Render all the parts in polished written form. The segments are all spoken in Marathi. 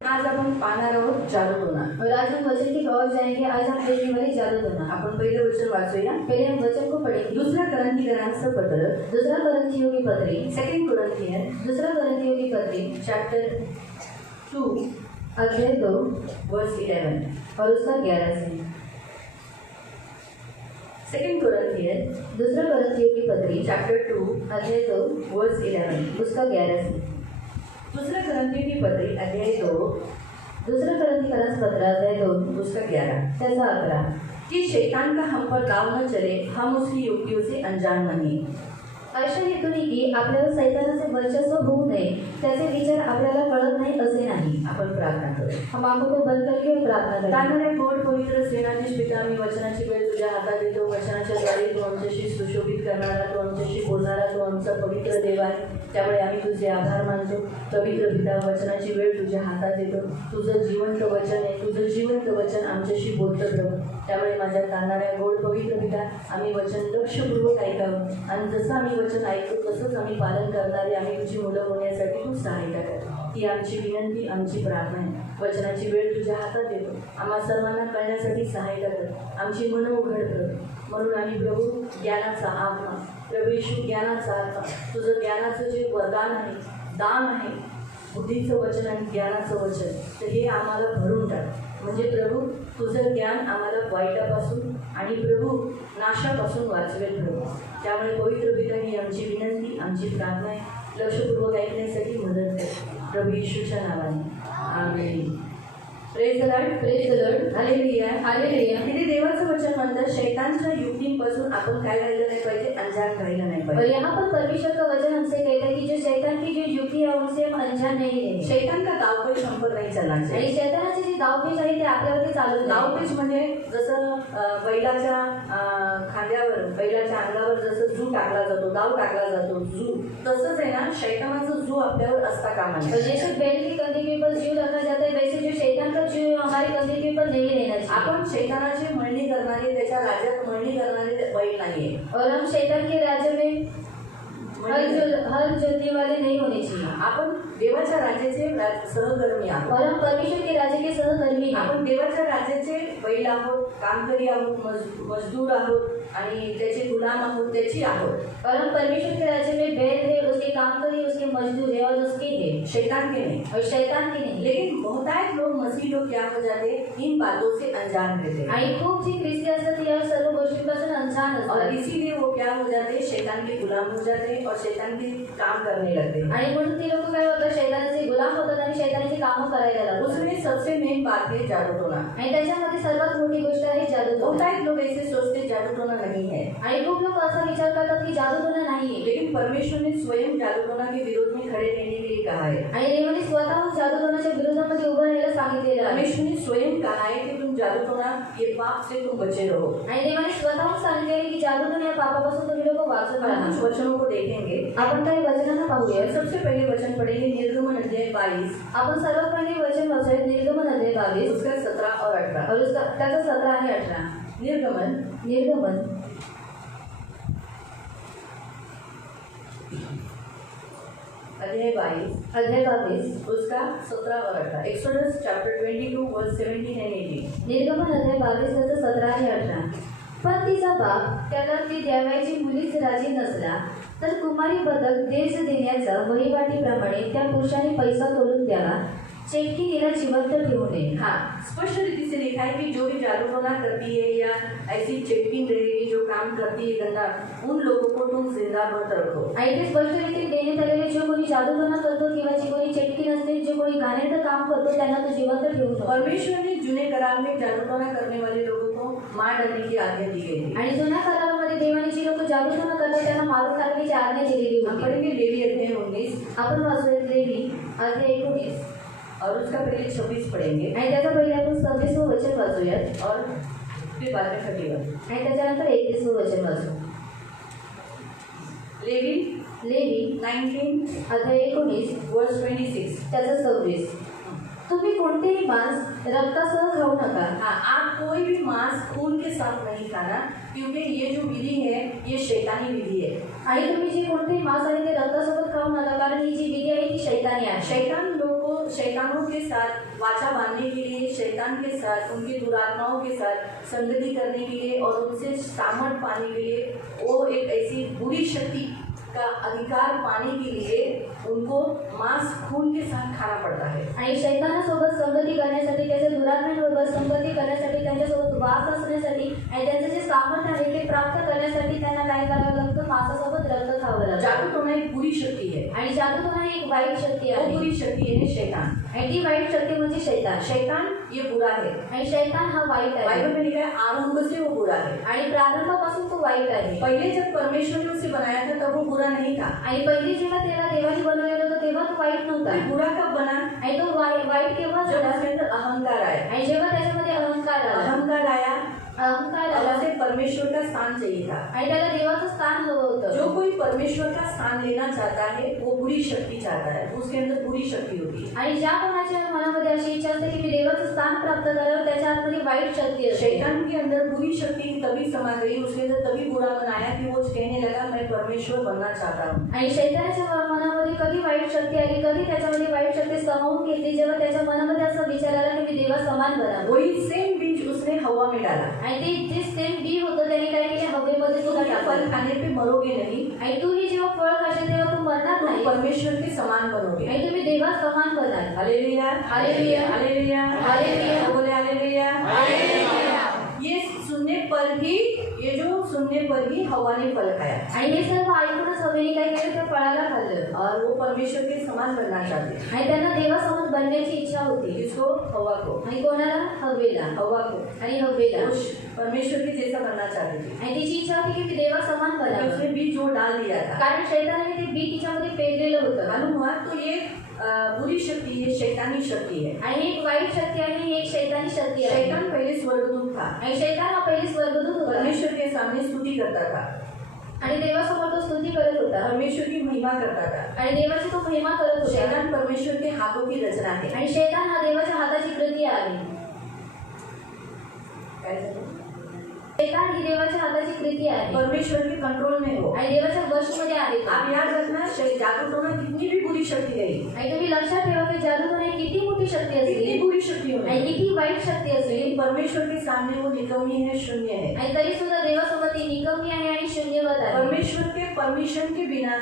आज आपण पाहणार आहोत जादूटोना। और आज हम वचन की ओर जाएंगे। आज हम देखने वाले जादूटोना। आपण पहिलं वचन वाचूया। पहले हम वचन को पढ़ेंगे। दूसरा करंथियरांचं पत्र, दूसरा करंथियों की पत्री, सेकंड कोरिंथियन दूसरा करंथियों की पत्री चैप्टर 2 अध्याय 2 वर्स 11 और उसका 11 से। सेकंड कोरिंथियन दूसरा करंथियों की पत्री चैप्टर 2 अध्याय 2 वर्स 11 उसका 11 से। दूसरा करंथियों की पत्री अध्याय 2 दूसरा करंथियरांचं पत्र अध्याय 2 उसका 11 त्याचा 11 कि शैतान का हम पर दाव न चले, हम उसकी युक्तियों से अनजान नहीं। अशा हेतूने की आपल्याला सैतानाचे वर्चस्व होऊ नये, त्याचे विचार आपल्याला कळत नाही असे नाही। आपण प्रार्थना करू। हम आंखों को बंद करके प्रार्थना करें। तारणारे गोड पवित्र सेनाधीश पिता, मी वचनाची वेळ तुझ्या हातात देतो। वचनाच्या द्वारे तू आमच्याशी सुशोभित करणारा, तू आमच्याशी बोलणारा, तू आमचा पवित्र देव आहे। त्यामुळे आम्ही तुझे आभार मानतो। पवित्र पिता, वचनाची वेळ तुझ्या हातात देतो। तुझं जिवंत वचन आहे, तुझं जिवंत वचन आमच्याशी बोलतं प्रभू। त्यामुळे माझ्या तारणाऱ्या गोड पवित्र पिता, आम्ही वचन लक्षपूर्वक ऐकावं आणि जसं आम्ही वचन ऐकतो तसंच आम्ही पालन करणारे आम्ही तुझी मुलं होण्यासाठी तू सहायता कर। ही आमची विनंती, आमची प्रार्थना आहे। वचनाची वेळ तुझ्या हातात देतो। आम्हा सर्वांना कळण्यासाठी सहायता कर। आमची मनं उघड कर। म्हणून आम्ही प्रभू ज्ञानाचा आत्मा, प्रभू येशू ज्ञानाचा आत्मा, तुझं ज्ञानाचं जे वरदान आहे, दान आहे, बुद्धीचं वचन आणि ज्ञानाचं वचन, तर हे आम्हाला भरून टाक। म्हणजे प्रभू तुझं ज्ञान आम्हाला वाईटापासून आणि प्रभू नाशापासून वाचवेल प्रभू। त्यामुळे पवित्र पिता, ही आमची विनंती, आमची प्रार्थना आहे। लक्षपूर्वक ऐकण्यासाठी मदत कर प्रभू येशूच्या नावाने, amen. Praise the lord, praise the lord, hallelujah, hallelujah. तिथे देवाचं वचन म्हणतं, शैतानच्या युक्तींपासून आपण काय राहिलं नाही पाहिजे, अनजान राहिलं नाही और पाहिजे। यहाँ पर परमेश्वर का वचन हमसे कहता है कि जो शैतान की जो युक्ति है उनसे हम अनजान नहीं रहे। शैतान का दावपेच हम पर नाही चालणार चाहिए। आणि शैतानाचे जे दावपेच आहे ते आपल्यावरती चालू नाही। दावपेच म्हणजे जसं बैलाच्या खांद्यावर, बैलाच्या अंगावर जसं जू टाकला जातो, दाव टाकला जातो, जू, तसंच आहे ना शैतानाचा जू आपल्यावर असता कामा नये। और जैसे बैल के कंधे के ऊपर जू रखा जाता है, वैसे जो शैतान का जू हमारे कंधे के ऊपर नहीं रहना चाहिए। आपण शैतानाची मळणी करणारे, त्याच्या राज्यात मळणी करणारे बैल नाहीये। और हम शैतान के राज्य में हर जोतने वाले नहीं होने चाहिए। आपण देवाच्या राज्याचे सहकर्मी आहोत। और हम परमेश्वर के राज्य के सहकर्मी हैं। आपण देवाच्या राज्याचे बैल आहोत, कामकरी आहोत, मजदूर आहोत आणि त्याचे गुलाम आहोत, त्याची आहोत। और हम परमेश्वर के राज्य में बैल है, उसके कामकरी, उसके मजदूर है और उसके है, शैतान के नहीं। और शैतान के नहीं। लेकिन बहुतायत लोग, मसीह लोग क्या हो जाते, इन बातों से अनजान रहते हैं आणि खूप जी ख्रिस्ती असतात या सर्व गोष्टींपासून अनजान और असतात। इसीलिए वो क्या हो जाते, शैतान के गुलाम हो जाते और शैतान के काम करने लगते हैं। आणि म्हणून ते लोक काय होतात, शैतानाचे गुलाम होतात आणि शैतानाची कामं करायला लागतात। उसमें सबसे मेन बात है जादूटोना। आणि त्याच्यामध्ये सर्वात मोठी गोष्ट आहे जादूटोना। बहुतायत लोग ऐसे सोचते जादूटोना नहीं है, आणि खूप लोक असा विचार करतात की जादूटोना नाहीये। लेकिन परमेश्वर ने स्वयं जादूटोना के विरोध में खड़े रहने के लिए कहा है। आणि देवाने स्वतःहून जादूटोनाच्या विरोधामध्ये उभं राहायला सांगितलेलं आहे। परमेश्वर ने स्वयं कहा है कि तुम जादूटोना, ये पाप से तुम बचे रहो। आणि देवाने स्वतःहून सांगितले की जादूटोना या पापापासून तुम्ही लोक वाचून हम राहा। कुछ वचनों को देखेंगे। आपण काही वचनांना पाहूया। सबसे पहले वचन पढ़ेंगे निर्गमन अध्याय 22, आपण सर्वात पहिले वचन वाचूया निर्गमन अध्याय 22 उसका 17 और 18। और उसका त्याचा 17 आणि 18। निर्गमन अध्याय 22 उसका 17 और 18। एक्सोडस चैप्टर 22 वर्स 17 and 18। निर्गमन अध्याय 22 त्याचं 17 आणि 18। पण तिचा बाप त्याला ती द्यावयाची मुलीच राजी नसला तर कुमारी बदक देश देण्याचा वहिवाटीप्रमाणे त्या पुरुषाने पैसा तोलून द्यावा, चेटकी तिला जिवंत ठेवू नये। हाँ, स्पष्ट रीति से लिखा है कि जो भी जादूटोना करती है या ऐसी चेटकिन रहेगी जो काम करती है गंदा, उन लोगों को तुम जिंदा मत रखो। आणि ते स्पष्ट रीतीने देण्यात आलेले जो कोणी जादूटोना करतो किंवा जी कोणी चेटकी नसते, जो कोणी घाणेरडं काम करतो त्यांना तो जिवंत ठेवू नको। परमेश्वर ने जुने करार में जादूटोना करने वाले लोगों को मार डालने की आज्ञा दी गई थी। आणि जुन्या करारामध्ये देवाने जी लोक जादूटोना करतात त्यांना मारून टाकण्याची आज्ञा दिलेली हम होती। पढ़ेंगे लेवी अध्याय 19 आपण वाचूया लेवी अध्याय 19 और उसका पहले 26 पढ़ेंगे आणि त्याचा पहिले आपण 26वें वचन वाचूयात और फिर बाद में 31। आणि त्याच्यानंतर 31वें वचन वाचू। लेवी 19 अध्याय 19 वर्स 26। त्याचं 26। तुम्ही कोणतेही मांस रक्तासह खाऊ नका। हाँ, आप कोई भी मांस खून के साथ नहीं खाना, क्योंकि ये जो विधि है ये शैतानी विधि है। आणि तुम्ही जे कोणतेही मांस आहे ते रक्तासोबत खाऊ नका, कारण ही जी विधी आहे ती शैतानी आहे। शैतान लोग को शैतानों के साथ वाचा बांधने के लिए, शैतान के साथ, उनकी दुरात्माओं के साथ संगति करने के लिए और उनसे सामर्थ पाने के लिए, वो एक ऐसी बुरी शक्ति का अधिकार पाने के लिए उनको मांस खून के साथ खाना पड़ता है। आणि शैतानासोबत संगती करण्यासाठी, त्याच्या दुरात्म्यांबरोबर संगती करण्यासाठी, त्यांच्यासोबत वास असण्यासाठी आणि त्यांचं जे सामर्थ्य आहे ते प्राप्त करण्यासाठी त्यांना काय करावं लागतं? मांसासोबत रक्त खावं लागतं। जादूटोना एक बुरी शक्ति है आणि जादूटोना ही एक वाईट शक्ती वो आहे। बुरी शक्ति है शैतान। आणि ती वाईट शक्ती म्हणजे शैतान। शैतान ये बुरा है। आणि शैतान हा वाईट आहे। बाइबल में लिखा है आरंभ से वो बुरा है। आणि प्रारंभापासून तो वाईट आहे। पहले जब परमेश्वर ने उसे बनाया था तब वो बुरा नहीं था। आणि पहिली जेव्हा त्याला देवाने बनवलेलं होतं तेव्हा तो वाईट नव्हता। फिर बुरा कब बना? आणि तो वाईट केव्हा जब झाला? उसके अंदर अहंकार आया। आणि जेव्हा त्याच्यामध्ये अहंकार आला, अहंकार आया, अहंकार अब आला उसे परमेश्वर का स्थान चाहिए था। आणि त्याला देवाचं स्थान हवं होतं। जो कोई परमेश्वर का स्थान लेना चाहता है वो बुरी शक्ति चाहता है, उसके अंदर बुरी शक्ति होती है। आणि ज्या कोणाच्या मनामध्ये अशी इच्छा असते की मी देवाचं स्थान प्राप्त करावं, त्याच्या आतमध्ये वाईट शक्ती असते। शैतान के अंदर बुरी शक्ति तभी समा गई, उसके अंदर तभी बुरा मन आया कि वो कहने लगा मैं परमेश्वर बनना चाहता हूँ। आणि शैतानाच्या मनामध्ये कधी वाईट शक्ती आली, कधी त्याच्यामध्ये वाईट शक्ती समावून घेतली, जेव्हा त्याच्या मनामध्ये असा विचार आला की मी देवा समान बनावं। वही सेम बीज उसने हवा में डाला। आणि ते जे सेम बी होतं त्याने काय केले? हवेमध्ये सुद्धा फल टाकलं। खाने पे मरोगे नहीं, आणि तुम्ही जेव्हा फळ खाशील तेव्हा तू मरणार तुम नाही, परमेश्वर के समान बनोगे। आणि तुम्ही देवा समान बनाल। हालेलुया, हालेलुया, हालेलुया, हालेलुया, बोले हालेलुया। ये सुनने पर ही, ये जो सुनने पर ही हवा ने फल खाया आणि हे सर्व ऐकूनच हवेने काय केलं? त्या फळाला खाल्लं और वो परमेश्वर के समान बनना चाहते। आणि त्यांना देवा समान बनण्याची इच्छा होती। किसको? हवा को। आणि कोणाला? हवेला। हवा को आणि हवेला वो परमेश्वर के जैसा बनना चाहती थी। आणि तिची इच्छा होती की मी देवा समान बनावं, उसने बीज जो डाल दिया था, कारण शैतानाने ते बी तिच्यामध्ये पेरलेलं होतं। मालूम हुआ तो ये बुरी शक्ति है, शैतानी शक्ति है। आणि एक वाईट शक्ती आहे, ही एक शैतानी शक्ती आहे। शैतान पहले स्वर्गदूत था, आणि शैतान हा पहिली स्वर्गदूत होता परमेश्वर के सामने स्तुति करता था, आणि देवासमोर तो स्तुती करत होता परमेश्वर की महिमा करता था। आणि देवाची तो महिमा करत होता। शैतान परमेश्वर के हाथों की रचना है। आणि शैतान हा देवाच्या हाताची कृती आहे। शैतान ही देवाच्या हाताची कृती आहे, परमेश्वर के कंट्रोल में हो। आणि देवाच्या वशमध्ये आहे। आप याद रखना, जादूटोना कितनी भी बुरी शक्ति रही, आणि तुम्ही लक्षात ठेवा की जादूटोना किती मोठी शक्ती कितनी असते बुरी शक्ति हो, आणि किती वाईट शक्ती असते, लेकिन परमेश्वर के सामने वो निकम्मी है, शून्य है। आणि तरी सुद्धा देवासोबत ती निकम्मी आहे आणि शून्यवत आहे। परमेश्वर के परमिशन के बिना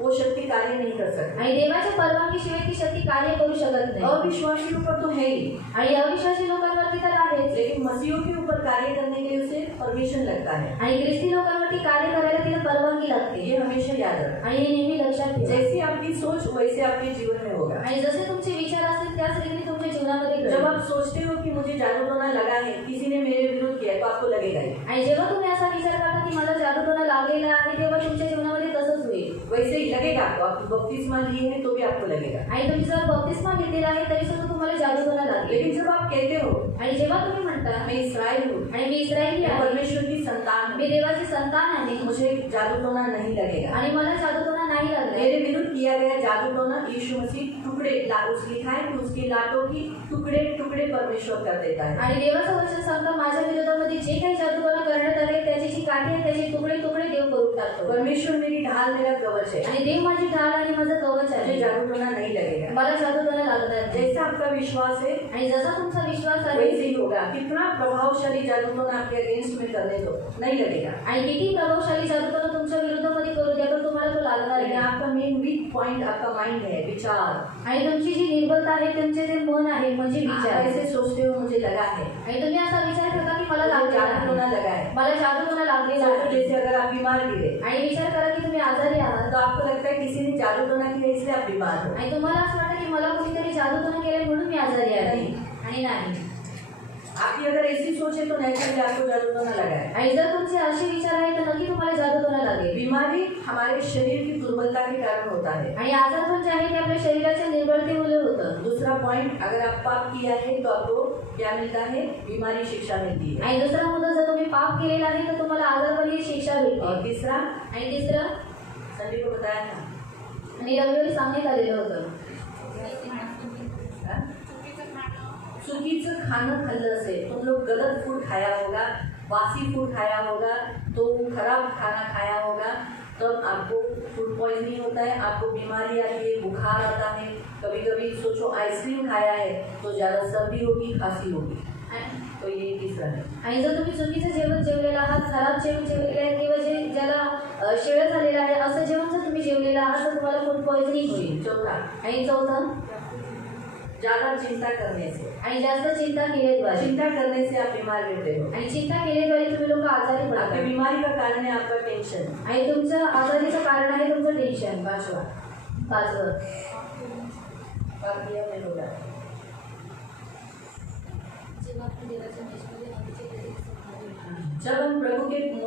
वो शक्ति कार्य नहीं कर सकती। आणि देवाच्या परवानगीशिवाय ती शक्ती कार्य करू शकत नाही। अविश्वासियों पर तो है ही, आणि अविश्वासी लोकांवरती तर आहेच, लेकिन मसीहों के ऊपर कार्य करने के लिए उसे परमिशन लगता है। आणि ख्रिस्ती लोकांवरती कार्य करायला तिला परवानगी लागते। ये हमेशा याद रखना। आणि हे नेहमी लक्षात ठेवा। जैसी आपकी सोच वैसे आपके जीवन में होगा। आणि जसे तुमचे विचार असतील त्याच रीतीने तुमच्या जीवनामध्ये जब घडेल। आप सोचते हो कि मुझे जादूटोना लगा है, किसी ने मेरे विरुद्ध किया, तो आपको लगेगा ही। आणि जेव्हा तुम्ही असा विचार करता की मला जादूटोना लागलेला आहे, तेव्हा तुमच्या जीवनामध्ये तसंच होईल। वैसे ही लगेगा आपको। आप बपतिस्मा लिए हैं तो भी आपको लगेगा। आणि तुम्ही जर बपतिस्मा घेतलेला आहे तरी सुद्धा तुम्हाला जादूटोना लागेल। लेकिन जब आप कहते हो आणि जेव्हा तुम्ही म्हणता मैं इस्राएल हूँ, आणि मी इस्रायली मैं आहे, परमेश्वर की संतान मी हूँ, देवाची संतान आहे, मुझे जादूटोना नहीं लगेगा। आणि मला जादूटोना नाही लागला, मेरे विरुद्ध किया गया जादूटोना यीशु मसीह टुकड़े लिखा है कि उसकी लाटों की टुकड़े टुकड़े परमेश्वर कर देता है। आणि देवाचं वचन सांगतं माझ्या विरोधामध्ये जे काही जादूटोना करण्यात आले त्याची जी काठी आहे त्याचे तुकडे तुकडे देव करून टाकतो। परमेश्वर मेरी ढाल, मेरा कवच है, आणि देव माझी ढाल आणि माझं कवच मुझे आहे, जादूटोना नहीं लगेगा। मला जादूटोना लागणार नाही। जैसा आपका विश्वास है आणि जसा तुमचा विश्वास आहे वैसे ही होगा। कितना प्रभावशाली जादूटोना आपके अगेंस्ट में करने दो, नहीं लगेगा। आणि किती प्रभावशाली जादूटोना तुमच्या विरोधामध्ये करू द्या पण तुम्हाला तो लागणार लेकिन नाही। आपका मेन वीक पॉइंट आपका माइंड है, विचार। आणि तुमची जी निर्बलता आहे तुमचे जे मन आहे म्हणजे आप विचार। ऐसे सोचते हो मुझे लगा है, आणि तुम्ही असा विचार करता की मला मुझे लागलेला जादूटोना आहे, लगा है। मला जादूटोना लागलेला सोचो आहे। जैसे अगर आप बीमार गिरे आणि विचार करा की तुम्ही आजारी आहात तो आपको लगता है किसी ने जादूटोना किया इसलिए आप बीमार हो। आणि तुम्हाला असं वाटतं की मला कोणीतरी जादूटोना केलं म्हणून मी आजारी आहे, आणि नाही। आपकी अगर ऐसी सोच है तो नेचुरली आपको जादूटोना लगा है। आणि जर तुमचे असे विचार आहेत तर नक्की तुम्हाला जादूटोना लागेल। बीमारी हमारे शरीर की दुर्बलता के कारण होता है। आणि आजारपण जे आहे ते आपल्या शरीराच्या निर्बलतेमुळे होतं। दूसरा पॉइंट, अगर आप पाप किया है तो आपको क्या मिलता है? बीमारी, शिक्षा मिलती है। आणि दुसरा मुद्दा, जर तुम्ही पाप केलेला आहे तर तुम्हाला आजारपण ही शिक्षा और भेटते। तीसरा, आणि तिसरं, संडे को बताया था, आणि रविवारी सांगण्यात आलेलं होतं चुकीचं खाणं खाल्लं असेल, तुम लोग गलत फूड खाया होगा, बासी फूड खाया होगा, तो खराब खाना खाया होगा, तब आपको फूड पॉइजनिंग होता है, आपको बीमारी आती है, बुखार आता है, कभी कभी सोचो आइसक्रीम खाया है तो ज़्यादा सर्दी होगी, खांसी होगी। तो ये तीसरा है। आणि जर तुम्ही चुकीचं जेवण जेवलेलं आहात, खराब जेवण जेवलेलं आहे किंवा जे ज्याला शिळं झालेलं आहे असं जेवण जर तुम्ही जेवलेलं आहात तर तुम्हाला फूड पॉइझनिंग होईल। चौथा, आणि चौथं, ज़्यादा चिंता करने से, आणि जास्त चिंता केल्याद्वारे, चिंता करने से आप बीमार रहते हो। आणि चिंता केल्याद्वारे तुम्ही लोक आजारी आपकी पडतात बीमारी का कारण है आपका टेंशन। आणि तुमचं आजारीचं कारण आहे तुमचं टेन्शन। पांचवा, पाचवं, बाकी अब नहीं होगा। जब हम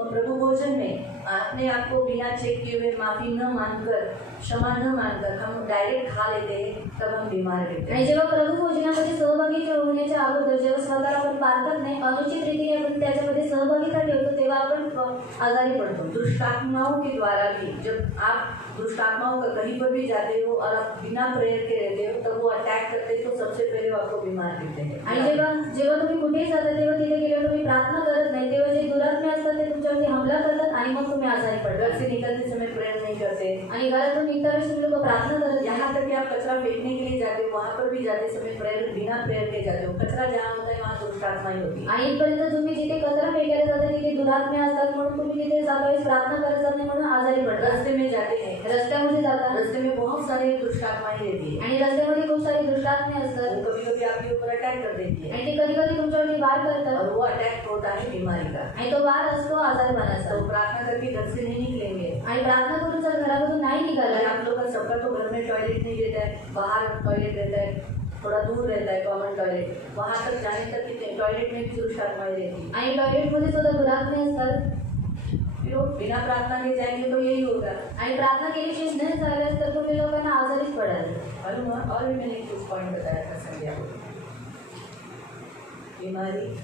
प्रभु भोजन में अपने आप को बिना चेक किए हुए माफी न मांगकर, क्षमा न मांगकर हम डायरेक्ट खा लेते हैं, तब हम बीमार रहते आणि हैं। जेव्हा प्रभू भोजनामध्ये सहभागी होण्याच्या अगोदर जेव्हा स्वतःला आपण पारखत नाही, अनुचित रीतीने आपण त्याच्यामध्ये सहभागिता ठेवतो तेव्हा आपण आजारी पडतो। दुष्टात्माओं के द्वारा भी जब आप दुष्टात्माओं का कहीं पर भी जाते हो और आप बिना प्रेयर के रहते हो, तब वो अटैक करते हैं तो सबसे पहले वो आपको बीमार करते हैं। आणि जेव्हा तुम्ही कुठेही जाता तेव्हा तिथे गेल्यावर तुम्ही प्रार्थना करत नाही तेव्हा जे दुरात्मे असतात ते तुमच्यावरती हमला करतात आणि मग तुम्ही आजारी घर पडतात। से निकलते समय प्रेयर नहीं करते, आणि घरातून निघता वेळेस तुम्ही लोक प्रार्थना करत नाही। यहाँ तक कि आप कचरा फेंकने के लिए जाते हो, वहाँ पर भी जाते समय प्रेयर बिना प्रेयर के जाते हो। कचरा जहाँ होता है वहाँ दुष्टात्माएं होती है। आणि इथपर्यंत तुम्ही जिथे कचरा फेकायला जाता तिथे दुरात्मे असतात म्हणून तुम्ही तिथे जातावेळेस प्रार्थना करत जात नाही म्हणून आजारी पडतात। रास्ते में जाते हैं, रस्त्यामध्ये जाता, रास्ते में बहुत सारे दुष्टात्माएं रहती है, आणि रस्त्यामध्ये खूप सारी दुष्टात्मे असतात वो कभी कभी आपके ऊपर अटैक कर देती है आणि ते कधी कधी तुमच्यावरती वार करतात और वो अटैक होता है बीमारी का। आणि तो वार असतो आजारपणाचा। तो प्रार्थना करके घर से नहीं निकलेंगे। आणि प्रार्थना करून जर घरामधून नाही निघाला, आप लोग का सबका तो घर में टॉयलेट नहीं रहता है, बाहर टॉयलेट रहता है, थोड़ा दूर रहता है कॉमन टॉयलेट, वहाँ तक जाने तक कि टॉयलेट में भी दुष्टात्माएं रहती है। आणि टॉयलेटमध्ये सुद्धा दुरात्मे असतात, फिर वो बिना प्रार्थना के जाएंगे तो यही होगा। आणि प्रार्थना केल्याशिवाय नाही झाल्यास तर तुम्ही लोकांना आजारीच पडाल। मालूम है, और भी मैंने कुछ पॉइंट बताया था संध्या को। बीमारी,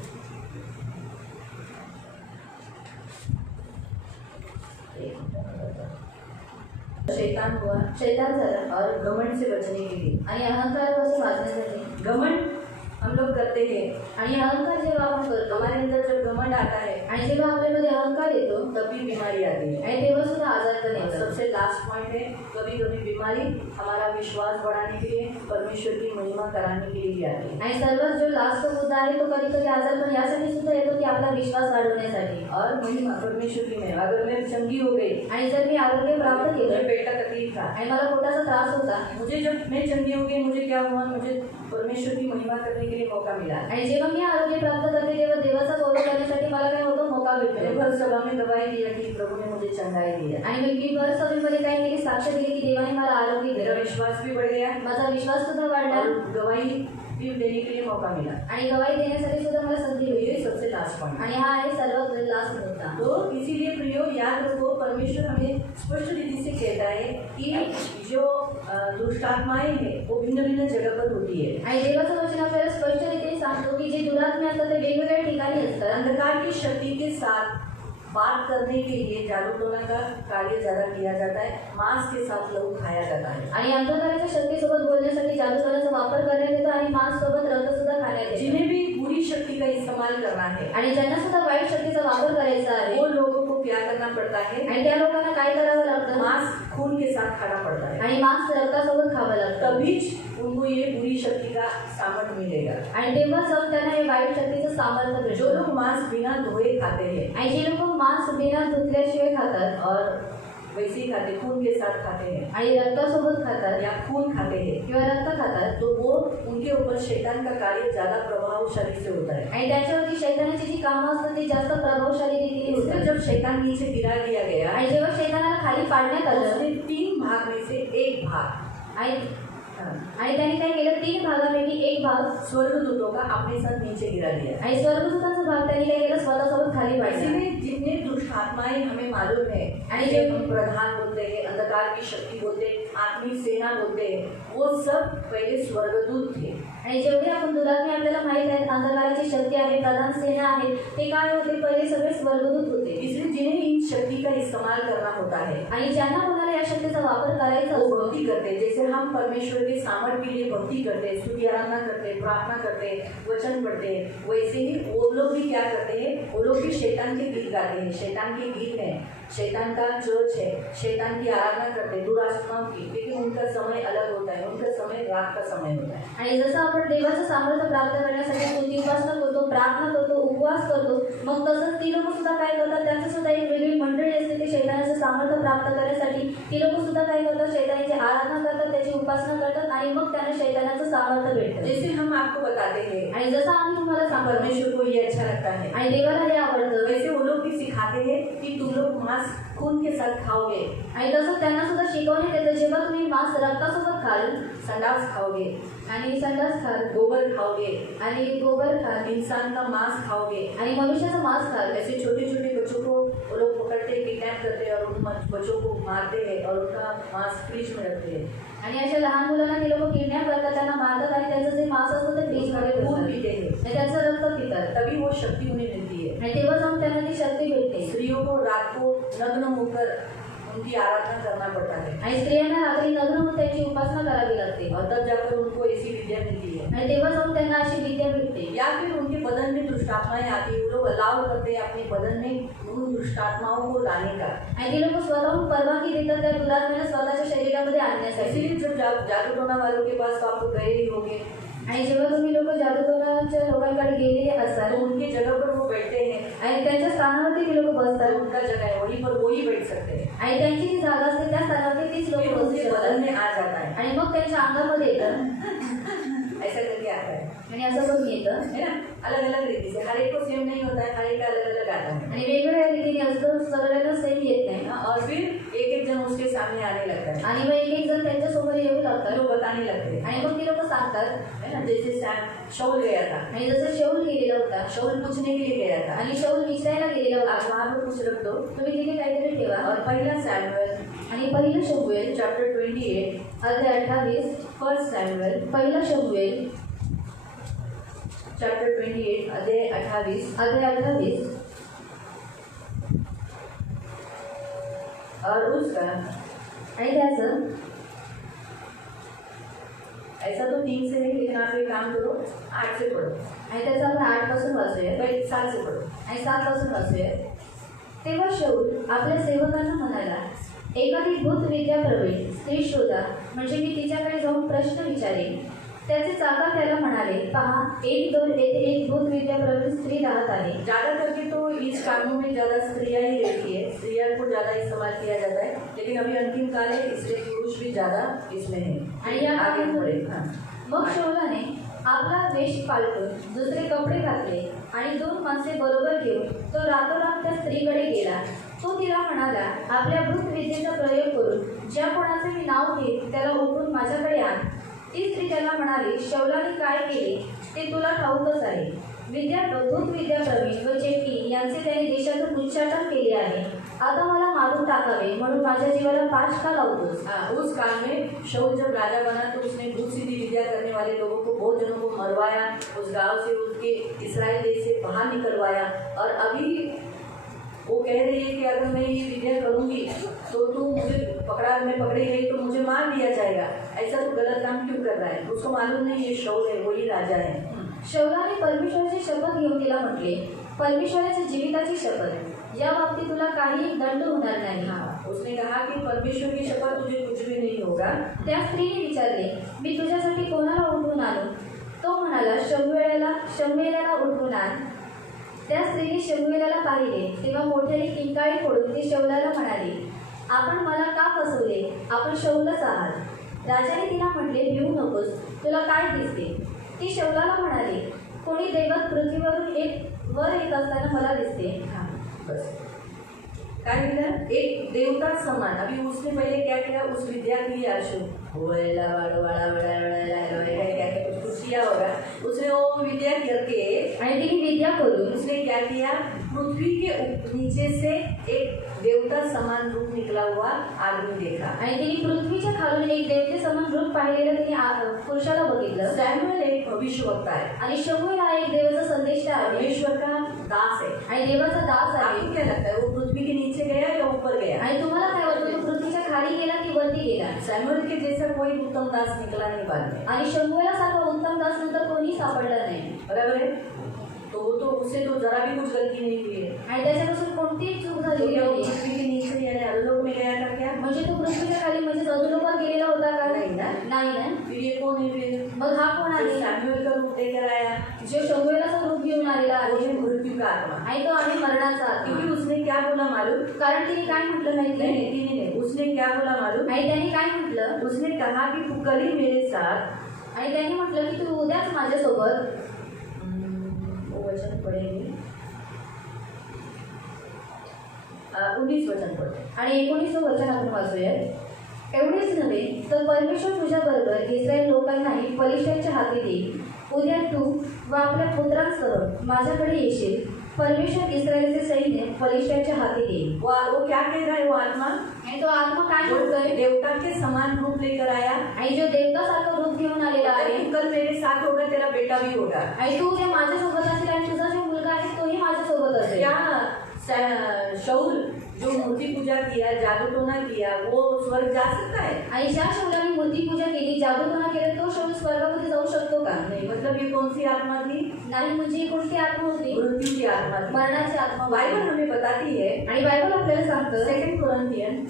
शैतान हुआ, शैतान झाला, और घमंड से बचने के लिए। आणि अहंकारापासून वाचण्यासाठी। घमंड हम लोग करते हैं, आणि अहंकार जेव्हा आपण करतो हमारे अंदर जब घमंड आता है आणि जेव्हा आपल्यामध्ये अहंकार येतो तभी बीमारी आती है। आणि तेव्हा सुद्धा आजारपण और येतं। सबसे लास्ट पॉइंट है, कभी कभी बीमारी हमारा विश्वास बढ़ाने के लिए, परमेश्वर की महिमा कराने के लिए भी आती है। आणि सर्वात जो लास्ट मुद्दा आहे तो कधी कधी आजारपण यासाठी सुद्धा येतो की आपला विश्वास वाढवण्यासाठी। और महिमा, परमेश्वर की महिमा, अगर मैं चंगी हो गई, आणि जर मी आरोग्य प्राप्त मुझे केलं पेट का तकलीफ था, आणि मला पोटाचा त्रास होता, मुझे जब मैं चंगी हो गई, मुझे क्या हुआ, मुझे परमेश्वर की महिमा करने के लिए मौका मिला। आणि जेव्हा मी आरोग्य प्राप्त करते तेव्हा देवाचा गौरव करण्यासाठी मला काय होतं, मौका मैंने भेटतो। भर सभा में गवाही दिया कि प्रभु ने मुझे चंगाई दिया। आणि मग मी भर सभेमध्ये काय केली, साक्ष दिली की देवाने मला आरोग्य मेरा दिलं। विश्वास भी बढ़ गया माझा विश्वास सुद्धा वाढला और गवाही भी देने के लिए मौका मिला। आणि गवाही देण्यासाठी सुद्धा मला संधी तो ये भेटली। सबसे लास्ट पॉइंट। आणि हा आहे सर्वात लास्ट मुद्दा। तो इसीलिए प्रियो याद रखो, परमेश्वर हमें स्पष्ट रीति से कहता है कि जो दुष्टात्माएं हैं वो भिन्न भिन्न जगह पर होती है। आणि देवाचं वचन आपल्याला स्पष्ट रीतीने सांगतो की जे दुरात्मे असतात ते वेगवेगळ्या ठिकाणी असतात। अंधकार की शक्ति के साथ बात करने के लिए जादूटोना का कार्य ज्यादा किया जाता है, मांस के साथ लहू खाया जाता है। आणि अंधकाराच्या शक्तीसोबत बोलण्यासाठी जादूटोण्याचा वापर करण्यात येतो आणि मांस सोबत रक्त सुद्धा खाण्यात येतो। जिन्हें भी बुरी शक्ति का इस्तेमाल करना है, आणि ज्यांना सुद्धा वाईट शक्तीचा वापर करायचा आहे वो लोगों को क्या करना पड़ता है, आणि त्या लोकांना काय करावं लागतं, मांस खून के साथ खाना पड़ता है। आणि मांस रक्तासोबत खावं लागतं। तभी उनको ये बुरी शक्ति का सामर्थ्य मिलेगा। आणि तेव्हा जाऊन त्यांना हे वाईट शक्तीचं सामर्थ्य जो भेटतं। लोग मांस बिना धोए खाते हैं आणि जे लोक मांस बिना धुतल्याशिवाय खातात और वैसे ही खाते, खून के साथ खाते हैं आणि रक्तासोबत खातात या खून खाते हैं, किंवा रक्त खातात, तो वो उनके ऊपर शैतान का कार्य ज्यादा प्रभावशाली से होता है। आणि त्याच्यावरती शैतानाची जी कामं असतात ती जास्त प्रभावशाली रीतीने उसमें होतात। जब शैतान नीचे गिरा दिया गया, आणि जेव्हा शैतानाला खाली पाडण्यात आलं उसने 3 भाग में से एक भाग, आणि हाँ, आणि त्यांनी काय केलं, 3 भागापैकी एक भाग स्वर्गदूतों का अपने साथ नीचे गिरा दिया। आणि स्वर्गदूतांचा भाग त्यांनी काय केलं, स्वतःसोबत खाली पाडला। इसीलिए जितने दुष्ट आत्माएं हमें मालूम है, आणि जो जे हम प्रधान बोलते हैं, अंधकार की शक्ति बोलते हैं, आत्मिक सेना बोलते हैं, वो सब पहले स्वर्गदूत थे। आणि जेवढे आपण दुरात्मे आपल्याला माहित आहेत, अंधकाराची शक्ती आहे, प्रधान सेना आहे, ते काय होते, पहिले सगळे स्वर्गदूत होते। इसलिए जिन्हें इन शक्ति का इस्तेमाल करना होता है, आणि ज्यांना कोणाला या शक्तीचा वापर करायचा वो असतो भक्ति करते हैं। जैसे हम परमेश्वर के सामर्थ के लिए भक्ति करते हैं, स्तुति आराधना करते हैं, प्रार्थना करते हैं, वचन पढ़ते हैं, वैसे ही वो लोग भी क्या करते हैं, वो लोग भी शैतान के गीत गाते हैं। शैतान के गीत हैं, शैतान का चर्च है, शैतान की आराधना करते हैं, दुरात्माओं की, लेकिन उनका समय अलग होता है, उनका समय रात का समय होता है। आणि जसं आपण देवाचं सामर्थ्य प्राप्त करण्यासाठी स्तुती उपासना करतो, प्रार्थना करतो, उपवास करतो, मग तसंच ती लोक सुद्धा काय करतात, त्यांचं सुद्धा एक वेगळी मंडळी असते ते शैतानाचं सामर्थ्य प्राप्त करण्यासाठी ती लोक सुद्धा काय करतात, शैतानाची आराधना करतात, त्याची उपासना करतात आणि मग त्यांना शैतानाचं सामर्थ्य भेटतं। जैसे हम आपको बताते हैं आणि जसं आम्ही तुम्हाला सांगतो परमेश्वर को ये अच्छा लगता है, आणि देवाला हे आवडतं, वैसे वो लोग भी सिखाते हैं कि तुम लोग मांस खून के साथ खाओगे, आणि तसंच त्यांना सुद्धा शिकवण्यात येतं जेव्हा तुम्ही मांस रक्तासोबत खाल संडास खाओगे, आणि संडास खाल गोबर खाओगे, आणि गोबर खाल इंसान का मांस खाओगे। आणि मनुष्याचं मांस खाल। ऐसे छोटे छोटे बच्चों को वो लोग पकड़ते किडनैप करते हैं और उन बच्चों को मारते हैं और उनका मांस फ्रिज में रखते हैं, आणि अशा लहान मुलांना ते लोक किडनॅप करतात, त्यांना मारतात आणि त्यांचं जे मांस असतं ते फ्रीजमध्ये खून ठेवतात पीते हैं, आणि त्यांचं रक्त पितात तभी वो शक्ति उन्हें मिलती है। आणि तेव्हा जाऊन त्यांना ती शक्ती भेटते। स्त्रियों को रात को नग्न होकर उनकी आराधना करना पड़ता है आणि स्त्रियांना रात्री नग्न होऊन त्यांची उपासना करावी लागते और तब जाकर उनको ऐसी विद्या मिलती है। आणि तेव्हा जाऊन त्यांना अशी विद्या भेटते। या फिर उनके बदन में दुष्ट आत्माएं आती है, वो लोग अलाउ करते हैं अपने बदन में उन दुष्ट आत्माओं को लाने का। आणि ते लोक स्वतःहून परवानगी देतात त्या दुरात्म्याला स्वतःच्या शरीरामध्ये आणण्यासाठी। इसीलिए जब जादू टोना वालों के पास तो आप तो गए ही होंगे, आणि जेव्हा तुम्ही लोक जादूटोणाच्या लोकांकडे गेलेले असाल तो उनके जगह पर वो बैठते हैं, आणि त्यांच्या स्थानावरती ती लोक बसतात उनका जगह है वहीं पर वही बैठ सकते हैं, आणि त्यांची जी जागा असते त्या स्थानावरती तीच लोक फिर बसू उनके शकतात बदन में आ जाता है, आणि मग त्यांच्या अंगामध्ये येतं ऐसा करके आता है आणि असं करून येतं है ना। अलग अलग रीति से, हर एक को सेम नहीं होता है, हर एक का अलग अलग आता है। आणि वेगवेगळ्या रीतीने असतं, सगळ्यांना सेम येत नाही और फिर एक एक जन उसके सामने आने लगता है, आणि मग एक एक जण त्यांच्या समोर येऊ लागतात लोग बताने लगते हैं, आणि मग ती लोक सांगतात है ना। जैसे शाऊल गया था, आणि जसं शौल गेलेला होता शाऊल पूछने के लिए गया था, आणि शौल विचारायला गेलेला होता, आप वहाँ पर कुछ रख दो। तुम्ही तिथे काहीतरी ठेवा। और पहला सैमुएल आणि पहिलं शमूएल चैप्टर 28, अध्याय 28, फर्स्ट सैमुएल पहिला शमूएल चैप्टर 28 अध्याय 28 अध्याय 28 और उसका आणि त्याचं ऐसा तो 3 से नहीं, लेकिन आप एक काम करो 8 से पढ़ो, आणि त्याचं आपण 8 पासून वाचूया पहले 7 से पढ़ो। आणि 7 पासून वाचूया। तेव्हा शौल आपल्या सेवकांना म्हणाला, एखादी भूत विद्या प्रवीण स्त्री शोधा, म्हणजे मी तिच्याकडे जाऊन प्रश्न विचारेन। त्याचे चाकर त्याला म्हणाले, पहा एक दोर येथे एक भूत विद्या प्रवीण स्त्री राहत आहे। ज़्यादा करके तो इस कानून में ज़्यादा स्त्रियाँ ही रहती है, स्त्रियाँ को ज़्यादा इस्तेमाल किया जाता है, लेकिन अभी अंतिम काल है इसलिए पुरुष भी ज़्यादा इसमें है। आणि या आगे काळामध्ये बढ़े, हाँ। मग शौलाने आपला वेश पालटून दुसरे कपडे घातले आणि 2 माणसे बरोबर घेऊन तो रातोरात त्या स्त्रीकडे गेला। तो तिला म्हणाला, आपल्या भूत विद्येचा प्रयोग करून ज्या कोणाचे मी नाव घेईन त्याला उठून माझ्याकडे आण। ती स्त्री त्याला म्हणाली, शौलाने काय केले ते तुला ठाऊकच आहे। भूत विद्या प्रवीण व चेट्टी यांचे त्याने देशातून उच्चाटन केले आहे। आता मला मारून टाकावे म्हणून माझ्या जीवाला पाश का लावतोस? उस काल में शाऊल जब राजा बना तो उसने भूत सीधी विद्या करने वाले लोगों को, बहुत जनों को मरवाया, उस गांव से उसके इस्राएल देश से बाहर निकलवाया। और अभी वो कह रही है कि अगर मैं ये विद्या करूँगी तो तू मुझे मैं पकड़ी गई तो मुझे मार दिया जाएगा। ऐसा तो गलत काम क्यों कर रहा है? उसको मालूम नहीं ये शाऊल है, वही राजा है। शौलाने परमेश्वराची शपथ घेऊन तिला म्हटले, परमेश्वराच्या जीविताची शपथ, या बाबतीत तुला काही दंड होणार नाही। उसने कहा कि परमेश्वर की शपथ तुझे कुछ भी नहीं होगा। त्या स्त्रीने विचारले, मी तुझ्यासाठी कोणाला उठवून आणू? तो म्हणाला, शमूएलाला उठवून आण। त्या स्त्रीने शमूएलाला पाहिले तेव्हा मोठ्याने किंकाळी फोडून ती शौलाला म्हणाली, आपण मला का फसवले? आपण शौलच आहात। राजाने तिला म्हटले, भिवू नकोस, तुला काय दिसते? ती शौलाला म्हणाली, कोणी दैवत पृथ्वीवरून वर येत असताना मला दिसते। हाँ बस काय मिला, एक देवता समान। अभी उसने पहले क्या किया, उस विद्या के लिए आशु बोला कुछ किया होगा। उसने वो विद्या करके आणि तिने विद्या करून उसने क्या किया, पृथ्वी के नीचे से एक देवता समान रूप निकला हुआ आदमी देखा। आणि तिने पृथ्वीच्या खालून एक देवते समान रूप पाहिलेलं तिने पुरुषाला बघितलं। सैमुएल एक भविष्यवक्ता है, आणि शमूएल हा एक देवाचा संदेष्टा आहे, परमेश्वर का दास है। आणि देवाचा दास आहे। आपको क्या लगता है वो पृथ्वी के नीचे गया या ऊपर गया? आणि तुम्हाला काय वाटतं, तो पृथ्वीच्या खाली गेला की वरती गेला सैमुअल के जैसा कोई उत्तम दास निकला नहीं बाद में, आणि शमूएलासारखा उत्तम दास नंतर कोणी सापडला नाही बराबर है। तो वो तो उससे तो जरा भी कुछ गलती नहीं हुई है। आणि त्याच्यापासून कोणतीही चूक तो झालेली क्या वो नाही पृथ्वी के नीचे यानी अधोलोक में गया था क्या? म्हणजे तो पृथ्वीच्या खाली म्हणजे अधोलोकात गेलेला होता का नहीं ना। नाही ना फिर ये कौन है फिर? मग हा कोण जो आहे सैमुअल का रूप लेकर आया, जो शमूएलाचा रूप घेऊन आलेला वो आहे है मृत्यू का आत्मा। आणि तो आहे मरणाचा क्योंकि आत्मा उसने क्या बोला मालूम? कारण तिने काय म्हटलं नहीं माहिती नहीं नहीं नहीं, उसने क्या बोला मालूम? आणि त्यांनी काय म्हटलं उसने कहा कि तू कल ही मेरे साथ, आणि त्यांनी म्हटलं की तू उद्याच माझ्यासोबत वो वचन पढ़ेंगे 19 वचन पढ़ते। आणि 19 वचन आपण वाचूया एवढेच नव्हे तर परमेश्वर तुझ्या बरोबर इस्रायल लोकांनाही फलिष्त्यांच्या हाती देईल उद्या तू व आपल्या पुत्रांसह माझ्याकडे येशील परमेश्वर इस्रायलचे सैन्य फलिष्त्यांच्या हाती देईल वो क्या कह रहा है वो आत्मा? आणि तो आत्मा काय जो म्हणतोय देवता के समान रूप लेकर आया, आणि जो देवतासारखं रूप घेऊन आलेला आहे तू कल मेरे साथ होगा, तेरा बेटा भी होगा। आणि तू उद्या माझ्यासोबत असेल आणि तुझा जो मुलगा आहे तोही माझ्यासोबत असेल क्या शाऊल जो मूर्ति पूजा किया, जादू टोना किया, वो स्वर्ग जा सकता है? आणि ज्या शौलाने मूर्ती पूजा केली जादूटोणा केला तो शौल स्वर्गामध्ये जाऊ शकतो का नहीं, मतलब ये कौन सी आत्मा थी? नाही म्हणजे ही कोणती आत्मा होती मृत्यू की आत्मा थी। मरणाची आत्मा होती. बाइबल हमें बताती है, आणि बायबल आपल्याला सांगतं 2 कोरिन्थियन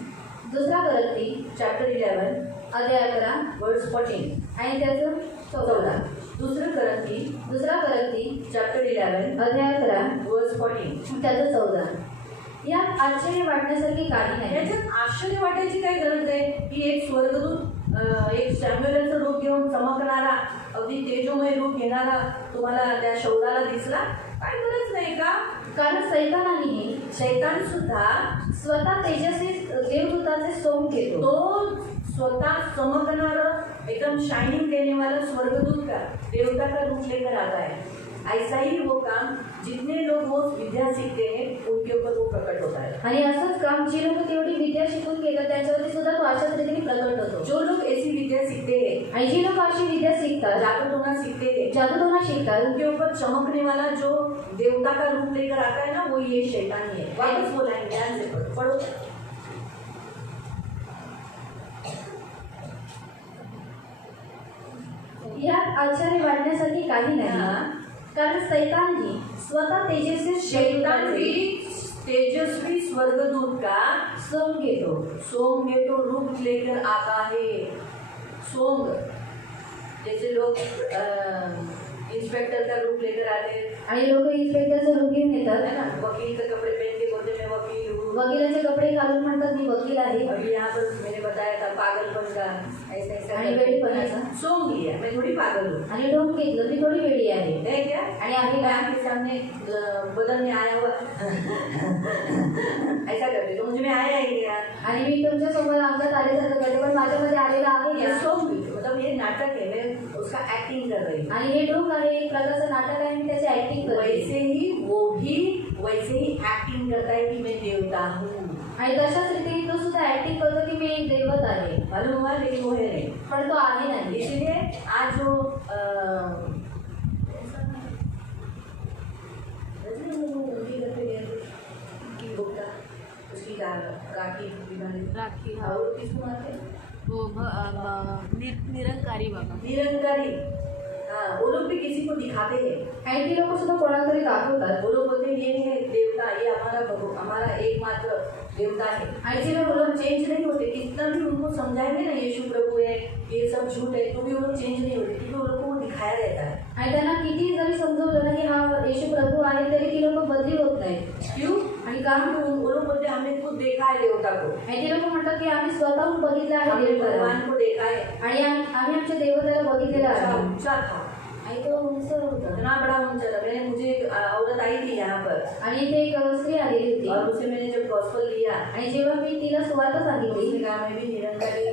दुसरा करंती चैप्टर 11 अध्याय 11 वर्स 14, आणि त्याचं 14 दूसरा करंती दुसरा करंती चैप्टर 11 अध्याय 11 वर्स 14। त्याचं 14 यात आश्चर्य वाटण्यासारखी काही नाही याच्यात आश्चर्य वाटायची काय गरज आहे की एक स्वर्गदूत एक सॅम्युएलचं रूप घेऊन चमकणारा अगदी तेजोमय रूप घेणारा तुम्हाला त्या शौलाला दिसला? काय गरज नाही का? कारण सैतानानेही शैतान सुद्धा स्वतः तेजस्वी देवदूताचे सोंग घेतो तो स्वतः चमकणारा एकदम शाइनिंग देने वाला स्वर्गदूत का देवता का रूप लेकर आता है। ऐसा ही वो काम जितने लोग वो विद्या सीखते हैं उनके ऊपर वो प्रकट होता है। आणि असंच काम जे लोक तेवढी विद्या शिकून घेतात त्याच्यावरती सुद्धा तो अशाच रीतीने प्रकट होतो जो लोग ऐसी विद्या सीखते हैं, आणि जी लोक अशी विद्या शिकतात जादू टोना सीखते हैं, जादूटोणा शिकतात उनके ऊपर चमकने वाला जो देवता का रूप लेकर आता है ना, वो ये शैतान ही है। वापस बोला है, ध्यान से पढ़ो। यात आश्चर्य वाटण्यासारखी काही नाही हाँ। कारण सैतानही स्वतः तेजस्वी शैतान देवदूताचे भी तेजस्वी स्वर्गदूत का सोंग घेतो सोंग में तो रूप लेकर आता है। सोंग जैसे लोग इंस्पेक्टर का रूप लेकर आते हैं, आणि लोक इन्स्पेक्टरचं रूप घेऊन येतात है ना, वकील का कपड़े पहन के बोलते मैं वकील हूँ। वकिलाचे कपडे घालून म्हणतात मी वकील आहे अभी यहाँ पर मैंने बताया था पागलपन का ऐसा ऐसा आणि वेडपणाचा सोंग लिया, मैं थोड़ी पागल हूँ, आणि डोंग घेतलं मी थोडी वेडी आहे है क्या? आणि आहे मैं का आपके सामने बदन में आया हुआ ऐसा करते तो मुझे में आया ही क्या? आणि मी तुमच्या समोर अंगात आल्यासारखं करते पण माझ्यामध्ये आलेला आहे ये का सॉन्ग मतलब ये नाटक है, मैं उसका एक्टिंग कर रही हूँ। आणि हे डोंग आहे एक प्रकारचं नाटक आहे मी त्याची ऍक्टिंग करते वैसे ही वो भी वैसे ही एक्टिंग करता है कि मैं देवता हूँ, आणि तशाच रीतीने तो सुद्धा ऍक्टिंग करतो की मी एक दैवत आहे मालूम हुआ? लेकिन वो है नहीं। पण तो आहे नाही इसीलिए आज जो उसकी काकी बीमारी राखी हा और किसको मारते हैं? हो निरंकारी बाबा निरंकारी। हाँ, वो लोग भी किसी को दिखाते हैं, आणि ती लोक सुद्धा कोणाला तरी दाखवतात वो लोग बोलते हैं ये नहीं है देवता, ये हमारा एकमात्र देवता है। आणि ऐसे ती लोग लोक वो लोग चेंज नहीं होते, कितना भी उनको समझाएंगे ना यीशु प्रभु है ये सब झूठ है, तो भी वो लोग चेंज नहीं होते क्योंकि वो लोग को वो दिखाया रहता है। आणि त्यांना किती जरी समजवलं ना की हा येशू प्रभू आहे तरी ती लोक बदली होत नाहीत क्यों? आणि कारण वो लोग बोलते हैं हमने खुद देखा है देवता को, आणि ती लोक म्हणतात की आम्ही स्वतःहून बघितलं आहे हमने देवताला भगवान को देखा है। आणि आम्ही आमच्या देवताला बघितलेलं अच्छा, आहे ऊंचा था, आणि तो उंचर होता इतना बड़ा ऊंचा था। मैंने मुझे एक औरत आई थी यहाँ पर आणि ते एक स्त्री आलेली होती और उसे मैंने जब गॉस्पेल दिया, आणि जेव्हा मी तिला सुवार्ता उसने सांगितली कहा मैं भी निरंकारी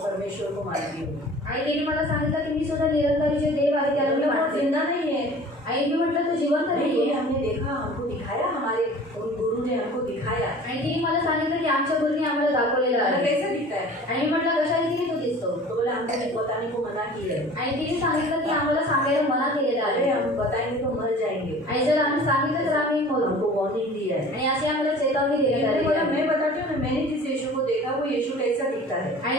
परमेश्वर को मानती हूँ। आणि तिने मला सांगितलं की मी सुद्धा निरंकारीचे देव आहे त्याला मी वो मानते जिंदा नहीं है, आणि मी म्हटलं तू जिवंत नहीं नाहीये ये हमने देखा, हमको दिखाया, हमारे उन गुरु ने हमको दिखाया। आणि तिने मला सांगितलं की आमच्या गुरुने आम्हाला दाखवलेलं बोला, आहे कैसा दिखता है? आणि मी म्हटलं कशा रीतीने तू दिसतो तो बोला हमको बताने को मना किया है, आणि तिने सांगितलं की आम्हाला सांगायला मना केलेलं अरे आहे हम बताएंगे तो मर जाएंगे, आणि जर आम्ही सांगितलं तर आम्ही मरू हमको वार्निंग दी है। आणि अशी आम्हाला चेतावणी देण्यात मैंने आली बोला आहे. मैं बताती हूँ ना, मैं मैंने जिस यीशु को देखा वो यीशु कैसा दिखता है। आणि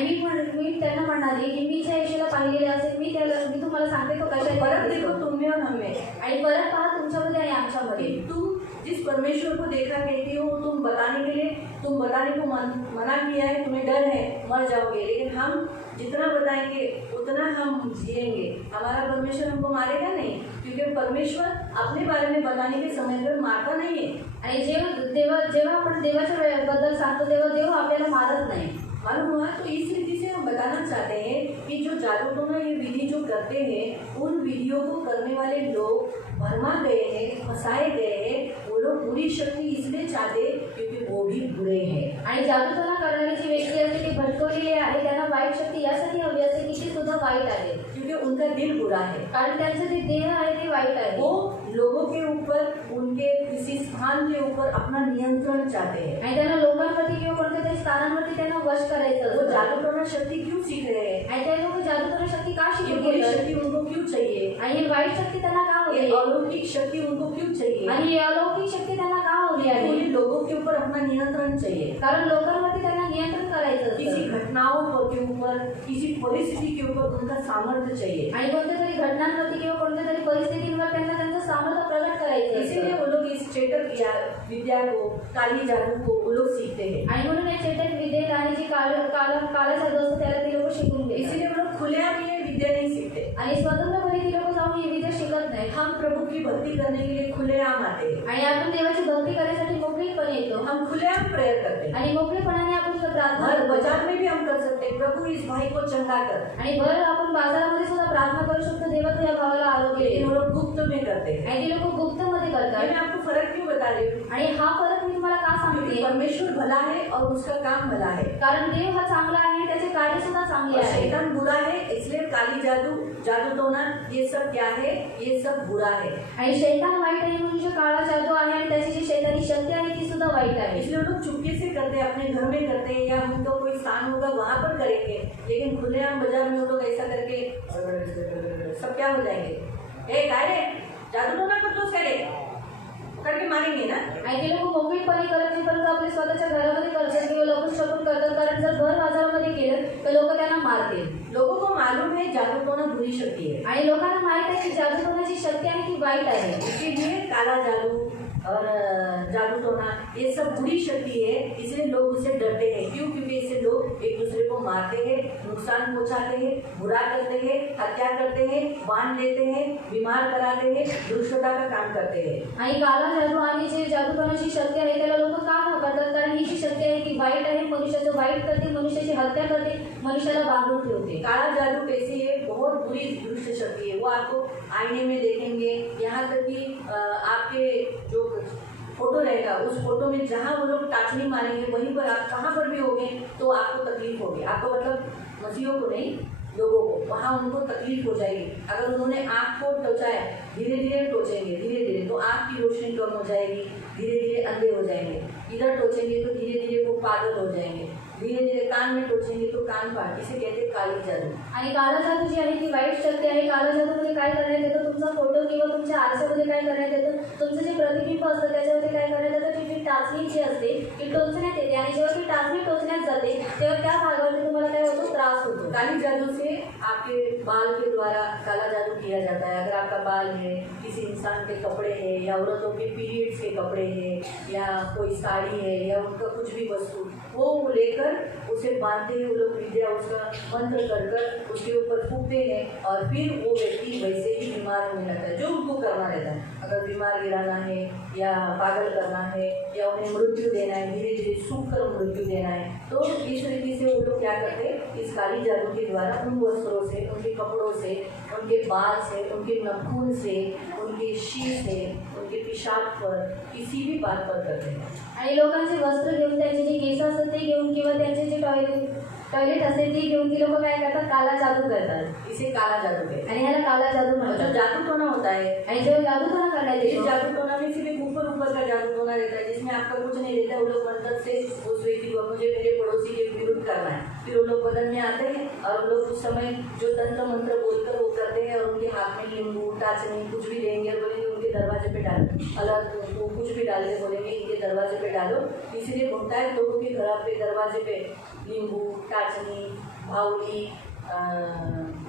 मी त्यांना म्हणाले की मी ज्या येशूला पाहिलेले असेल मी तुम्हाला सांगते तो कशा फर्क देखो तुम में और हम में। आणि परत पहा तुमच्यामध्ये आणि आमच्यामध्ये। तुम जिस परमेश्वर को देखा कहती हो तुम बताने को मना किया है, तुम्हें डर है मर जाओगे, लेकिन हम जितना बताएंगे उतना हम जिएंगे। हमारा परमेश्वर हमको मारेगा नहीं, क्योंकि परमेश्वर अपने बारे में बताने के समय पर मारता नहीं है। आणि जेव्हा आपण देवाच्या बद्दल सांगतो तेव्हा देव आपल्याला मारत नाही। मालूम हुआ? तो इस रीति से हम बताना चाहते हैं कि जो जादू टोना ये विधि जो करते हैं उन विधियों को करने वाले लोग भरमा गए हैं, फंसाए गए हैं। वो लोग बुरी शक्ति इसलिए चाहते क्योंकि वो भी बुरे हैं। आणि जादूटोना करणारी जी व्यक्ती असते ती भटकवलेली आहे, त्यांना वाईट शक्ती यासाठी हवी असते की ती सुद्धा वाईट आहे, क्योंकि उनका दिल बुरा है। कारण त्यांचं जे देह आहे ते वाईट आहे। वो लोगों के ऊपर उनके किसी स्थान के ऊपर अपना नियंत्रण चाहते हैं। आणि त्यांना लोकांवरती किंवा कोणत्या तरी स्थानांवरती त्यांना वश करायचं वो असतं। जादू टोना शक्ति क्यों सीख रहे हैं? आणि ते लोक जादूटोना शक्ती का ये शिकून बुरी घेतात शक्ति उनको क्यों चाहिए? आणि ही वाईट शक्ती त्यांना का हवी ये आहे अलौकिक शक्ति उनको क्यों चाहिए? आणि ही अलौकिक शक्ती त्यांना का हवी आहे? उन्हें लोगों के ऊपर अपना नियंत्रण चाहिए। कारण लोकांवरती त्यांना नियंत्रण करायचं किसी असतं घटनाओं पर के ऊपर, किसी परिस्थिति के ऊपर उनका सामर्थ्य चाहिए। आणि कोणत्या तरी घटनांवरती किंवा कोणत्या तरी परिस्थितींवर त्यांना त्यांचं सामर्थ्य प्रकट करायचं इसीलिए असतं। वो लोग इस चेटक विद्या को, काली जादू को वो लोग सीखते हैं। आणि म्हणून हे चेटक विद्येत आणि जी काला जादू असतो त्याला ती लोक शिकून घेतात। इसीलिए वो लोग खुलेआम ये विद्या नहीं सीखते। आणि स्वतंत्रपणे ती लोक जाऊन ही विद्या शिकत नाही। हम प्रभु की भक्ति करने के लिए खुलेआम आते हैं। आणि आपण देवाची भक्ती करण्यासाठी मोकळीपणे येतो हम खुलेआम प्रेयर करते हैं। आणि मोकळेपणाने आपण प्रार्थना हर करतो। बाजार में भी हम कर सकते हैं, प्रभु इस भाई को चंगा कर। आणि भर आपण बाजारामध्ये सुद्धा प्रार्थना करू शकतो, देवा तू या भावाला आरोग्य दे। लेकिन वो लोग गुप्त में करते हैं। आणि ते लोक गुप्तमध्ये मैं करतात। आपको फर्क क्यों बता रही हूँ? आणि हा फरक मी तुम्हाला का क्योंकि सांगते? परमेश्वर भला है और उसका काम भला है, कारण देव हा चांगला आहे, त्याचे कार्य सुद्धा चांगले और आहे। शैतान बुरा है। इसलिए काली जादू, जादू टोना ये सब क्या है? ये सब बुरा है। आणि शैतान वाईट आहे म्हणून जो काळा जादू आहे आणि त्याची जी शैतानी शक्ती आहे ती सुद्धा वाईट आहे। इसलिए लोग चुपके से करते हैं, अपने घर में करते हैं, या उनका कोई स्थान होगा वहां पर करेंगे। लेकिन खुलेआम बाजार में वो लोग ऐसा करके सब क्या हो जाएंगे? ए काय रे, जादू टोना करतोस काय रे? करके मारेंगे ना। आणि ते लोक मोकळीपणे करत नाही, परंतु आपल्या स्वतःच्या घरामध्ये करतात किंवा लपून छपून करतात। कारण जर भर बाजारामध्ये केलं तर लोक त्यांना मारतील। लोगों को मालूम है जादू टोना बुरी शक्ति है, आणि लोकांना माहित आहे की जादू टोनाची शक्ती आहे ती वाईट आहे। इसीलिए काला जादू और जादू टोना ये सब बुरी शक्ति है। इसलिए लोग उससे डरते हैं। क्यों? क्योंकि इससे लोग एक दूसरे को मारते हैं, नुकसान पहुंचाते हैं, बुरा करते हैं, हत्या करते हैं, बांध लेते हैं, बीमार कराते हैं, दुष्टता का काम करते हैं। आणि काला जादू आणि जे जादू करण्याची शक्ती आहे त्याला लोक का घाबरतात? कारण ही जी शक्ती आहे ती वाईट आहे, मनुष्याचं वाईट करते, मनुष्याची हत्या करते, मनुष्याला बांधून ठेवते। काला जादू कैसी है? बहुत बुरी दुष्ट शक्ति है। वो आपको आईने में देखेंगे, यहाँ तक कि आपके जो फोटो रहेगा उस फोटो में जहाँ वो लोग टाचनी मारेंगे वहीं पर आप कहाँ पर भी होंगे तो आपको तकलीफ होगी। आपको मतलब मसीहों को नहीं, लोगों को वहाँ उनको तकलीफ हो जाएगी। अगर उन्होंने आँख को टोचाया, धीरे धीरे टोचेंगे, धीरे धीरे तो आँख की रोशनी कम हो जाएगी, धीरे धीरे अंधे हो जाएंगे। इधर टोचेंगे तो धीरे धीरे वो पागल हो जाएंगे, धीरे धीरे कान में टोचेंगे तो कान फाट। इसे कहते हैं काली जादू। आणि काला जादू जी आहे ती वाईट शक्ती आहे। काला जादूमध्ये काय करण्यात येतं? तुमचा फोटो किंवा तुमच्या आरशामध्ये काय करण्यात येतं? तुमचं जे प्रतिबिंब असतं त्याच्यामध्ये काय करण्यात येतं? ती जी टाचणी जी असते ती टोचण्यात येते आणि जेव्हा ती टाचणी टोचण्यात जाते तेव्हा त्या भागावरती तुम्हाला काय होतो? त्रास होतो। काली जादू से आपके बाल के द्वारा काला जादू किया जाता है। अगर आपका बाल है, किसी इंसान के कपड़े हैं, या औरतों के पीरियड्स के कपड़े हैं, या कोई साड़ी है, या उनका कुछ भी वस्तु वो लेकर उसे बांधते हैं। वो लोग विद्या उसका मंत्र कर कर उसके ऊपर फूकते हैं और फिर वो व्यक्ति वैसे ही बीमार होने लगता है जो उनको करना रहता है। अगर बीमार गिराना है या पागल करना है या उन्हें मृत्यु देना है, धीरे धीरे सूख कर मृत्यु देना है, तो इस रीति से वो लोग क्या करते हैं? इस काली जादू के द्वारा उन वस्त्रों से, उनके कपड़ों से, उनके बाल से, उनके नाखून से, उनके शी से, उनके पेशाब पर, किसी भी बात पर करते हैं। आणि लोकांचे वस्त्र घेऊन, त्यांचे जे केस असतात ते घेऊन किंवा त्यांचे जे टॉयलेट असते ते घेऊन ती लोक काय करतात? काला जादू करतात। इसे काला जादू कहते हैं। आणि ह्याला काला जादू जो म्हणतात। जादू टोना होता है, आणि जेव्हा जादू टोना करण्यात इस येतो जादू टोना में सिर्फ ऊपर ऊपर का जादू टोना रहता है, जिसमें आपका कुछ नहीं रहता है। वो लोग मंत्र से उस व्यक्ति को, मुझे मेरे पड़ोसी के विरुद्ध करना है, फिर वो लोग बदन में आते हैं और वो लोग उस समय जो तंत्र मंत्र बोलकर वो करते हैं और उनके हाथ में नींबू, टाचनी कुछ भी देंगे और बोलेंगे उनके दरवाजे पे डालो, अलग कुछ भी डालने बोलेंगे इनके दरवाजे पे डालो। इसलिए होता है लोगों के घर पे दरवाजे पे नींबू, टाचनी, भावली,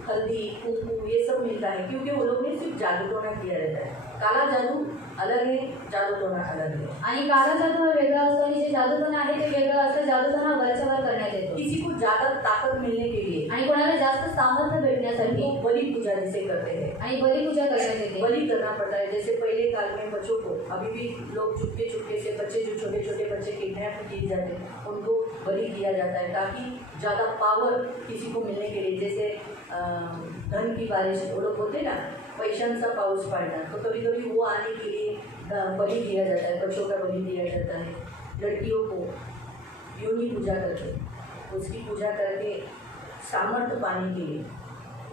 हल्दी, कुमकुम ये सब मिलता है, क्योंकि वो लोग ने सिर्फ जादू टोना किया रहता है। काला जादू अलग है, जादू टोना अलग है। आणि काला जादू हा वेगळा असतो आणि जे जादूटोणा आहे ते वेगळं असतं. जादूटोणा वरच्या वर करण्यात येतो किसी को ज्यादा ताकत मिलने के लिए आणि कोणाला जास्त सामर्थ्य भेटण्यासाठी वो बलि पूजा जिसे करते हैं, आणि बलिपूजा करण्यात येते. बलि करना पड़ता है। जैसे पहले काल में बच्चों को, अभी भी लोग चुपके चुपके से बच्चे, जो छोटे छोटे बच्चे किडनैप किए जाते हैं, उनको बलि किया जाता है ताकि ज़्यादा पावर किसी को मिलने के लिए, जैसे धन की बारिश वो लोग होते ना, पैशांचा पाऊस पड़ना, तो कभी कभी वो आने के लिए बलि दिया जाता है, बच्चों का बलि दिया जाता है। लड़कियों को योनि पूजा करके, उसकी पूजा करके सामर्थ्य पाने के लिए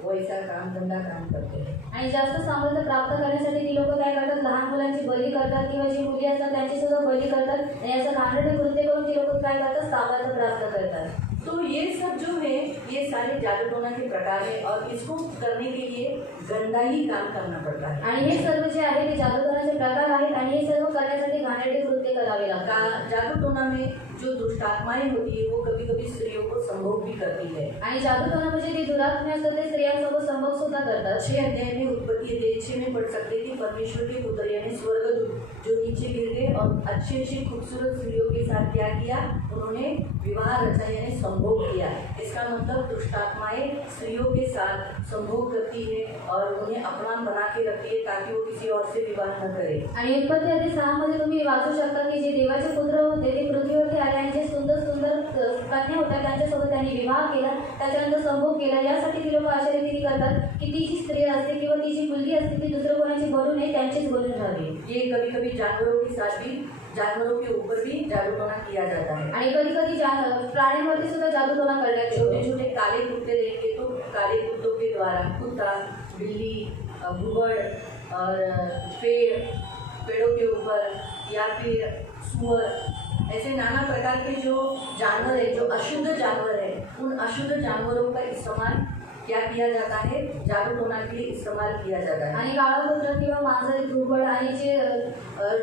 वैसा काम, धंधा काम करते हैं। आणि जास्त सामर्थ्य प्राप्त करण्यासाठी ती लोक काय करतात, लहान मुलांची बली करतात किंवा जी मुली असतात त्यांची सुद्धा बली करतात आणि असं घाणेरडे कृत्य करून ती लोक काय करतात, सामर्थ्य प्राप्त करतात. तो ये सब जो है ये सारे जादू टोना के प्रकार है, और इसको करने के लिए गंदा ही काम करना पड़ता है। आणि हे सर्व जे आहे ते जादूटोणाचे प्रकार आहेत आणि हे सर्व करण्यासाठी घाणेरडे कृत्य करावे लागतात. जादू टोना में जो दुष्ट आत्माएं होती है वो कभी कभी स्त्रियों को संभोग भी करती है। आणि जादूटोणा म्हणजे जे दुरात्मे असतात ते स्त्रियांसोबत संभोग सुद्धा करतात. 6 अध्याय में उत्पत्ति 6 में पढ़ सकते हैं कि परमेश्वर के पुत्र यानी स्वर्गदूत जो नीचे गिर गए और अच्छी अच्छी खूबसूरत स्त्रियों के साथ क्या किया, उन्होंने विवाह रचा यानी संभोग किया। इसका मतलब दुष्ट आत्माएं स्त्रियों के साथ संभोग करती है और उन्हें अपना बना के रखती है ताकि वो किसी और से विवाह न करे। आणि उत्पत्ती अध्याय 6 मध्ये तुम्ही वाचू शकता की जे देवाचे पुत्र होते ते पृथ्वीवरती आले आणि जे सुंदर सुंदर कन्या होत्या त्यांच्यासोबत त्यांनी विवाह केला, त्याच्यानंतर संभोग केला. यासाठी ती लोक अशा रीतीने करतात की ती जी स्त्री असते किंवा ती जी मुलगी असते ती दुसरं कोणाची बनू नये, त्यांचीच बनून राहावी. ये कभी कभी जानवरों के साथ भी, जानवरों के ऊपर भी जादू टोना किया जाता है। आणि कधी कधी प्राण्यांवरती सुद्धा जादूटोणा करण्यात येतो. छोटे छोटे काले कुत्ते देखे तो काले कुत्तों के द्वारा कुत्ता, बिल्ली, घुबड़ और पेड़ों के ऊपर या फिर सुअर, ऐसे नाना प्रकार के जो जानवर है, जो अशुद्ध जानवर है, उन अशुद्ध जानवरों का इस्तेमाल क्या किया जाता है, जादू टोना के लिए इस्तेमाल किया जाता है। आणि काळा कुत्रा किंवा मांजर, घुबड आणि जे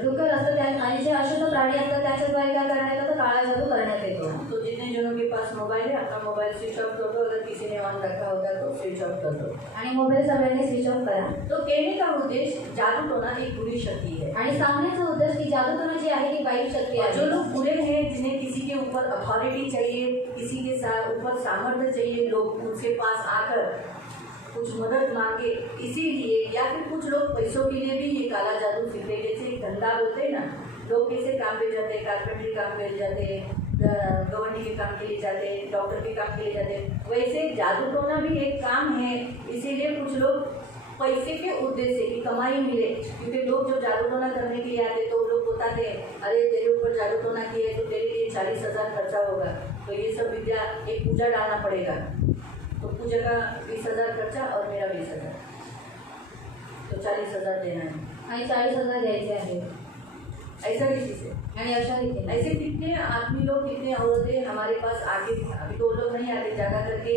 डुक्कर असतात आणि जे अशुद्ध प्राणी असतात त्याच्याद्वारे काय करण्यात येतं, तर काळा जादू करण्यात येतो. तो जितने जनों के पास मोबाइल है अपना मोबाइल स्विच ऑफ कर दो, अगर किसी ने ऑन रखा होता है तो स्विच ऑफ कर दो। आणि मोबाईल सगळ्यांनी स्विच ऑफ करा. तो कहने का उद्देश्य जादू टोना एक बुरी शक्ति है, आणि सांगण्याचा उद्देश की जादूटोणा जी आहे ती वाईट शक्ती और आहे. जो लोग बुरे हैं, जिन्हें किसी के ऊपर अथॉरिटी चाहिए, किसी के साथ ऊपर सामर्थ्य चाहिए, लोग उनके पास आकर कुछ मदद मांगे इसीलिए, या फिर कुछ लोग पैसों के लिए भी ये काला जादू सीखते हैं। जैसे धंधा बोलते हैं ना, लोग कैसे काम पे जाते हैं, कारपेंटरी काम पे जाते हैं, गवर्नी के काम के लिए जाते हैं, डॉक्टर के काम के लिए जाते हैं, वैसे जादू टोना भी एक काम है। इसीलिए कुछ लोग पैसे के उद्देश्य से कि कमाई मिले, क्योंकि लोग जो जादू टोना करने के लिए आते तो लोग बताते हैं अरे तेरे ऊपर जादू टोना किया है तो तेरे लिए 40,000 खर्चा होगा, तो ये सब विद्या एक पूजा डालना पड़ेगा, तो पूजा का 20,000 खर्चा और मेरा 20,000, तो 40,000 देना है। आणि 40,000 द्यायचे आहेत. ऐसा किसी से आणि अशा रीतीने ऐसे कितने आदमी लोग, कितने औरतें हमारे पास आके, अभी तो लोग नहीं आते, जागा करके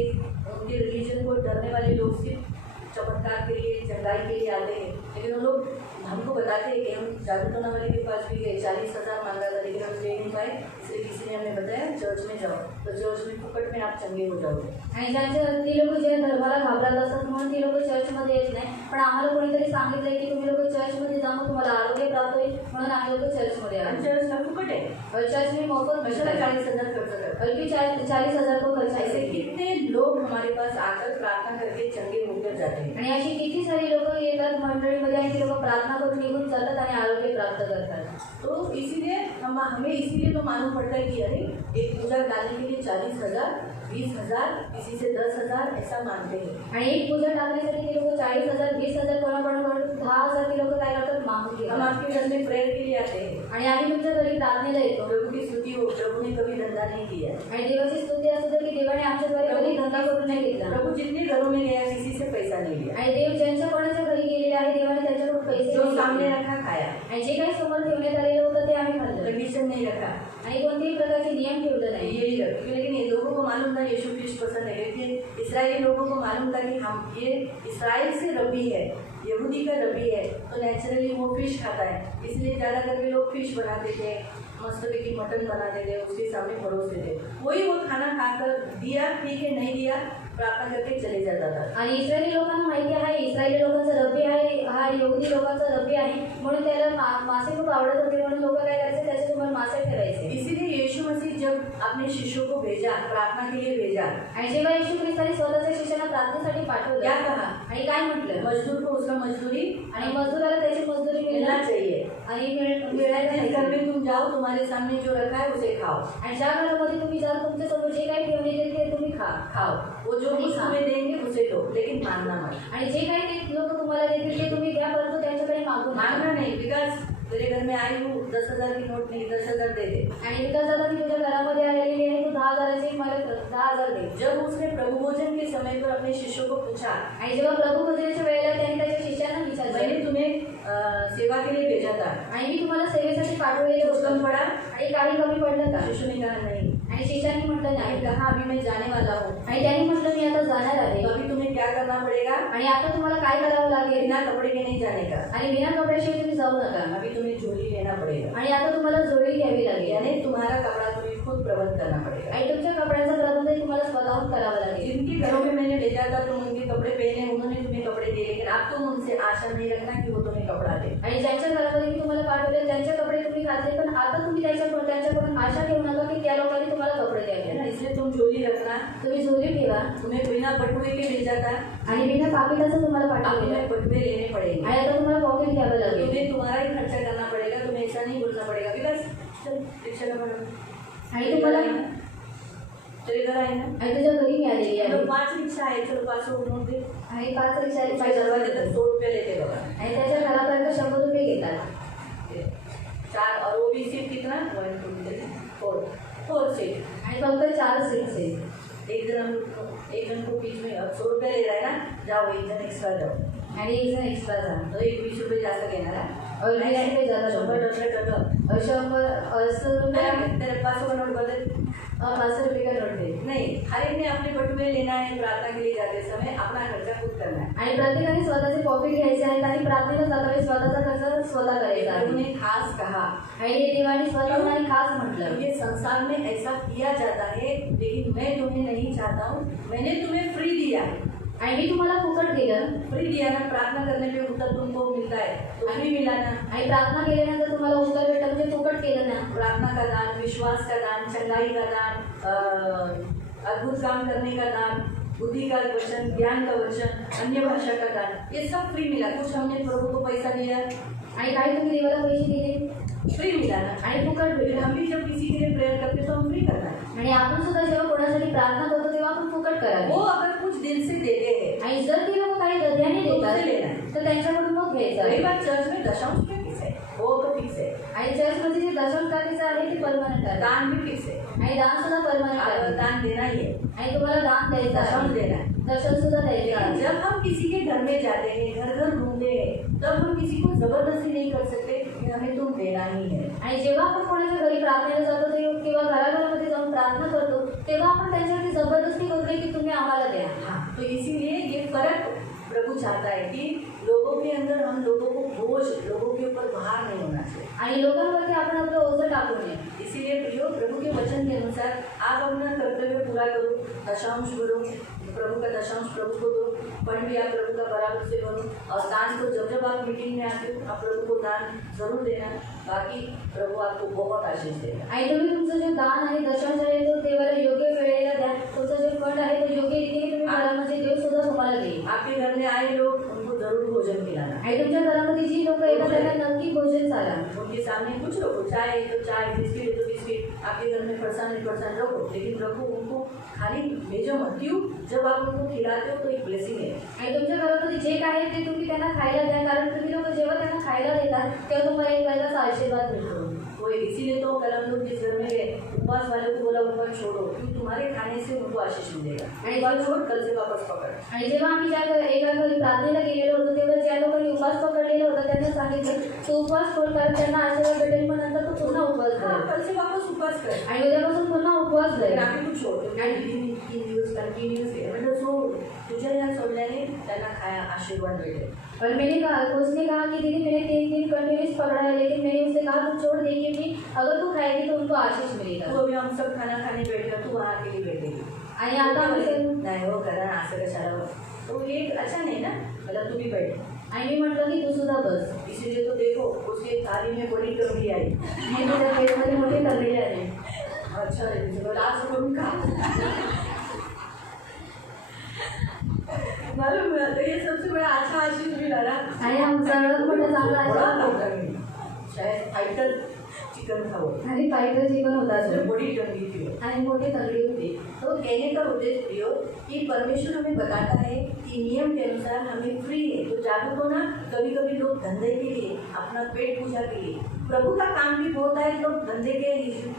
उनके रिलीजन को डरने वाले लोग सिर्फ चमत्कार के लिए, चंगाई के लिए आते हैं, लेकिन वो लोग हमको बताते हैं कि हम जादू टोना वाले के पास भी गए, 40,000 मांगा था लेकिन हम दे नहीं पाए, इसलिए किसी ने हमें बताया चर्च में जाओ, तो चर्च में फुकट में आप चंगे हो जाओगे। आणि ज्यांच्या ती लोक जे धर्माला घाबरत असतात म्हणून ती लोक चर्चमध्ये येत नाही, पण आम्हाला कोणीतरी सांगितलंय की तुम्ही लोक चर्चमध्ये जा, मग तुम्हाला आरोग्य प्राप्त होईल, म्हणून आम्ही लोक चर्चमध्ये आलो. आणि चर्चला फुकट आहे, चर्च में मोफत कशाला 40,000 खर्च करता, बल्कि 40,000 को खर्च ऐसे आहे. कितने लोग हमारे पास आकर प्रार्थना करके चंगे होकर जाते हैं। आणि अशी किती सारी लोक येतात मंडळीमध्ये आणि ती लोक प्रार्थना करून निघून जातात आणि आरोग्य प्राप्त करतात. तो इसीलिए हमें इसीलिए तो मालूम पड़ता है कि अरे एक पूजा डालने के लिए 40,000, 20,000, किसी से 10,000 ऐसा मानते हैं। आणि एक पूजा टाकण्यासाठी ते लोक 40,000, 20,000 कोणाकडून 10,000 ती लोक काय करतात, मागून हम घेतात. आपके घर में प्रेयर के लिए आते हैं, आणि आम्ही तुमच्या घरी प्रार्थनेला येतो प्रभु की स्तुति हो, प्रभु ने कभी धंधा नहीं किया, आणि देवाची स्तुती असू दे की देवाने आमच्याद्वारे कधी धंदा करून नाही घेतला. प्रभु जितने घरों में गया किसी से पैसा नहीं लिया, आणि देव ज्यांच्या कोणाच्या घरी गेलेले आहे देवाने त्यांच्याकडून पैसे जो नाही सामने घेतले. रखा खाया, आणि जे काही समोर ठेवण्यात आलेलं होतं ते आम्ही खाल्लं कंडीशन नहीं रखा, आणि कोणत्याही प्रकारचे नियम ठेवले नाही. यही रख, लेकिन ये लोगों को मालूम था यीशु ख्रिस्ट पसंद है, क्योंकि इस्राएली लोगों को मालूम था कि हम ये इस्राइल से रबी है, यहूदी का रबी है, तो नेचुरली वो फिश खाता है, इसलिए ज़्यादा करके लोग फिश बनाते थे, मस्तपैकी मटन बनाते थे, उसके सामने परोसते थे. वही वो खाना खाकर दिया, ठीक है, नहीं दिया, प्रार्थना करके चले जाता था. आणि इस्रायली लोकांना माहिती आहे इस्रायली लोकांचा रब्बी आहे, हा यहुदी लोकांचा रब्बी आहे, म्हणून त्याला मासे खूप आवडत होते, म्हणून लोक काय करायचे त्याच्यासमोर मासे ठेवायचे. इसीलिए यीशु मसीह जब अपने शिष्यों को भेजा, प्रार्थना के लिए भेजा, आणि जेव्हा येशू ख्रिस्ताने स्वतःच्या शिष्यांना प्रार्थनेसाठी पाठवलं क्या कहा? आणि काय म्हटलं, मजदूर को उसका मजदूरी आणि मजदूराला त्याची मजदूरी मिलना मिळणार चाहिए. आणि मिळायला जिस घर पाहिजे. में तुम जाओ, तुम्हारे सामने जो रखा है उसे खाओ. आणि ज्या घरामध्ये तुम्ही जाल तुमच्या समोर जे काही ठेवले ते तुम्ही खाओ. वो जो कुछ तुम्हें देंगे उसे लो, लेकिन मांगना मत. आणि जे काही ते लोक तुम्हाला देतील ते तुम्ही द्या, परंतु त्यांच्याकडे मागू नका. मांगना नहीं, बिकॉज तेरे घर में आई हूँ, 10,000 की नोट नहीं, 10,000 दे दे. आणि विकास दादा मी तुझ्या घरामध्ये आलेली आहे, तू 10,000ची मला 10,000 दे. जब उसने प्रभु भोजन के समय पर अपने शिष्यों को पूछा, आणि जेव्हा प्रभू भजनाच्या वेळेला त्यांनी त्याच्या शिष्यांना विचारलं मैंने तुम्हें सेवा के लिए भेजा था, आणि मी तुम्हाला सेवेसाठी पाठवलेले कुछ होतं कम पड़ा? आणि काही कमी पडलं का? शिशु ने कहा नहीं. आणि शिष्यांनी म्हटलं मैंने नाही. कहा अभी मैं जाने वाला हूँ, आणि त्यांनी म्हटलं मी आता जाणार आहे. तो अभी तुम्हें क्या करना पड़ेगा? आणि आता तुम्हाला काय करावं लागेल? बिना कपड़े के नहीं जाने का, आणि बिना कपड्याशिवाय तुम्ही जाऊ नका. अभी तुम्हें झोली लेना पड़ेगा, आणि आता तुम्हाला जोडी घ्यावी लागेल. यानी तुम्हारा कपड़ा तुम्हें खुद प्रबंध करना पड़ेगा. आणि तुमच्या कपड्यांचा प्रबंध तुम्हाला स्वतःहून करावा लागेल. जिनके घरों में मैंने भेजा था तुम उनके कपड़े पहने, उन्होंने तुम्हें कपड़े दिए, लेकिन अब तुम उनसे आशा नहीं रखना कि वो तुम्हें कपड़ा दे. आणि ज्यांच्या घरामध्ये मी तुम्हाला पाठवले त्यांचे कपडे तुम्ही घातले, पण आता तुम्ही त्यांच्याकडून आशा ठेवू नका की त्या लोकांनी तुम्हाला कपडे है द्यावे. ना, इसलिए तुम झोली रखना. तुम्ही झोली ठेवा. तुम्हें बिना बटुए के भेजा था, आणि बिना पाकिटाचं तुम्हाला अब पाठवलेलं तुम्हें आहे. बटुए लेने पड़ेंगे. आणि आता तुम्हाला पॉकेट घ्यावं लागेल. तुम्हें तुम्हारा ही खर्चा करना पड़ेगा, तुम्हें ऐसा नहीं बोलना पड़ेगा. बिकॉज चल रिक्शा का भाड़ा आणि तुम्हाला तेरे घर आए ना, आणि तुझ्या घरी मी आलेली आहे. चलो 5 रिक्शा आहे, चलो 500 नोट दे. आणि 5 रिक्षाने उसके दरवाजे तक 100 रुपये लेते बाबा. आणि त्याच्या घरापर्यंत 100 रुपये घेतात. 4 और वो भी सीट कितना 1 2 3 4 सीट. आणि फक्त 4 सीट्स आहेत. एक जन को बीच में अब 100 रुपये ले रहा है ना, जाओ एक जन एक्स्ट्रा जाओ, आणि एक जण एक्स्ट्रा जा. तो एक 20 रुपये जास्त घेणार आहे. और 20 रुपये जादा 100 टक्का 100 रुपये तेरे 500 का नोट बदल 500 रुपये का नोट दे. नहीं, हर एक ने अपने बटुए लेना है. प्रार्थना के लिए जाते समय अपना खर्चा खुद करना है. आणि प्रत्येकाने स्वतःचे पॉकेट घ्यायचे आहेत आणि प्रार्थनेला जाताना स्वतःचा खर्च स्वतः करायचा आहे. उन्होंने खास कहा, आणि हे देवाने स्वतःहून आणि खास म्हटलं, ये संसार में ऐसा किया जाता है, लेकिन मैं तुम्हें नहीं चाहता हूँ. मैंने तुम्हें फ्री दिया, आणि मी तुम्हाला फुकट दिलं. फ्री दिया ना. प्रार्थना करने पे उत्तर तुमको मिलता है, तो फ्री मिला ना. आणि प्रार्थना केल्यानंतर तुम्हाला उत्तर भेटलं म्हणजे फुकट केलं ना. प्रार्थना का दान, विश्वास का दान, चंगाई का दान, अद्भुत काम करने का दान, बुद्धि का वचन, ज्ञान का वचन, अन्य भाषा का दान, ये सब फ्री मिला. कुछ हमने प्रभु को पैसा दिया, आणि काही तुम्ही देवाला पैसे दिले फ्री मिला ना. आणि फुकट फिर भेटलं. हम भी जब किसी के लिए प्रेयर करते तो हम फ्री करना है. आणि आपण सुद्धा जेव्हा कोणासाठी प्रार्थना करतो तेव्हा आपण फुकट करावी. वो अगर कुछ दिल से देते हैं, आणि जर ती लोक काही हृदयाने उससे लेना है. देतात तर त्यांच्याकडून मग घ्यायचं कई आहे. बार चर्च में दशांश में फिक्स है, वो तो फिक्स है. आणि चर्चमध्ये जे दशम टाकायचं आहे ते परमनंट आहे. दान भी फिक्स है, आणि दान सुद्धा परमनंट आपको आहे. दान देना ही है, आणि तुम्हाला दान द्यायचं दशांश आहे. देना है. दशम सुद्धा द्यायचं आहे. जब हम किसी के घर में जाते हैं, घर घर घूमते हैं, तब हम किसी को जबरदस्ती नहीं कर सकते कि हमें तुम देना ही है. आणि जेव्हा आपण कोणाच्या घरी प्रार्थनेला जातो किंवा घराघरामध्ये जाऊन प्रार्थना करतो तेव्हा आपण त्यांच्यावरती जबरदस्ती करतोय की तुम्ही आम्हाला द्या. हाँ, तो इसीलिए ये फर्क प्रभु चाहता है कि लोगों के अंदर हम लोगों को बोझ, लोगों के ऊपर भार नहीं होना चाहिए. आणि लोकांवरती आपण आपलं ओझं टाकू नये. इसीलिए प्रियो, प्रभु के वचन के अनुसार आप अपना कर्तव्य पूरा करो, दशांश करो, प्रभु का दशांश प्रभु को दो, फंड भी आप प्रभु का बराबर से भरो. और दान को जब जब आप मीटिंग में आते हो आप प्रभु को दान जरूर देना. बाकी प्रभु आपको बहुत आशीष देगा. आणि तुम्ही तुमचं जे दान आणि दशांश आहे तो देवाला योग्य वेळेला द्या. तुमचं जे फंड आहे तो योग्य रीतीने तुम्ही करा, म्हणजे देव सुद्धा तुम्हाला देईल. आपके घर में आए लोग उनको जरूर भोजन खिलाना. आणि तुमच्या घरामध्ये जी लोक येतात त्यांना नक्की भोजन चाला. उनके सामने कुछ रखो, चाय है तो चाय, बिस्किट है तो बिस्किट. आपके घर में फरसान रखो, लेकिन रखो उनको खाली भेजो मत. क्यों? जब आप उनको खिलाते हो तो एक ब्लेसिंग है. आणि तुमच्या घरामध्ये जे काय आहे ते तुम्ही त्यांना खायला द्या, कारण तुम्ही लोक जेव्हा त्यांना खायला देतात तेव्हा तुम्हाला एक वेळेचा आशीर्वाद भेटतो. वो इसीलिए तो कल हम लोग जिस घर में गए, उपवास वाले को बोला उपवास छोड़ो, क्योंकि तुम्हारे खाने से उनको आशीष मिलेगा. आणि उपवास छोड़, कल से वापस पकड़. आणि जेव्हा आम्ही एका घरी प्रार्थनेला गेलेलो होतो तेव्हा ज्या लोकांनी उपवास पकडलेला होता त्यांना सांगितलं तू उपवास सोड, कारण त्यांना आशीर्वाद भेटेल, पण नंतर तू पुन्हा पुन्हा उपवास हाँ धर कल से वापस उपवास कर आणि उद्यापासून पुन्हा उपवास धर. आम्ही तू छोड़ आणि 3 दिवस कंटिन्यूस आहे म्हणजे सो तुझ्या या सोडल्याने त्यांना खाया आशीर्वाद भेटेल. और मैंने कहा उसने कहा कि दीदी मैंने 3 दिन कंटिन्यूस पकड़ा है, लेकिन मैंने उससे कहा तू छोड़ दे क्योंकि अगर तू खाएगी तो उनको आशीष तू मिलेगा. अभी हम सब खाना खाने बैठेगा तू वहाँ अकेली बैठेगी आणि आता आम्ही सगळे- नाही हो करा असं कशाला हो. तो ये अच्छा नहीं ना मतलब तू भी बैठ. आणि मी म्हटलं की तू सुद्धा बस. इसीलिए तो देखो उसके थाली में बड़ी टोकरी आई. मी तुझ्या पेटमध्ये मोठे तळलेले आहे. अच्छा है आज करून खा. मालूम है तो ये सबसे बड़ा अच्छा आशीष मिला ना. आणि आमचा सगळ्यात मोठा चांगला बड़ा आशीर्वाद होता है. शायद फाइटर चिकन खाओ आणि फायटर चिकन होता उसमें तो. बड़ी टंगी थी. आणि मोठी तगडी होती. तो कहने का उद्देश्य प्रियो कि परमेश्वर हमें बताता है कि नियम के अनुसार हमें फ्री है. तो जागरूक होना. कभी कभी लोग धंधे के लिए अपना पेट पूजा के लिए प्रभु का काम भी बहुत है तो धंधे के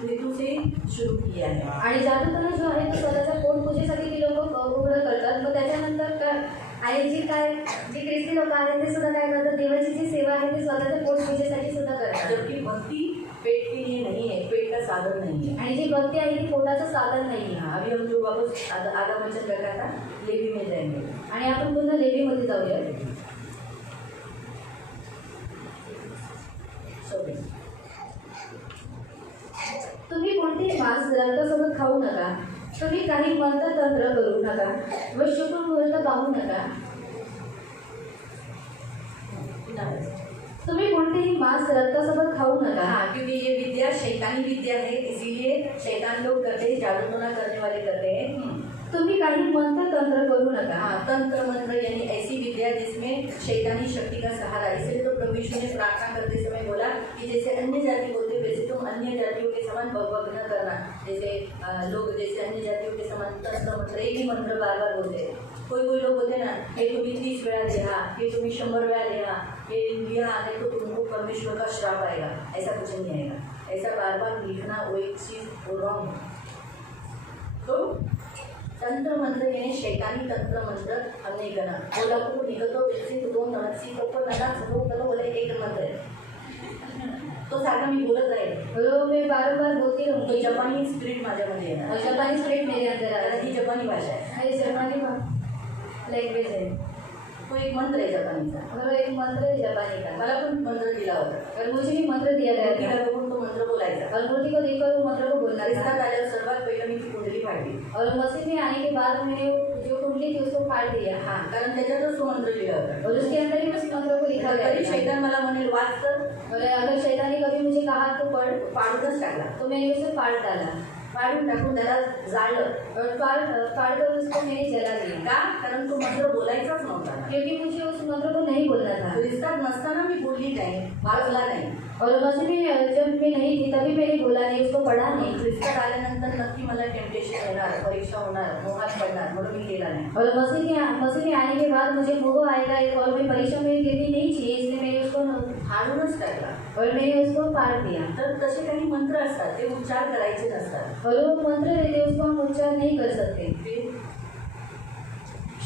हेतु से शुरू किया है. आणि जादूपणा जो आहे तो स्वतःच्या पोट पूजेसाठी ती लोक उघडं करतात. मग त्याच्यानंतर काय आणि जी ख्रिस्ती लोक आहेत ते सुद्धा काय करतात, देवाची जी सेवा आहे ती स्वतःच्या पोट पूजेसाठी सुद्धा करतात. जबकि भक्ति पेट के लिए नहीं है, पेट का साधन नहीं है. आणि जी भक्ती आहे ती पोटाचं साधन नाही आहे. हाँ, अभी हम जो वापस आधा वचन रखा था लेवी में जाएंगे. आणि आपण पुन्हा लेवीमध्ये जाऊया. सॉरी. तुम्ही कोणतेही मांस रक्तासोबत खाऊ नका. तुम्ही काही मंत्रतंत्र करू नका व शुभ मुहूर्त पाहू नका. तुम्ही कोणतेही मांस रक्तासोबत खाऊ नका. हाँ, क्योंकि ये विद्या शैतानी विद्या है, इसीलिए शैतान लोग करते हैं, जादूटोना करने वाले करते हैं. तुम्ही काही मंत्रतंत्र करू नका. हाँ, तंत्र मंत्र यानी ऐसी विद्या जिसमें शैतानी शक्ति का सहारा. इसलिए तो प्रभु यीशु ने प्रार्थना करते समय बोला कि जैसे अन्य जाति बोलते वैसे तुम अन्य जातियों के समान बकबक न करना. जैसे लोग जैसे अन्य जातियों के समान तंत्र मंत्र एक ही मंत्र बार बार बोलते हैं. कोई लोग बोलते ना हे तुम्ही 30 वेळा लिहा, हे तुम्ही 100 वेळा लिहा, हे लिहा नहीं तो तुमको परमेश्वर का श्राप आएगा. ऐसा कुछ नहीं आएगा. ऐसा बार बार लिखना वो एक चीज वो रॉन्ग है. तो तंत्र मंत्र यानी शैतानी तंत्र मंत्र हम नहीं करना. बोला को निकलतो व्यक्ति दोन नमस्सी तो पण नका सर्व करो बोले एक मंत्र है. तो सारखा मी बोलत राहील. बरोबर मी बारंबार बोलती तो रहूंगी. जपानी स्पिरिट माझ्यामध्ये येणार. और जापानी स्पिरिट मेरे अंदर आ कारण रहा ही जपानी भाषा आहे. है. ये जापानी लैंग्वेज है. तो एक मंत्र आहे जपानीचा. और एक मंत्र है जापानी का. मला पण मंत्र दिला होता. और मुझे भी मंत्र दिया गया तिला था. बघून तो मंत्र बोलायचा. और मूर्ति को देखकर वो मंत्र को बोलना ख्रिस्तात था. आल्यावर सर्वात पहिलं मी ती कुंडली फाडली. और मसीह में आने के बाद मैंने जो कुंडली थी उसको फाड़ दिया. हा, कारण त्याच्यातच तो मंत्र लिहिला होता. और उसके अंदर ही उस मंत्र को लिखा तरी गया था. शैतान मला म्हणेल वाच तर और अगर शैतान ने कभी मुझे कहा तो पढ़, फाडूनच टाकला. तो मैंने उसे फाड़ डाला. फाडून टाकून त्याला जाळलं. और फाड़ कर उसको मैंने जला दिया. का? कारण तो मंत्र बोलायचाच नव्हता. क्योंकि मुझे उस मंत्र को नहीं बोलना था. ख्रिस्तात नसताना मी बोलली नाही, वाचला नाही. और मसीह में जब मैं नहीं थी तभी मैंने बोला नहीं, उसको पढ़ा नहीं. ख्रिस्तात आल्यानंतर नक्की मला टेम्पटेशन येणार, परीक्षा होणार, मोहात पडणार, म्हणून मी केला नाही. और मसीह में आने के बाद मुझे मोह आएगा और मैं परीक्षा में गिरनी नहीं चाहिए, इसलिए मैंने उसको फाडूनच टाकला. और मैंने उसको फाड़ दिया. तर तसे काही मंत्र असतात ते उच्चार करायचे नसतात. और वो मंत्र रहते उसको हम उच्चार नहीं कर सकते. ते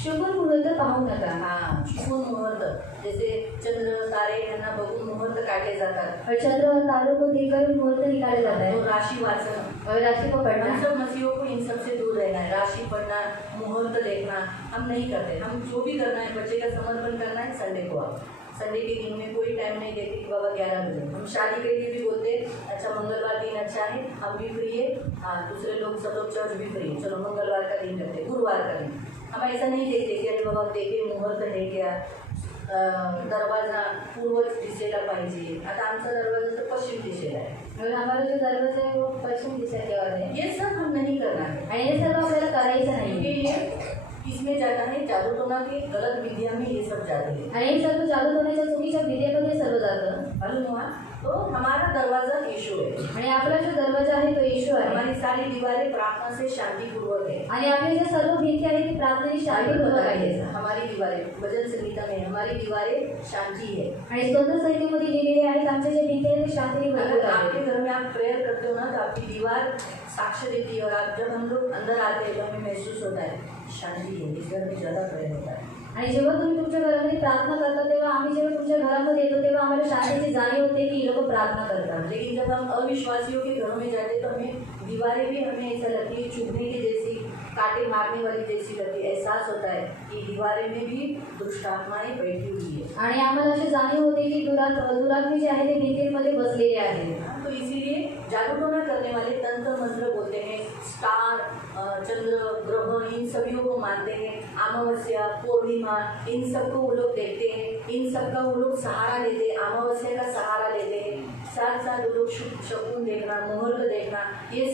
शुभ मुहूर्त पाहू नका. हा शुभ मुहूर्त जैसे चंद्र तारे यांना बघून मुहूर्त काढले जातात. और चंद्र और तारों को देखकर मुहूर्त निकाले जाता तो है. राशि वाचन. और राशि को हम पढ़ना. सब मसीहों को इन सब से दूर रहना है. राशि पढ़ना, मुहूर्त देखना हम नहीं करते. हम जो भी करना है बच्चे का समर्पण करना है संडे को. आप संडे के दिन में कोई टाइम नहीं देते कि बाबा 11 बजे. हम शादी के लिए भी बोलते हैं अच्छा मंगलवार दिन अच्छा है, हम भी फ्री है. हाँ, दूसरे लोग सब लोग चर्च भी फ्री है, चलो मंगलवार का दिन करते, गुरुवार का दिन. हम ऐसा नहीं देखते कि अरे बाबा देखे मुहूर्त है क्या, दरवाजा पूर्व दिशेला पाहिजे. आता आमचा दरवाजा तर पश्चिम दिशेला आहे. और हमारा जो दरवाजा है वो पश्चिम दिशा की ओर है. ये सब हम नहीं करना है. आणि हे सर्व आपल्याला करायचं क्योंकि नाही. ये किसमें जाता है? जादूटोना की गलत विद्या में ये सब जाते हैं. आणि हे सर्व जादू होण्याच्या चुकीच्या विद्येमध्ये सर्व जातं. मालूम हुआ? तो हमारा दरवाजा यीशु है. आणि आपला जो दरवाजा आहे तो येशू आहे. हमारी सारी दीवारें प्रार्थना से शांतिपूर्वक है. आणि आपली ज्या सर्व भिंती आहेत ती प्रार्थनेने शांतीपूर्वक आहे. हमारी दीवारें भजन संगीता में हमारी दीवारें शांति है. आणि स्तोत्र संहितेमध्ये लिहिलेले आहेत आमच्या ज्या भिंती आहेत ते शांतीने भरपूर अगर आहेत. आपके घर में आप प्रेयर करते हो ना तो आपकी दीवार साक्ष्य देती है. और आप जब हम लोग अंदर आते हैं तो हमें महसूस होता है शांति है, इस घर में ज़्यादा प्रेयर होता है. आणि जेव्हा तुम्ही तुमच्या घरामध्ये प्रार्थना करता तेव्हा आम्ही जेव्हा तुमच्या घरामध्ये येतो तेव्हा आम्हाला शांतीची जाणीव होते की लोक प्रार्थना करतात. लेकिन जब हम अविश्वासियों के घरों में जाते तो हमें दीवारें भी हमें ऐसा लगती है चुभने की जैसी, कांटे मारने वाली जैसी लगती है. एहसास होता है कि दीवारें में भी दुष्ट आत्माएं बैठी हुई है. आणि आम्हाला अशी जाणीव होते की दुरात्मे जे आहे ते भिंतींमध्ये बसलेले आहेत. तो इसीलिए जादू टोना करने वाले तंत्र मंत्र बोलते हैं, स्टार, चंद्र, ग्रह, इन सभी को मानते हैं. अमावस्या, पूर्णिमा, इन सबको वो लोग देखते हैं, इन सबका वो लोग सहारा लेते हैं. अमावस्या का सहारा लेते हैं. साथ साथ वो लोग शकुन देखना, मुहूर्त देखना, ये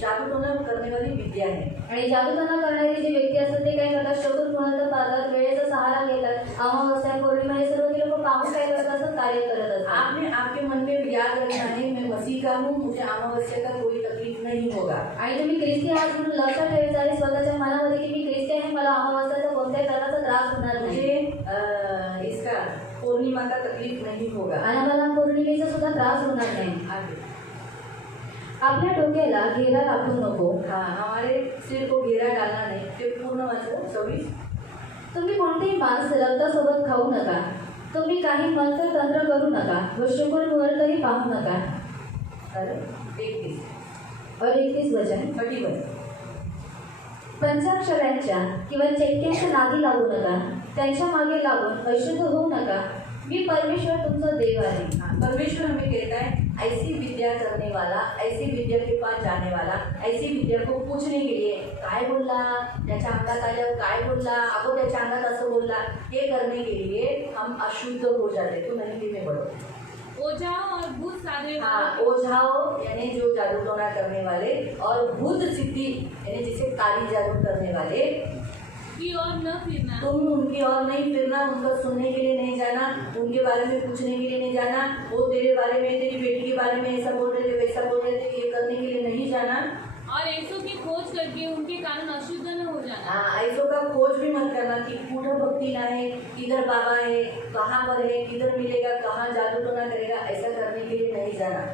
जादू टोना करने वाली विद्या है. आणि जादूटोना करणारे जे व्यक्ती असतात ते काय करतात, शकुन मुहूर्त पाहतात, वेळेचा सहारा घेतात, अमावस्या पौर्णिमा हे सर्व ते लोक पाहून काय करत असतात, कार्य करत असतात. आपने आपके मन में याद रखना है, मैं मसीह का हूँ, मुझे अमावस्या का कोई तकलीफ नहीं होगा. आणि तुम्ही ख्रिस्ती आहात म्हणून लक्षात ठेवायचं आहे स्वतःच्या मनामध्ये की मी ख्रिस्ती आहे, मला अमावस्याचा कोणत्याही प्रकारचा त्रास होणार नाही, मुझे इसका पूर्णिमा का तकलीफ नहीं होगा. आणि मला पौर्णिमेचा सुद्धा त्रास होणार नाही. आगे. आपल्या डोक्याला घेरा राखू नको. हाँ, हमारे सिर को घेरा डालना नहीं. ते पूर्ण वाचो 26. तुम्ही कोणतेही मांस रक्तासोबत खाऊ नका. तुम्ही काही मंत्र तंत्र करू नका व शुकुन मुहूर्तही पाहू नका. अरे 31. और 31 वचन, 31. पंचाक्षरांच्या किंवा चेक्क्यांच्या नादी लागू नका. त्यांच्या मागे लागून अशुद्ध होऊ नका. मी परमेश्वर तुमचा देव आहे. परमेश्वर हमें कहता है ऐसी विद्या करने वाला, ऐसी विद्या के पास जाने वाला, ऐसी विद्या को पूछने के लिए काय बोलला, त्याच्या अंगात आल्यावर काय बोलला, अगो त्याच्या अंगात असं बोलला, हे करने के लिए हम अशुद्ध हो जाते. तो नहीं में बढ़ो. ओझाओं और भूत साधने हाँ, वालों ओझाओं यानी जो जादू टोना करने वाले और भूत सिद्धि यानी जिसे काली जादू करने वाले की ओर न फिरना. तुम उनकी ओर नहीं फिरना, उनका सुनने के लिए नहीं जाना, उनके बारे में पूछने के लिए नहीं जाना. वो तेरे बारे में, तेरी बेटी के बारे में ऐसा बोल रहे थे, वैसा बोल रहे थे, ये करने के लिए नहीं जाना. और ऐसों की खोज करके उनके कारण अशुद्ध न हो जाना. हाँ, ऐसों का खोज भी मत करना कि कुठं भक्ति ना है, किधर बाबा है, कहाँ पर है, किधर मिलेगा, कहाँ जादू टोना करेगा, ऐसा करने के लिए नहीं जाना.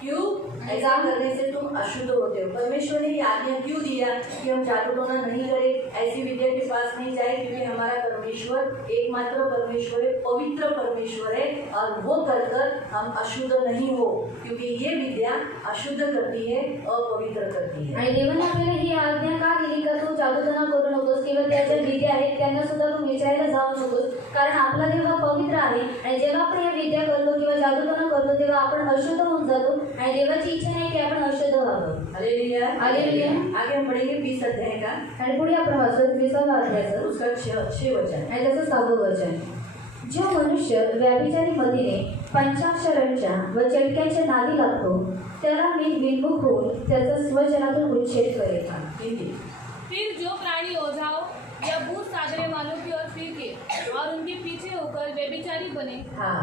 क्यों? ऐसा करने से तुम अशुद्ध होते हो. परमेश्वर ने ये आज्ञा क्यों दिया कि हम जादू टोना नहीं करें, ऐसी विद्या के पास नहीं जाए? क्योंकि हमारा परमेश्वर एकमात्र परमेश्वर है, पवित्र परमेश्वर है, और वो कर हम अशुद्ध नहीं हो, क्योंकि ये विद्या अशुद्ध करती है, अपवित्र करती है. आणि देवाने आपल्याला ही आज्ञा का दिली का तू जादूटोना करू नकोस किंवा त्याच्या विद्या आहेत त्यांना सुद्धा तू विचारायला जाऊ नकोस, कारण आपला देव हा पवित्र आहे. आणि जेव्हा आपण या विद्या करतो किंवा जादूटोना करतो तेव्हा आपण अशुद्ध होऊन जातो आणि देवाची इच्छा नाही की आपण अशुद्ध व्हावं. हालेलुया. हालेलुया. आगे हम पढ़ेंगे 20 अध्याय का, आणि पुढे आपण वाचतो 20 अध्यायाचं उसका 6 वचन. आणि त्याचं 6वं वचन. जो मनुष्य व्याभिचारी मतीने पंचाक्षरांच्या व चटक्यांच्या नादी लागतो त्याला मी विन्मुख होऊन त्याचा स्वजनातून उच्छेद करेन. हिंदी. फिर जो प्राणी ओझाओं या भूत साधने वालों की ओर फिरके और उनके पीछे होकर व्यभिचारी बने. हाँ,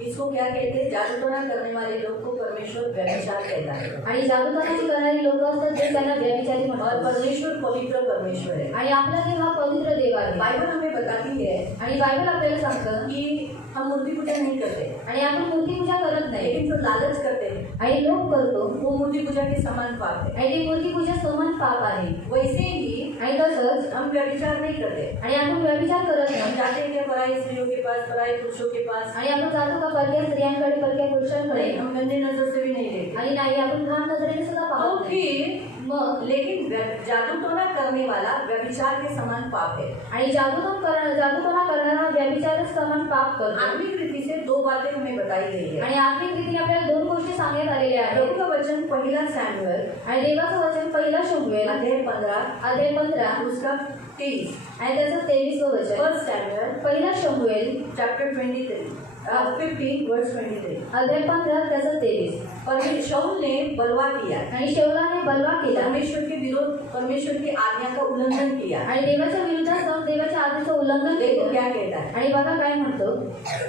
इसको क्या कहते हैं? जादू टोना करने वाले लोग को परमेश्वर व्यभिचार कहता है. आणि जादूटोना करणारी लोक असतात जे त्यांना व्यभिचारी और म्हणतात. परमेश्वर पवित्र परमेश्वर है. आणि आपला देव हा पवित्र देव आहे. बाइबल हमें बताती है आणि बायबल आपल्याला सांगतं कि हम मूर्ति पूजा नहीं करते, आणि आपण मूर्ती पूजा करत नाही लेकिन जो लालच करते हैं आणि लोक करतो वो मूर्ति पूजा के समान पाप है. आणि ती मूर्ती पूजा समान पाप आहे. वैसे ही आणि तसंच हम व्यभिचार नहीं करते. आणि आपण व्यभिचार करत हम नाही. जाते हैं क्या पराई स्त्रियों के पास, पराई पुरुषों के पास, आणि आपण जातो का परक्या स्त्रियांकडे परक्या पुरुषांकडे नहीं, हम गंदे नजर से भी नहीं देखते. आणि नाही आपण घाण नजरेने सुद्धा तो पाहत नाही. फिर मग लेकिन जादू टोना करने वाला व्यभिचार के समान पाप है. आणि जादूटोना करणारा व्यभिचारच समान पाप करतो. आत्मिक रीति से 2 बातें हमें बताई गई है. आणि आत्मिक रीतीने आपल्याला 2 गोष्टी सांगण्यात आलेल्या आहेत. प्रभु का वचन 1 सैमुएल आणि देवाचं वचन 1 शमूएल अध्याय 15 अध्याय 15 उसका 23. आणि त्याचं 23वं वचन 1 सैमुएल 1 शमूएल चैप्टर 23 15 वर्स 23. अध्याय 15 त्याचं 23. परमेश्वर शाऊल ने बलवा किया, आणि शौलाने बलवा केला परमेश्वर के विरोध, परमेश्वर की आज्ञा का उल्लंघन किया. आणि देवाच्या विरुद्धात जाऊन देवाच्या आज्ञेचं उल्लंघन देखो केलं. क्या कहता है. आणि बघा काय म्हणतो,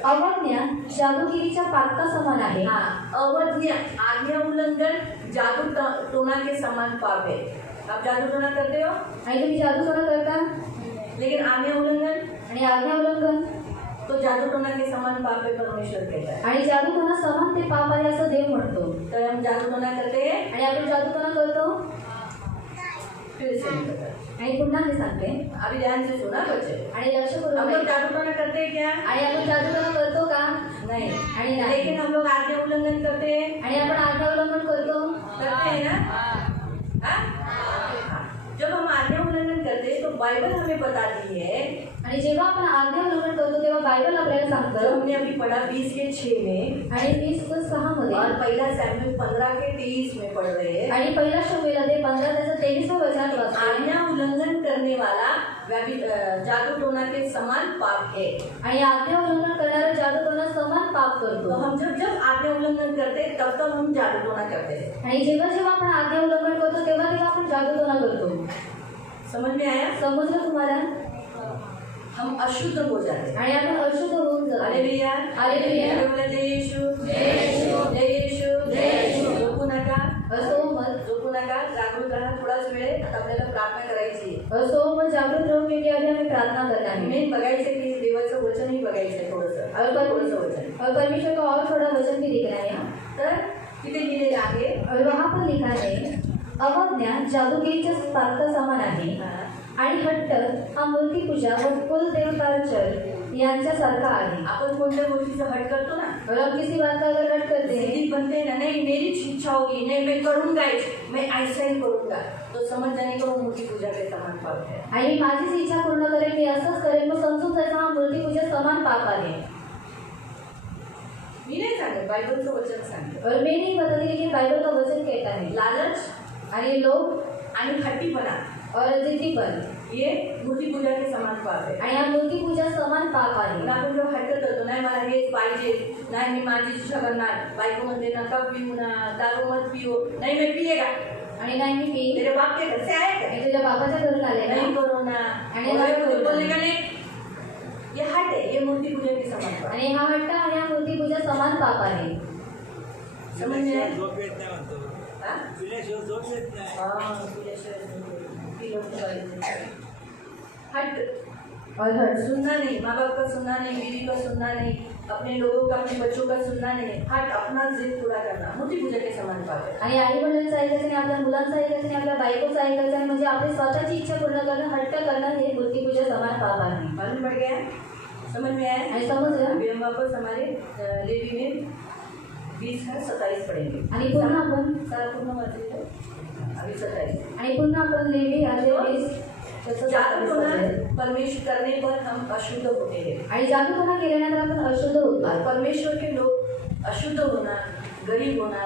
अवज्ञा जादूगिरीच्या पातका समान आहे. हाँ, अवज्ञा आज्ञा उल्लंघन जादू टोना के समान पाप है. आप जादू टोना करते हो आणि तुम्ही जादूटोना करता लेकिन आज्ञा उल्लंघन, आणि आज्ञा उल्लंघन तो जादू टोना के समान पाप है, परमेश्वर कहता है. आणि जादूटोना समान ते पाप आहे असं देव म्हणतो. तर हम जादू टोना करते हैं. आणि आपण जादूटोना करतो फिर से नहीं पता. आणि पुन्हा मी सांगते अभी ध्यान से सुना बच्चे। आणि लक्ष करून हम लोग ऐका. जादूटोना करते हैं क्या? आणि आपण जादूटोना करतो का? नहीं। आणि नाही. लेकिन हम लोग आज्ञा उल्लंघन करते हैं, आणि आपण आज्ञा उल्लंघन करतो. करते हैं ना? हाँ? हाँ। जब हम आज्ञा उल्लंघन करते हैं तो बाइबल हमें बताती है, आणि जेव्हा आपण आज्ञा उल्लंघन करतो तेव्हा बायबल आपल्याला जो सांगतं. हमने अभी पढ़ा 20:6 में आणि 20:6 मध्ये और पहला सैमुएल 15:23 में पढ़ रहे हैं। आणि पहिला शमूएल ते 15:23 वचनात वाचतो. आज्ञा उल्लंघन करने वाला जादू टोना के समान पाप है। आणि आज्ञा उल्लंघन करणारा जादूटोना समान पाप तो करतो. हम जब आज्ञा उल्लंघन करते हैं, तब तब हम जादू टोना करते हैं। आणि जेव्हा जेव्हा आपण आज्ञा उल्लंघन करतो तेव्हा तेव्हा आपण जादूटोना करतो. समझ में आया? समजलं तुम्हाला? हम अशुद्ध हो जाते हैं। आणि आपण अशुद्ध होऊन जातो. Hallelujah, hallelujah. बोला जय येशू, जय येशू, जय येशू, जय येशू। झोपू नका, असो मत झोपू नका, जागृत राहा. थोडाच वेळ आता आपल्याला प्रार्थना करायची आहे। असो मत जागृत राहून की आधी आम्ही प्रार्थना करणार आहे. मेन बघायचं की देवाचं वचनही बघायचंय थोडंसं, थोडंसं वचन। और परमेश्वर का और थोड़ा वचन भी दिख रहा है. तर तिथे लिहिलेलं आहे, और वहाँ पर लिखा है अवज्ञा जादूगिरीच्या पात्र समान आहे आणि हट्ट हा मूर्तिपूजा व कुलदेवतार्चन यांच्यासारखा आहे. आपण कोणत्या गोष्टीचं हट करतो ना, और हम किसी बात का अगर हट करते हैं जिद्दी बनते हैं ना, नहीं मेरी इच्छा होगी, नहीं मैं करूँगा ही, मैं ऐसा ही करूँगा, तो समझ जाने को वो मूर्ति पूजा के समान पाप है। आणि माझीच इच्छा पूर्ण करेल मी असंच करेल मग समजून जायचं हा मूर्तिपूजा समान पाप आहे. मी नाही सांगत, बायबलचं वचन सांगतं। और मैं नहीं बताती लेकिन बाइबल का वचन कहता है लालच आणि लोभ आणि हट्टीपणा और जिद्दीपण ये मूर्ति पूजा के समान पाप है। आणि हा मूर्तिपूजा समान पाप आहे. पण आपण जेव्हा हट्ट करतो, नाही मला हेच पाहिजे, नाही मी माझी इच्छा करणार, बायको म्हणते नका पिऊ ना, दारू मत पिओ, नहीं मैं पिएगा, आणि नाही मी पिईन. तेरे बाप के घर से आए क्या? आणि तुझ्या बाबाच्या घरून आले ना नहीं करो ना, आणि बोले नाही करू बोलने ना. का नहीं, ये हट है, ये मूर्ति पूजा के समान पाप है। आणि हा हट्ट आणि हा मूर्तिपूजा समान पाप आहे. समझ में आया? झोप येत नाही म्हणतो. हाँ? पिल्याशिवाय झोप येत नाही. हाँ, पिलो हट, और हट सुनना नहीं, माँ बाप का सुनना नहीं, बीवी का सुनना नहीं, अपने लोगों का, अपने बच्चों का सुनना नहीं, हट अपना जिद पूरा करना मूर्ति पूजा के समान पाप है। आणि आई वडिलांचं ऐकायचं नाही, आपल्या मुलांचं ऐकायचं नाही, आपल्या बायकोचं ऐकायचं नाही, म्हणजे आपली स्वतःची इच्छा पूर्ण करणं हट्ट करणं हे मूर्तिपूजा समान पाप आहे. मालूम पड़ गया? समझ में आया? आणि समजलं? अभी हम वापस हमारे लेवी में 20:27 पढ़ेंगे। आणि पुन्हा आपण सारा पूर्ण वाचेंगे। अभी 27। आणि पुन्हा आपण लेवी अध्याय 20 त्याचं जादू 27 टोना वाचूया. परमेश्वर करने पर हम अशुद्ध होते हैं। आणि जादूटोना केल्यानंतर आपण अशुद्ध होतो. और परमेश्वर के लोग अशुद्ध होना, गरीब होना,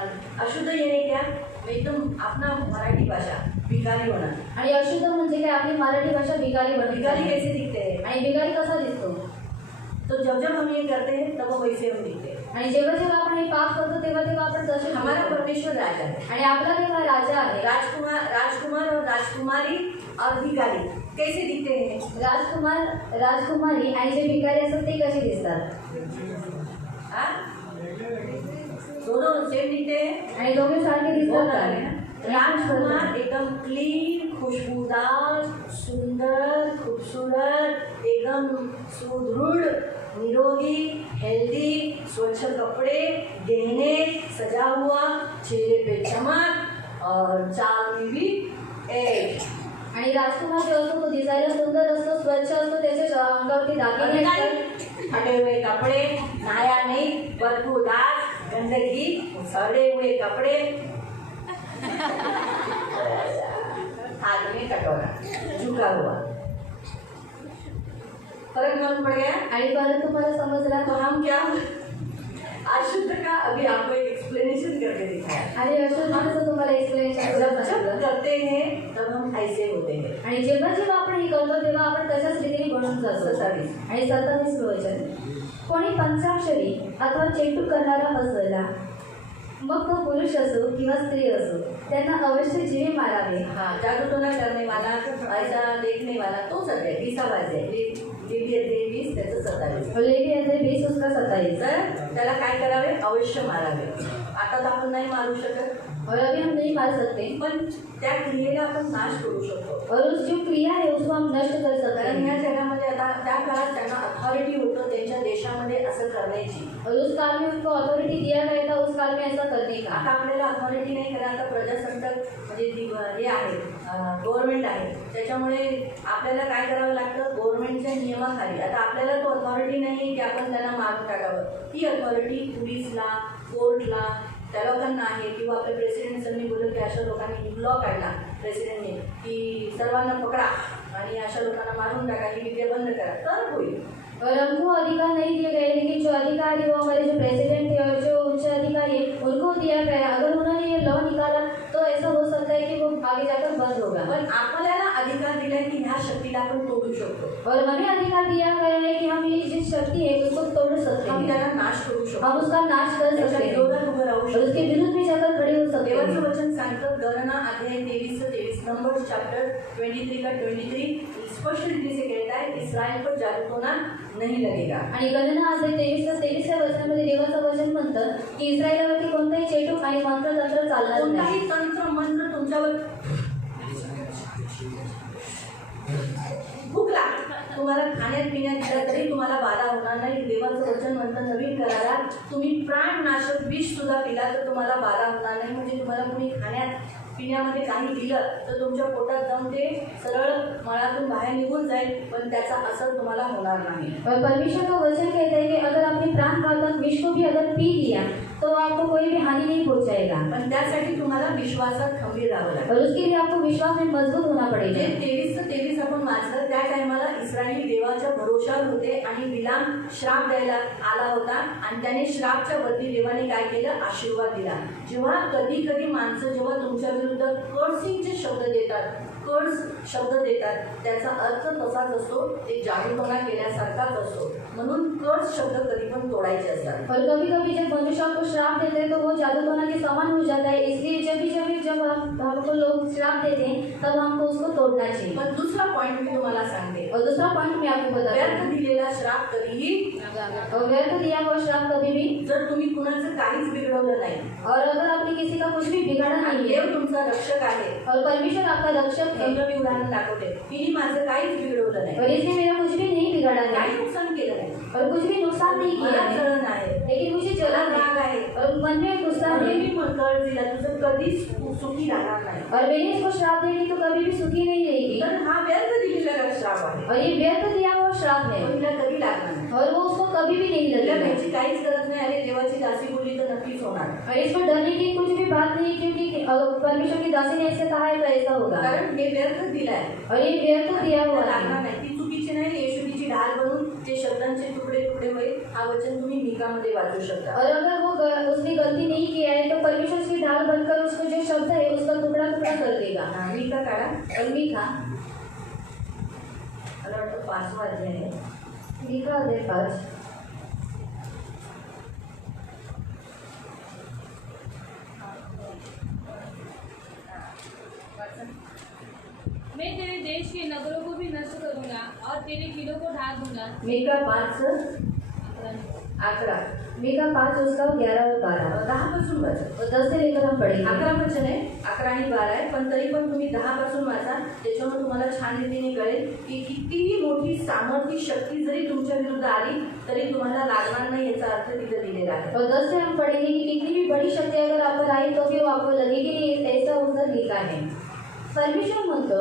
अशुद्ध यानी क्या? एकदम अपना मराठी भाषा भिकारी होना। आणि अशुद्ध म्हणजे काय? आपली मराठी भाषा भिकारी बनते. भिकारी कैसे दिखते हैं? आणि भिकारी कसा दिसतो? तो जब जब हम ये करते हैं तब वो वैसे हम दिखते हैं। आणि जेव्हा जेव्हा आपण हे पाप करतो तेव्हा तेव्हा आपण तसे हमारा दिसतो. परमेश्वर राजा है। आणि आपला तेव्हा राजा आहे. राजकुमार और राजकुमारी और भिखारी कैसे दिखते हैं? राजकुमार राजकुमारी आणि जे भिकारी असतात ते कसे दिसतात? हाँ? दोनों सेम दिखते हैं। आणि दोघे सारखे दिसतात का? राजकुमार एकदम क्लीन, खुशबूदार, सुंदर, खूबसूरत, एकदम सुदृढ़, निरोगी, हेल्दी, स्वच्छ कपड़े, गहने, सजा हुआ, चेहरे पे चमक और चाल में भी ऐश। आणि राजकुमार जो असतो तो दिसायला सुंदर असतो, स्वच्छ असतो, त्याच्या अंगावरती दागिने असतात. फटे हुए कपड़े, नहाया नहीं, बदबूदार, गंदगी, सड़े हुए कपड़े, हाथ में कटोरा, झुका हुआ। फर्क मालूम पड़ गया? आणि परत तुम्हाला समजला तो हम क्या अशुद्ध का अभी आपको एक एक्सप्लेनेशन करके दिखाया। आणि अशुद्धाचं तुम्हाला एक्सप्लेनेशन जब जब करते हैं तब हम ऐसे होते हैं। आणि जेव्हा जेव्हा आपण हे करतो तेव्हा आपण तशाच रीतीने बनून जातो. 27. आणि 27 वचन, कोणी पंचाक्षरी अथवा चेटूक करणारा असला मग तो पुरुष असो किंवा स्त्री असो त्यांना अवश्य जीवे मारावे. हाँ, जादू टोना करने वाला, ऐसा देखने वाला तो सब है, बीसाबाज है, लेवी अध्याय 20 त्याचं 27. और लेवी अध्याय 20 उसका 27. तर त्याला काय करावे? अवश्य मारावे. आता तर आपण नाही मारू शकत, और अभी हम नहीं मार सकते, पण त्या क्रियेला आपण नाश करू शकतो. और उस जो क्रिया है उसको हम नष्ट कर सकते कारण हैं. या जगामध्ये आता त्या काळात त्यांना अथॉरिटी होतं त्यांच्या देशामध्ये असं करण्याची. और उस काल में उनको अथॉरिटी दिया गया था उस काल में ऐसा करने का. आता आपल्याला अथॉरिटी नाही करा, आता प्रजासत्ताक म्हणजे हे आहे, गव्हर्नमेंट आहे, त्याच्यामुळे आपल्याला काय करावं लागतं? गव्हर्नमेंटच्या नियमाखाली. आता आपल्याला तो अथॉरिटी नाही आहे की आपण त्यांना मारून टाकावं. ही अथॉरिटी पोलीसला, कोर्टला, त्या लोकांना आहे. किंवा आपल्या प्रेसिडेंटांनी बोललं की अशा लोकांनी लॉ काढला प्रेसिडेंटने की सर्वांना पकडा आणि अशा लोकांना मारून टाका, ही विद्या बंद करा, तर होईल. और हमको अधिकार नहीं दिए गए, लेकिन जो अधिकार है वो हमारे जो प्रेसिडेंट है और जो उच्च अधिकारी है उनको दिया गया. अगर उन्होंने ये लॉ निकाला तो ऐसा हो सकता है कि वो आगे जाकर बंद होगा. पण आपल्याला अधिकार दिलाय की ह्या शक्तीला आपण तोडू शकतो, और हमें अधिकार दिया गया है कि हम ये जो शक्ति है उसको तोड़ सकते हम हैं, त्याला नाश करू शकतो, हम उसका नाश कर त्याच्या सकते हैं विरोधात उभं राहू और शकतो. उसके विरुद्ध में जाकर खड़े हो सकते देवाचं हैं. वचन सांगतं, गणना अध्याय 23 नंबर चैप्टर 23 का 23 स्पष्ट रीति से कहता है इस्रायल पर जादू टोना नहीं लगेगा. आणि गणना अध्याय 23 या वचनामध्ये देवाचं वचन म्हणतं की इस्रायलावरती कोणताही चेटूक आणि मंत्र तंत्र चालणार नाही. कोणताही तंत्र मंत्र तुमच्यावर भूकला, तुम्हाला खाण्यात पिण्यात दिला तरी तुम्हाला बाधा होणार नाही. देवाचं वचन म्हणतं नवीन करारात तुम्ही प्राणनाशक विष सुद्धा पिला तर तुम्हाला बाधा होणार नाही. म्हणजे तुम्हाला कुणी खाण्यात पिण्यामध्ये काही दिलं तर तुमच्या पोटात जाऊन ते सरळ मळातून बाहेर निघून जाईल, पण त्याचा असर तुम्हाला होणार नाही. और परमेश्वर का वचन कहता है कि अगर आपने प्राण घातक विष को भी अगर पी लिया तो आपको कोई भी हानि नहीं पहुंचाएगा. पण त्यासाठी तुम्हाला विश्वासात खंबीर राहावं लागेल. और उसके लिए आपको विश्वास में मजबूत होना जे पड़ेगा. 23 आपण वाचलं त्या टायमाला इस्रायली देवाच्या भरोशावर होते आणि बिलाम श्राप द्यायला आला होता आणि त्याने श्रापच्या बदली देवाने काय केलं? आशीर्वाद दिला. जेव्हा कधी कधी माणसं जेव्हा तुमच्या विरुद्ध कर्सिंगचे शब्द देतात, कर्स शब्द देतात, त्याचा अर्थ तसाच असतो, ते जादूटोणा केल्यासारखाच असतो. म्हणून कर्स शब्द कधी पण तोडायचे असतात. और कभी कभी जब मनुष्य आपको श्राप देते हैं तो वो जादूटोना के समान हो जाता है. इसलिए जब हमको लोग श्राप देते हैं तब हमको उसको तोड़ना चाहिए. पण दुसरा पॉइंट मी तुम्हाला सांगते, और दूसरा पॉइंट मैं आपको बताती व्यर्थ हूँ. दिलेला श्राप कधीही, और व्यर्थ दिया हुआ श्राप कभी भी, जर तुम्ही कुणाचं काहीच बिघडवलं नाही, और अगर आपने किसी का कुछ भी बिगाड़ा आणि नहीं है देव तुमचा रक्षक आहे, और परमेश्वर आपका रक्षक है समजा मी उदाहरण दाखवते, तिने माझं काहीच बिघडवलं नाही, और इसने मेरा कुछ भी नहीं बिगाड़ा है काही नुकसान केलं नाही, और कुछ भी नुकसान नहीं किया मला है, जळण आहे, लेकिन मुझे मला जलन राग है आहे, और मन में गुस्सा म्हणून है, मी कळ दिला, तुझं कधीच सुखी राहणार नाही. और मैंने इसको श्राप देगी तो कभी भी सुखी नहीं रहेगी. तर हा व्यर्थ दिलेला श्राप आहे, और ये व्यर्थ दिया हुआ श्राप है तो तिला कधी लागणार नाही. और वो उसको कभी भी नहीं तिला लगेगा. त्याची काहीच गरज नाही. अरे देवाची दासी बोलली तर नक्कीच होणार, और इसको डरने की कुछ भी बात नहीं, क्योंकि परमेश्वर की दासी ने ऐसे कहा है तो ऐसा होगा. कारण हे व्यर्थ दिलाय, और ये व्यर्थ दिया हुआ लागणार है. नाही. ती चुकीची नाही, येशू तिची ढाल बनून ते शब्दांचे तुकडे तुकडे होईल. हा वचन तुम्ही मिकामध्ये वाचू शकता. और अगर वो उसने गलती नहीं किया है तो परमेश्वर उसकी ढाल बनकर उसको जो शब्द है उसका टुकड़ा टुकड़ा कर देगा. मिका काढा, और मीका मला वाटतं 5वा अध्याय आहे. मीका अध्याय 5. मैं तेरे देश के नगरों को भी नष्ट करूंगा और तेरे किलों को ढा दूंगा. मिका 5:11. मीका 5 उसका 11 और 12. 10 पासून वाचा. और 10 से लेकर हम पढ़ेंगे. 11 वचन आहे, 11 आणि 12 आहे, पण तरी पण तुम्ही 10 पासून वाचा. त्याच्यामुळे तुम्हाला छान रीतीने कळेल की कितीही मोठी सामर्थ्य शक्ती जरी तुमच्या विरुद्ध आली तरी तुम्हाला लागणार नाही, याचा अर्थ तिथे दिलेला आहे. और 10 से हम पढ़ेंगे कि कितनी भी बड़ी शक्ति अगर आप पर आई तो भी वो आपको लगेगी नहीं, ऐसा उधर लिखा है. परमेश्वर म्हणतो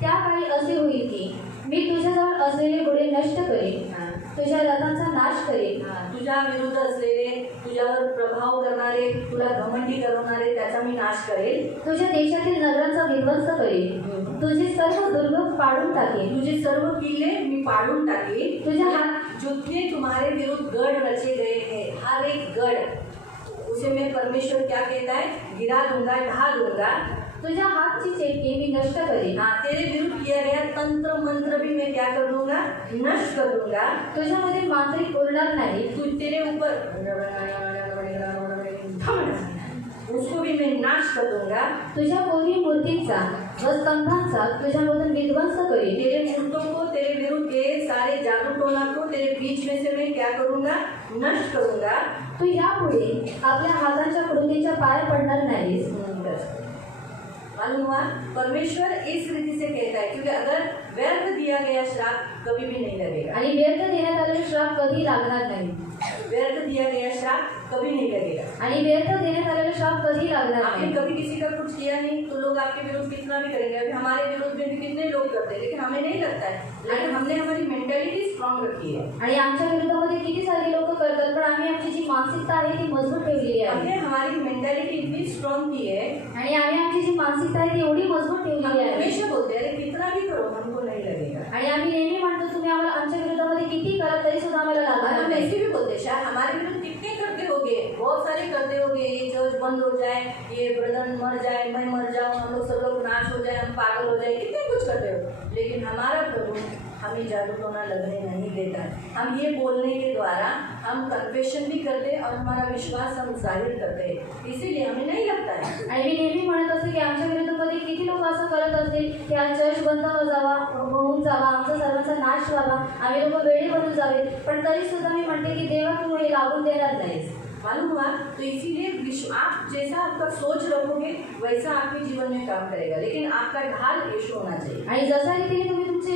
त्या काळी असे होईल की मी तुझ्याजवळ असलेले घोडे नष्ट करेन, तुझ्या रथांचा नाश करेन. तुझ्या विरुद्ध असलेले, तुझ्यावर प्रभाव करणारे, तुला घमंडी करवणारे त्याचा मी नाश करेल. तुझ्या देशातील नगरांचा विध्वंस करेन, तुझे सर्व दुर्ग पाडून टाकेन, तुझे सर्व किल्ले मी पाडून टाकेन. तुझ्या हात जितने तुम्हारे विरुद्ध गढ़ रचे गए हैं, हर एक गढ़ उसे मैं परमेश्वर क्या कहता है, गिरा दूंगा, ढा दूंगा. तुझ्या हातची चेटकी मी नष्ट करेन, हाँ, तेरे विरुद्ध किया गया तंत्र मंत्र भी मैं क्या कर दूंगा, नष्ट कर दूंगा. तुझ्यामध्ये मांत्रिक उरणार नाही, तू तेरे ऊपर उसको भी मैं नाश कर दूंगा। तुझ्या कोरी मूर्तींचा व स्तंभांचा तुझ्यामधून विध्वंस करीन। तेरे मूर्तों को, तेरे विरुद्ध के सारे जादू टोना को तेरे बीच में से मैं क्या करूंगा, नष्ट करूंगा। तू यापुढे आपल्या हातांच्या कृतीच्या पाय पडणार नाहीस। मालूम हुआ, परमेश्वर इस रीति से कहता है, क्योंकि अगर व्यर्थ दिया गया श्राप कभी भी नहीं लगेगा। आणि व्यर्थ देण्यात आलेले श्राप कधी लागणार नाही। व्यर्थ दिया गया श्राप कभी नहीं लगेगा। आणि व्यर्थ देण्यात आलेले श्राप कधी लागणार आपने नाही। कभी किसी का कुछ किया नहीं तो लोग आपके विरुद्ध कितना भी करेंगे। अभी हमारे विरुद्ध में भी कितने लोग करते हैं, लेकिन हमें नहीं लगता है, लेकिन हमने हमारी मेंटेलिटी स्ट्रांग रखी है। आणि आमच्या विरोधामध्ये किती सारे लोक करतात, पण आम्ही आमची जी मानसिकता आहे ती मजबूत ठेवलेली आहे। हमने हमारी मेंटेलिटी इतनी स्ट्रांग की है, आणि आम्ही आमची जी मानसिकता आहे ती एवढी मजबूत हम ठेवलेली आहे। हमेशा बोलते हैं कितना भी करो हमको नहीं लगेगा। आणि आम्ही नेहमी म्हणतो तुम्ही आम्हाला आमच्या विरोधामध्ये किती करा तरी सुद्धा आम्हाला और लागणार हम नाही। ऐसे भी बोलते हैं शायद हमारे विरुद्ध कितने करते होगे, बहुत सारे करते होगे, ये चर्च बंद हो जाए, ये ब्रदर मर जाए, मैं मर जाऊं, हम लोग सब लोग नाश हो जाए, हम पागल हो जाए, कितने कुछ करते हो। लेकिन हमारा प्रभु हमें जादू टोना लगने नहीं देता है। हम ये बोलने के द्वारा हम कन्फेशन भी करते हैं और हमारा विश्वास हम जाहिर करते हैं, इसीलिए हमें नहीं लगता है। आणि मी नेहमी म्हणत असते की आमच्या विरोधामध्ये किती लोक असं करत असतील की हा चर्च बंद होऊन जावा, आमचा सर्वांचा नाश व्हावा, आम्ही लोक वेळी बनून जावे, पण तरी सुद्धा मी म्हणते की देवा तू हे लागून देणार नाहीस। मालूम हुआ, तो इसीलिए आप जैसा आपका सोच रखोगे वैसा आपके जीवन में काम करेगा, लेकिन आपका ढाल यीशु होना चाहिए। आणि जशा रीतीने तुम्ही तुमचे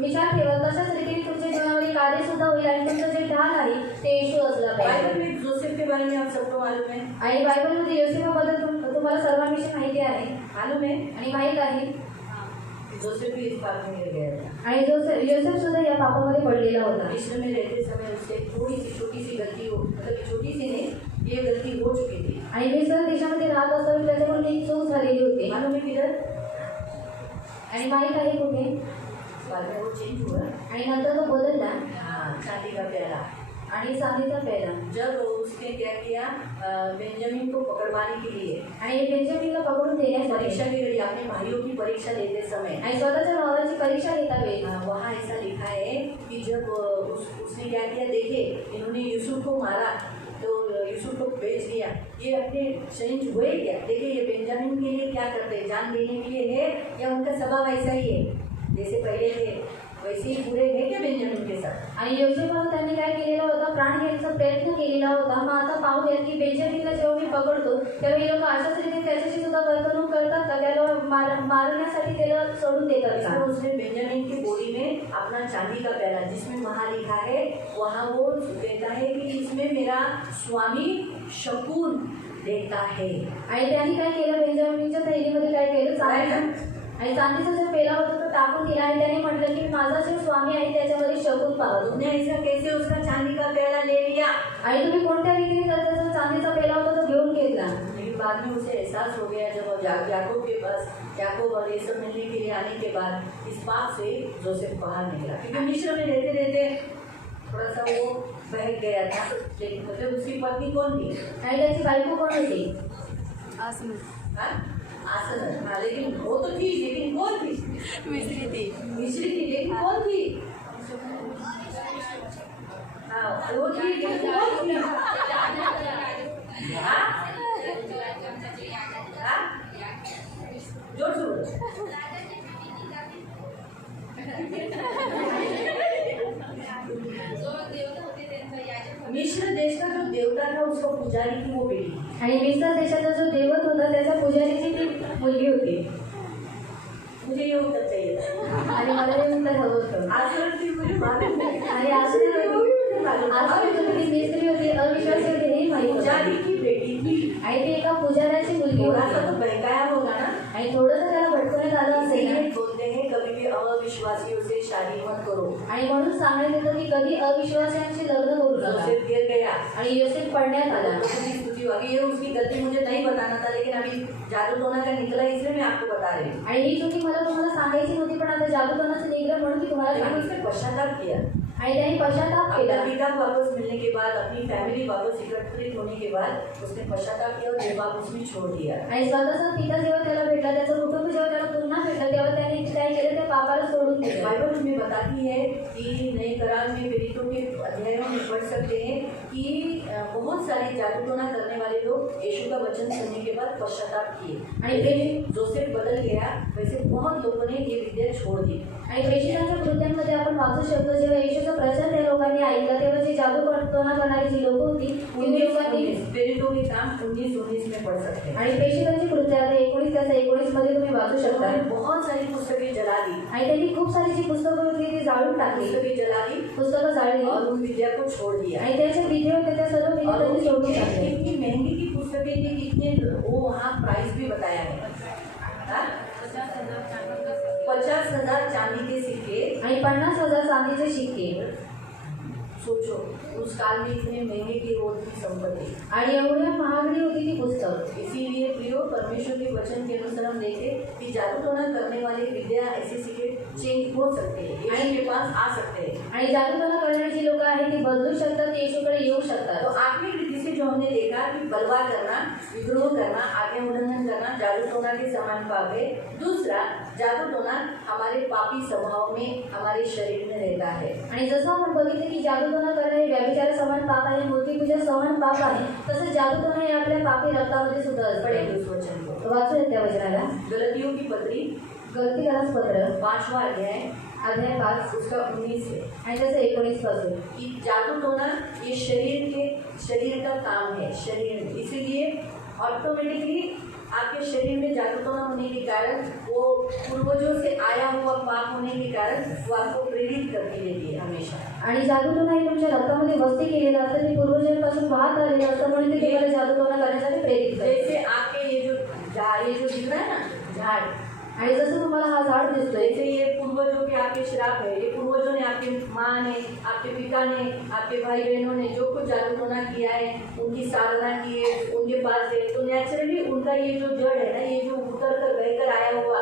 विचार ठेवा तशाच रीतीने तुमच्या जीवनामध्ये कार्य सुद्धा होईल आणि तुमचं जे ढाल आहे ते येशू असलं बाइबल पाहिजे। में जोसेफ के बारे में आप सबको मालूम है, आणि बायबलमध्ये योसेफाबद्दल तुम्हाला सर्वांविषयी माहिती आहे मालूम है। आणि माहीत आहे। जोसेफ भी इस पाप में गिर गया था। आणि योसेफ सुद्धा या पापामध्ये पडलेला होता। मिस्र में रहते समय उससे थोड़ी सी छोटी सी गलती हो, मतलब छोटी सी नहीं, ये गलती हो चुकी थी। आणि मिस्र देशामध्ये राहत असताना त्याच्याकडून एक चूक झालेली होती। मालूम है किधर? आणि माहीत आहे कुठे? बाद में वो चेंज हुआ। आणि नंतर तो बदलला हाँ, चांदी का प्याला। आणि चांदीचा पेला। जब उसने क्या किया, बेंजामिन को पकड़वाने के लिए आणि बेंजामिनला पकडून देण्यासाठी परीक्षा की घड़ी अपने भाइयों की परीक्षा लेते समय आणि स्वतःच्या भावाची परीक्षा घेता वेळी वहाँ ऐसा लिखा है कि जब उसने क्या किया, देखे इन्होंने यूसुफ को मारा तो यूसुफ को बेच दिया, ये अपने चेंज हुए क्या, देखिए ये बेंजामिन के लिए क्या करते हैं, जान देने के लिए है या उनका स्वभाव ऐसा ही है, जैसे पहले थे वैसे ही पूरे है क्या बेंजामिन के साथ। आणि योसेफानं त्यांनी काय केलेला होता, प्राण घ्यायचा प्रयत्न केलेला होता। मग आता पाहूया की बेंजामिनला जेव्हा मी पकडतो तेव्हा हे लोक अशाच रीतीने त्याच्याशी सुद्धा वर्तणूक करतात का, त्याला मारण्यासाठी त्याला सोडून देतात का। इसमें उसने बेंजामिन की बोरी में अपना चांदी का प्याला, जिसमें वहाँ लिखा है, वहाँ वो कहता है कि इसमें मेरा स्वामी शकुन देता है। आणि त्यांनी काय केलं, बेंजामिनच्या थैलीमध्ये काय केलं, चांदीचा जो पेला होता तो टाकून दिला आणि त्याने म्हटलं की माझा जो स्वामी आहे त्याच्यामध्ये शकुन पाहा। तुमने ऐसा कैसे उसका चांदी का प्याला ले लिया, आणि तुम्ही कोणत्या रीतीने त्याचा जो चांदीचा पेला होता तो घेऊन घेतला। लेकिन बाद में उसे एहसास हो गया जब याकूब के पास, याकूब और ये सब मिलने के लिए आने के बाद इस पाप से जोसेफ बाहर निकला, क्योंकि मिस्र में रहते रहते थोड़ा सा वो बहक गया था। लेकिन मतलब उसकी पत्नी कौन थी? आणि त्याची बायको कोण होती? हाँ? आसन। हाँ, लेकिन वो तो थी, लेकिन कौन थी? मिस्री थी, लेकिन कौन थी? हाँ, वो थी, लेकिन कौन थी? हाँ? हाँ? जोर से बोलो। मिस्र देश का जो देवता था उसका पुजारी थी वो बेटी, आणि मिस्र देशाचा जो देवत होता त्याच्या पुजारीची ती मुलगी होती। मुझे ये उत्तर चाहिए था। आणि मला हे उत्तर हवं होतं। आचरण थी मुझे मालूम नहीं, आणि आश्चर्य होती, मिस्त्री होती, अविश्वासी होती हे माहित पुजारी होतं। की बेटी थी। आणि ती एका पुजाऱ्याची मुलगी थोड़ा सा तो होती बहकाया होगा ना। आणि थोडंसं त्याला भटकवण्यात आलं असेल ना। इसीलिए बोलते हैं कभी भी अविश्वासियों से शादी मत करो। आणि म्हणून सांगण्यात येतं की कधी अविश्वासांशी लग्न करू नका। जोसेफ गिर गया, आणि योसेफ पडण्यात आला। उसकी स्तुति हुई। अभी ये उसकी गलती मुझे नहीं बताना था, लेकिन अभी जादू टोना का निकला इसलिए मैं आपको बता रही हूँ। आणि ही चुकी मला तुम्हाला सांगायची नव्हती, पण आता जादूटोनाचं निघलं म्हणून मी तुम्हाला लेकिन सांगितलं। उसने पश्चाताप किया। आणि त्यांनी पश्चाताप अपना केला। पिता वापस मिलने के बाद, अपनी फैमिली वापस एकत्रित होने के बाद उसने पश्चाताप किया और ये बात उसने छोड़ दिया। आणि स्वतःचा पिता जेव्हा त्याला भेटला, त्याचं कुटुंब जेव्हा त्याला पुन्हा भेटलं, तेव्हा त्याने काय केलं, त्या पापाला सोडून दिलं। बाइबल हमें बताती है कि नए करार में प्रेरितों के अध्यायों में पढ़ सकते हैं कि बहुत सारे जादू टोना करने वाले लोग यीशु का वचन सुनने के बाद पश्चाताप किए आणि प्रेषित जोसेफ बदल गया, वैसे बहुत लोगों ने ये विद्या छोड़ दी। आणि प्रेषितांच्या कृत्यांमध्ये आपण वाचू शकतो जेव्हा येशूचा प्रचार त्या लोकांनी ऐकला तेव्हा जी जादूटोणा करणारी जी लोक होती ती लोकांनी प्रेरितों के काम 19-19 में पढ़ सकते हैं। आणि प्रेषितांची कृत्यात 19:19 मध्ये तुम्ही वाचू शकता उन्होंने बहुत सारी पुस्तकें जला दी, आणि त्यांनी खूप सारी जी पुस्तकं होती ती जाळून टाकली, पुस्तकें जला दी पुस्तकं जाळली और उन विद्या को छोड़ दिया। आणि त्याच्या विधी होते त्या सर्व विधी और त्यांनी सोडून टाकले। इतनी महंगी की पुस्तकें थी, कितने वो वहाँ प्राइस भी बताया है, हाँ? 50,000 चांदी के सिक्के। आणि 50,000 चांदीचे शिक्के। सोचो उस काल में इतने महंगे की वो थी संपत्ति, आणि एवढ्या महागडी होती ती पुस्तक। इसीलिए प्रियो परमेश्वर के वचन के अनुसार हम देखें कि जादू टोना करने वाले विद्या ऐसे सीखे चेंज हो सकते हैं, यीशु के पास आ सकते हैं। आणि जादूटोणा करणारी जी लोक आहेत ती बदलू शकतात, येशूकडे येऊ शकतात। तो आठवीं रीति से जो हमने देखा कि बलवा करना, विद्रोह करना, आज्ञा उल्लंघन करना जादू टोना के समान पाप है। दूसरा, जादू टोना हमारे पापी स्वभाव में, हमारे शरीर में रहता है। आणि जसं आपण बघितलं की जादूटोणा करणे हे व्यभिचारा समान पाप आहे, मूर्तिपूजा समान पाप आहे, तसं जादूटोणा हे आपल्या पापी रक्तामध्ये सुद्धा असते। पढ़ेंगे उस वचन को। वाचूया त्या वचनाला। गलतियों की पत्री गलतीकारास पत्र 5वां अध्याय अध्याय 5 उसका 19 है आणि त्याचं 19 पासून कि जादू टोना ये शरीर का काम है, शरीर में, इसीलिए ऑटोमेटिकली आपके शरीर में जादू टोना होने के कारण, वो पूर्वजों से आया हुआ पाप होने के कारण वो आपको प्रेरित करती रहती है हमेशा। आणि जादूटोणा हे तुमच्या रक्तामध्ये वस्ती केलेलं असतं, ते पूर्वजांपासून वाहत आलेलं असतं, म्हणून ते तुम्हाला जादूटोणा करण्यासाठी प्रेरित करते। जैसे आपके ये जो दिख रहा है ना झाड़, आणि जसं तुम्हाला हा झाड दिसतोय, जैसे ये पूर्वजों के आपके श्राप है, ये पूर्वजों ने, आपके माँ ने, आपके पिता ने, आपके भाई बहनों ने जो कुछ जादू टोना किया है, उनकी साधना की है, उनके पास है, तो नेचुरली उनका ये जो जड़ है ना, ये जो उतर कर बहकर आया हुआ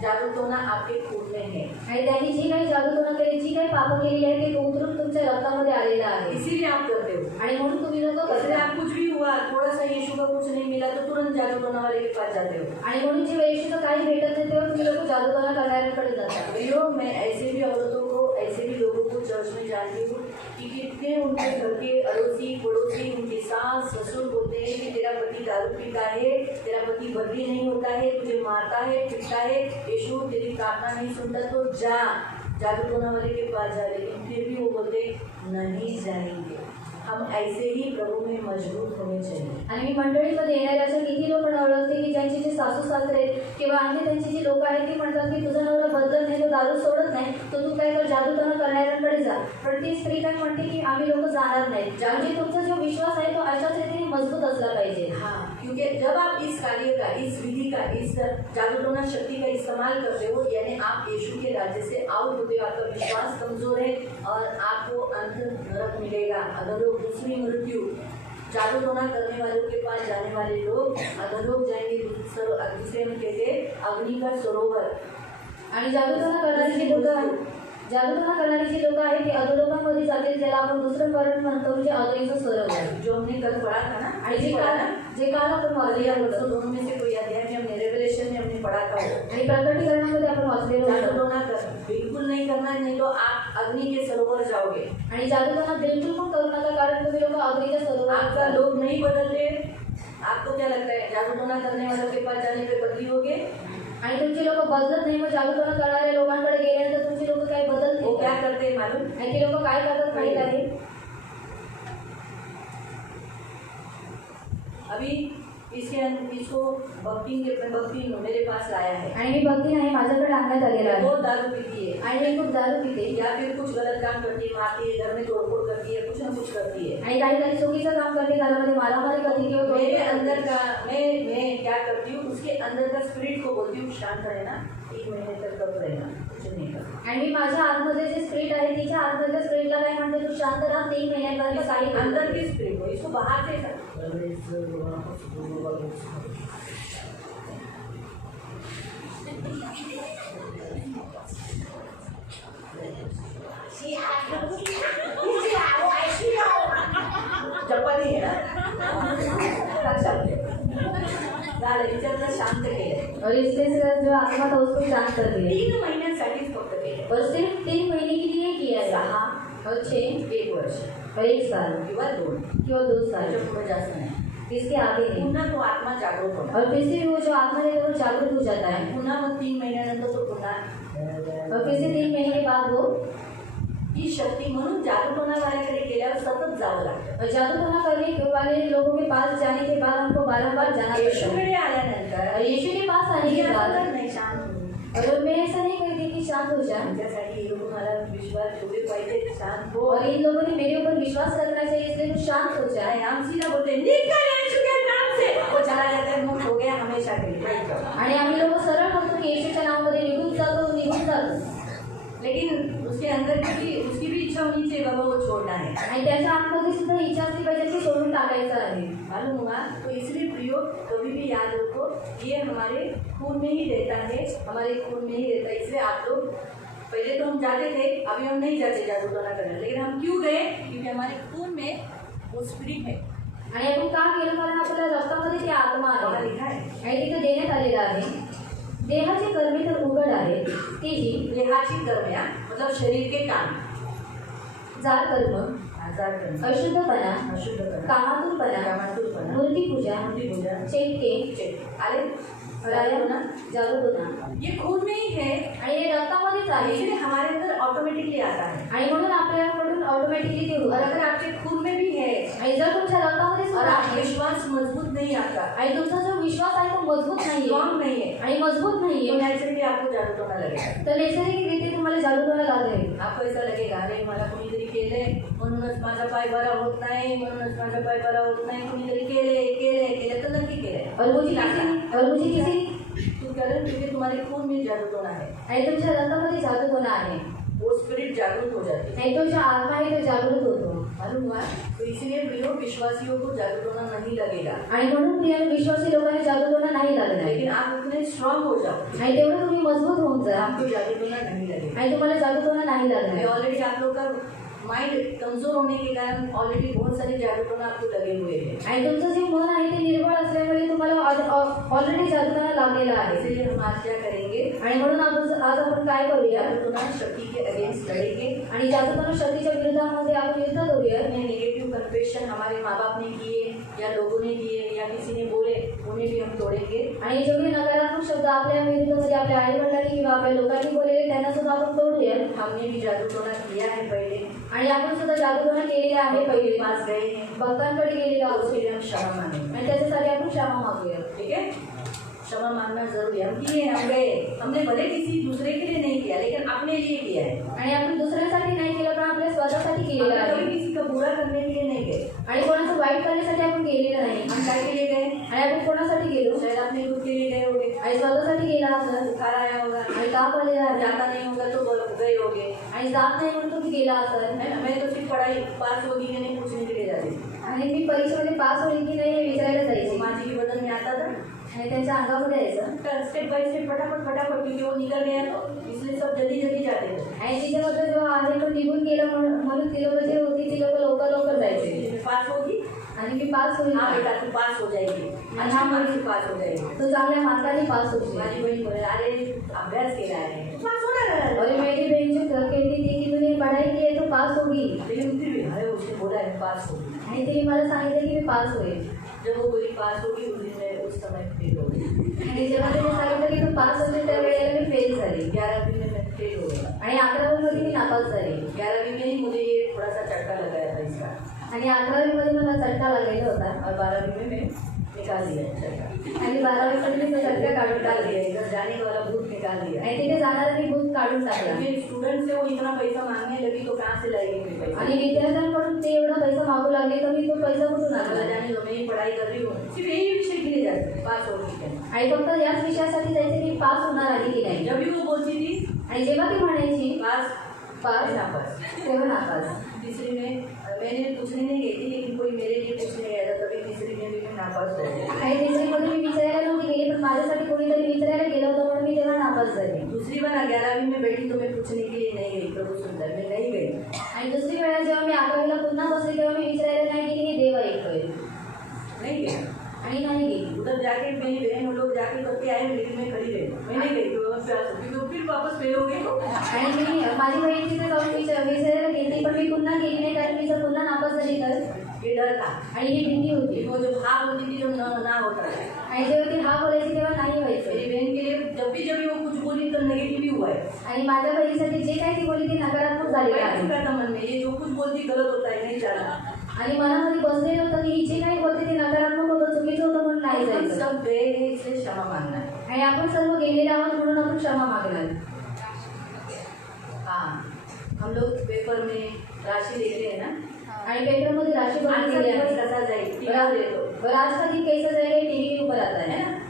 जादू टोना आपके खून में है। आणि त्यांनी जी काही जादूटोणा केली, जी काही पापं केलेली आहे ते उतरून तुमच्या रक्तामध्ये आलेलं आहे। इसीलिए आप करते हो। आणि म्हणून तुम्ही लोक जैसे आप कुछ भी हुआ, थोड़ा सा यीशु का कुछ नहीं मिला तो तुरंत जादू टोना वाले के पास जाते हो। आणि म्हणून जेव्हा येशूचं काही भेटत नाही तेव्हा तुम्ही लोक जादूटोणा करणाऱ्यांकडे जातात। प्रियो, मैं ऐसे भी औरतों को, ऐसे भी लोगों को चर्च में जानती हूँ कि कितने उनके घर के अड़ोसी पड़ोसी, उनके सास ससुर बोलते हैं कि तेरा पति दारू पीता है, तेरा पति बदली नहीं होता है, तुझे मारता है, पीटता है, यीशु तेरी प्रार्थना नहीं सुनता तो जा जादू टोना वाले के पास जा। लेकिन फिर भी वो बोलते नहीं जाएंगे। हम ऐसे ही प्रभु में मजबूत होने चाहिए। आणि मी मंडळीमध्ये येणारे असे किती लोक ओळखते की ज्यांची जे सासू सासरे आहेत किंवा अन्य त्यांची जी लोक आहेत ती म्हणतात की तुझा नवरा बदलत नाही, तो दारू सोडत नाही, तो तू काय कर, जादूटोणा करणाऱ्यांकडे जा। पण ती स्त्री काय म्हणते की आम्ही लोक जाणार नाही। म्हणजे तुमचा जो विश्वास आहे तो अशाच रीतीने मजबूत असला पाहिजे। हाँ, क्योंकि जब आप इस कार्य का, इस विधि का, इस जादू टोना शक्ति का इस्तेमाल करते हो, यानी आप यीशु के राज्य से आउट होते हो, आपका विश्वास कमजोर है और आपको अंत नरक मिलेगा, अधोलोक, दूसरी मृत्यु। जादू टोना करने वालों के पास जाने वाले लोग अधोलोक जाएंगे, दूसरे में कहते अग्नि का सरोवर। आणि जादूटोणा करणारी जी लोक आहेत ती अधोलोकांमध्ये जातील, ज्याला आपण दुसरं कारण म्हणतो म्हणजे अग्नीचं सरोवर, जो हमने कल पढ़ा था ना, आणि जे काल आपण वाचलेलं होतं, दोनों में से कोई अध्याय में हमने रेवलेशन में हमने पढ़ा था। आणि प्रकटीकरणामध्ये आपण वाचलेलं जादू होतं। टोना बिल्कुल नहीं करना, नहीं तो आप अग्नि के सरोवर जाओगे। आणि जादूटोणा बिलकुल पण करू नका, कारण तुम्ही लोक अग्नीच्या आपका सरोवरात लोग नहीं बदलते। आपको क्या लगता है जादू टोना करने वालों के पास जाने पे बदली होगे? आणि तुमचे लोक बदलत नाही, मग जादूटोणा करणाऱ्या लोकांकडे गेल्यानंतर तुमचे लोक काय बदलते? वो क्या करते हैं मालूम? आणि ते लोक काय करतात माहित आहे? अभी इसको भक्ति मेरे पास लाया है। आणि मी भक्ती नाही, माझ्याकडे आणण्यात आलेला आहे। बहुत दारू पीती है आणि मी खूप दारू पिते, या फिर कुछ गलत काम करती है, मारती है, घर में तोड़फोड़ करती है, कुछ ना कुछ करती है। आणि काही चुकीचं काम करते, घरामध्ये मारामारी करते किंवा मेरे अंदर का मैं क्या करती हूँ, उसके अंदर का स्पिरिट को बोलती हूँ शांत रहना, 1 महीने तक कब रहना, कुछ नहीं करना। आणि मी माझ्या आतमध्ये जे स्पिरिट आहे तिच्या आतमधल्या स्पिरिटला काय म्हणते, तू शांत राहा, 3 महिन्यांपर्यंत काही अंदर की स्पिरिट को, इसको बाहर से जपानी है शांत केलं। और इससे जो आत्मा था उसको शांत कर दिया। 3 महिन्यांसाठीच फक्त केलं। और सिर्फ 3 महीने के लिए किया है। 6 और 6 1 वर्ष और 1 साल किंवा 2 किंवा 2 साल, त्याच्या पुढे जास्त नाही. इसके आगे नहीं. पुन्हा तो आत्मा जागृत होणार. और फिर से वो जो आत्मा है वो जागृत हो जाता है. पुन्हा मग 3 महिन्यानंतर तो पुन्हा और फिर से 3 महीने के बाद वो ही शक्ती म्हणून जागृत होणाऱ्याकडे गेल्यावर सतत जावं लागतं. और जादू टोना करने वाले लोगों के पास जाने के बाद हमको बारंबार जाना पड़ता है. येशूकडे आल्यानंतर और यीशु के पास आने मी के असं बाद करत नाही, शांत होऊन. और मैं ऐसा नहीं कहती कि शांत हो जा. त्यांच्यासाठी हे लोक मला विश्वास ठेवले पाहिजे, शांत हो. और इन लोगों ने मेरे ऊपर विश्वास रखना चाहिए, इसलिए तू शांत हो जाए. हम सीधा बोलते निकल यीशु के नाम से, वो चला जाता है, मुक्त हो गया हमेशा के लिए. आणि आम्ही लोक सरळ म्हणतो की येशूच्या नावामध्ये निघून जातो. लेकिन उसके अंदर उसकी भी इच्छा होनी चाहिए बाबा वो छोड़ना है. आणि त्याच्या आतमध्ये सुद्धा इच्छा असली पाहिजे की सोडून टाकायचं आहे. मालूम हुआ? तो इसलिए प्रियो कभी भी याद रखो, ये हमारे खून में ही रहता है, हमारे खून में ही रहता है. इसलिए आप लोग पहले तो हम जाते थे, अभी हम नहीं जाते जादू टोना करने, लेकिन हम क्यों गए? क्योंकि हमारे खून में वो स्पिरिट है. आणि आपण का केलं? कारण आपल्या रक्तामध्ये ती आत्मा वहाँ आहे लिखा है आणि तिथे देण्यात आलेलं आहे. देहाचे कर्मे तर उघड आहेत, तेही देहाची कर्म्या मतलब शरीर के काम, जार कर्म, आजार कर्म, अशुद्धपणा, अशुद्धपणा, कामातूरपणा, कामातूरपणा, मूर्तिपूजा, मूर्तिपूजा, चेटके, आले रायना, जादूटोना, ये खून में ही है. आणि हे रक्तामध्येच आहे. इसलिए हमारे अंदर ऑटोमेटिकली आता है. आणि म्हणून आपल्याकडून ऑटोमॅटिकली ते और होतं. अगर आपके खून में भी है आणि जर तुमच्या रक्तामध्ये और सुद्धा आप आहे विश्वास मजबूत नहीं आता, आणि तुमचा जो विश्वास आहे तो मजबूत नाहीये स्ट्रॉन्ग नहीं है, आणि मजबूत तो नाहीये, नेचुरली आपको जादू टोना लगेगा. तर नैसर्गिकरित्या तुम्हाला जादूटोना लागेल. आपको ऐसा लगेगा अरे मला कोणीतरी केले म्हणूनच माझा पाय बरा होत नाही, म्हणूनच माझा पाय बरा होत नाही, कोणीतरी केले केले केले तर नक्की केले. और मुझे किसी तू कारण क्योंकि तुम्हारे खून में जादू टोना है, आणि तुमच्या रक्तामध्ये जादूटोना आहे वो स्पिरिट जागृत हो जाती है. आणि तो जो आत्मा आहे तो जागृत होतो. मालूम हुआ? तो इसलिए प्रियो विश्वासियों को जादू टोना नहीं लगेगा, आणि म्हणून प्रिय विश्वासी लोकांना जादूटोना नाही लागणार. लेकिन आप उतने स्ट्रॉन्ग हो जाओ, आणि तेवढं तुम्ही मजबूत होऊन जा आपको जादू टोना नहीं लगेगा. आणि तुम्हाला जादूटोना नाही लागणार. ऑलरेडी आप लोग का माइंड कमजोर होने के कारण ऑलरेडी बहुत सारे जादू टोना आपको लगे हुए हैं. आणि तुमचं जे मन आहे ते निर्बळ असल्यामुळे तुम्हाला ऑलरेडी जादूटोना लागलेला आहे. इसलिए हम आज क्या करेंगे? आणि म्हणून आज आपण काय करूया? जादू टोना शक्ति के अगेंस्ट लड़ेंगे. आणि जादूटोना शक्तीच्या विरोधामध्ये आपण युद्ध करूया. नेगेटिव कन्फेशन हमारे माँ बाप ने किए या लोगों ने किए या किसी ने बोले, उन्हें भी हम तोड़ेंगे. आणि जेवढे नकारात्मक शब्द आपल्या विरुद्धमध्ये आपल्या आई वडिलांनी किंवा आपल्या लोकांनी बोललेले त्यांना सुद्धा आपण तोडूया. हमने भी जादू टोना किया है पहले, आणि आपण सुद्धा जादूटोना केलेला आहे. पहिले पास गए हैं, भक्तांकडे गेलेलो आहोत उसके लिए हम क्षमा मांगेंगे. आणि त्याच्यासाठी आपण क्षमा मागूया. ठीक है? क्षमा मांगना जरूरी है. हम किए, हम गए, हमने भले किसी दूसरे के लिए नहीं किया लेकिन अपने लिए किया है. आणि आपण दुसऱ्यासाठी नाही केलं पण आपल्या स्वतःसाठी केलेलं हमने आहे. कभी किसी का बुरा करने के लिए नहीं गए. आणि कोणाचं वाईट करण्यासाठी आपण गेलेलं नाही. हम काय के लिए गए? आणि आपण कोणासाठी गेलो? शायद अपने खुद के लिए गए होंगे, आणि स्वतःसाठी गेला असेल. बुखार आया होगा, आणि ताप आलेला आहे. जाता नहीं होगा तो गए होगे. आणि जात नाही म्हणून तुम्ही गेला असाल. है ना? मैं तो सिर्फ पढ़ाई पास होगी कि नहीं पूछने के लिए जाती थी. आणि मी परीक्षेमध्ये पास होईल की नाही हे विचारायला जायचे. माँ जी के बदन में आता था, आणि त्यांच्या अंगामध्ये यायचं. स्टेप बाय स्टेप फटाफट फटाफट, क्योंकि वो निकल गया तो इसलिए सब जल्दी जल्दी जाते थे. आणि तिच्याबद्दल जेव्हा आहे तो निघून गेला म्हणून ती लोक जे होती ती लोक लवकर जायचे. पास होगी, आणि मी पास होईल. हाँ बेटा तू पास हो जाएगी, अच्छा मार्क्स से पास हो जाएगी. तो चांगल्या मार्काने पास होईल. माझी बहीण बोले अरे अभ्यास केला है तू पास होना है. और मेरी बहन जो कहती थी की तूने पढ़ाई की है तो पास होगी. लेकिन फिर भी अरे उसने बोला है पास होगी. आणि तिने मला सांगितलं की मी पास होईल. जब वो बोली पास होगी उस दिन मैं उस समय फेल हो गई. आणि जेव्हा तिने सांगितलं की तू पास होते त्यावेळेला मी फेल झाली. 11वीं में मैं फेल हो गया. आणि 11वीमध्ये मी नापास झाली. 11वीं में ही मुझे ये थोड़ा सा चटका लगाया था इसका, आणि 11वीमध्ये मला चटका लागलेला होता. और 12वीं में मैं निकाल दिया चटका. आणि 12वीमध्ये मी तो चटका काढून निकाल टाकले. दिया, इधर जाने वाला भूत निकाल दिया. आणि तिथे जाणारा मी भूत काढून टाकला. क्योंकि स्टूडेंट से वो इतना पैसा मांगने लगी तो कहाँ से लाएगी कोई पैसा. आणि विद्यार्थ्यांकडून ते एवढा पैसा मागू लागले तर मी तो पैसा कुठून बोला आणला. जाने दो, मैं ही पढ़ाई कर रही हूँ, सिर्फ यही विषय के लिए जाती पास होगी क्या. आणि फक्त याच विषयासाठी जायचे की पास होणार आहे की नाही. जब भी वो बोलती थी आणि जेव्हा ती म्हणायची पास पास नापास. तेव्हा नापास. तीसरी में मैंने पूछने नहीं गई थी, लेकिन कोई मेरे लिए पूछने गया था, तभी तीसरी में भी मैं नापास हो गई. आणि तिसरीमध्ये मी विचारायला नव्हती गेली पण माझ्यासाठी कोणीतरी विचारायला गेलं होतं म्हणून मी तेव्हा नापास झाले. दूसरी बार 11वीं में बैठी तो मैं पूछने के लिए नहीं गई, प्रभु सुंदर मैं नहीं गई. आणि दुसरी वेळा जेव्हा मी 11वीला पुन्हा बसले तेव्हा मी विचारायला नाही गेली की देव ऐकतोय. नहीं गई. आणि नाही गेली. उधर जाके मेरी बहन वो लोग जाके करके आए, लेकिन मैं खड़ी रही, मैं नहीं गई. तो वापस प्यास होगी तो फिर वापस पेलोगे. आणि मी माझी बहीण तिथे जाऊन विचारायला गेली पण मी पुन्हा गेली नाही कारण मी जर पुन्हा नापास झाली तर. ये डर था. आणि ही भीती होती. वो जब हाँ बोलती थी जब ना होता है. आणि जेव्हा ती हा बोलायची तेव्हा नाही व्हायचं. मेरी बहन के लिए जब भी वो कुछ बोली तो नेगेटिव ही हुआ है. आणि माझ्या बहिणीसाठी जे काही ती बोलली ते नकारात्मक झालेलं बैठ आहे. चुका था मन में ये जो कुछ बोलती गलत होता है नहीं चला. आणि मनामध्ये बसलेलं होतं की ही जे काही बोलते ते नकारात्मक होतं चुकीचं होतं म्हणून नाही हम जायचं. सब गए हैं इसलिए क्षमा मांगना है. आणि आपण सर्व गेलेले आहोत म्हणून आपण क्षमा मागणार. हाँ हम लोग पेपर में राशि लिखते हैं ना. आणि पेपरमध्ये राशी आज भरून का दिली दिवस आहे. कसा जाईल टीव्हीवर येतो. बरं आज का दिन कैसा जाएगा टीव्ही के ऊपर आता है है. ना.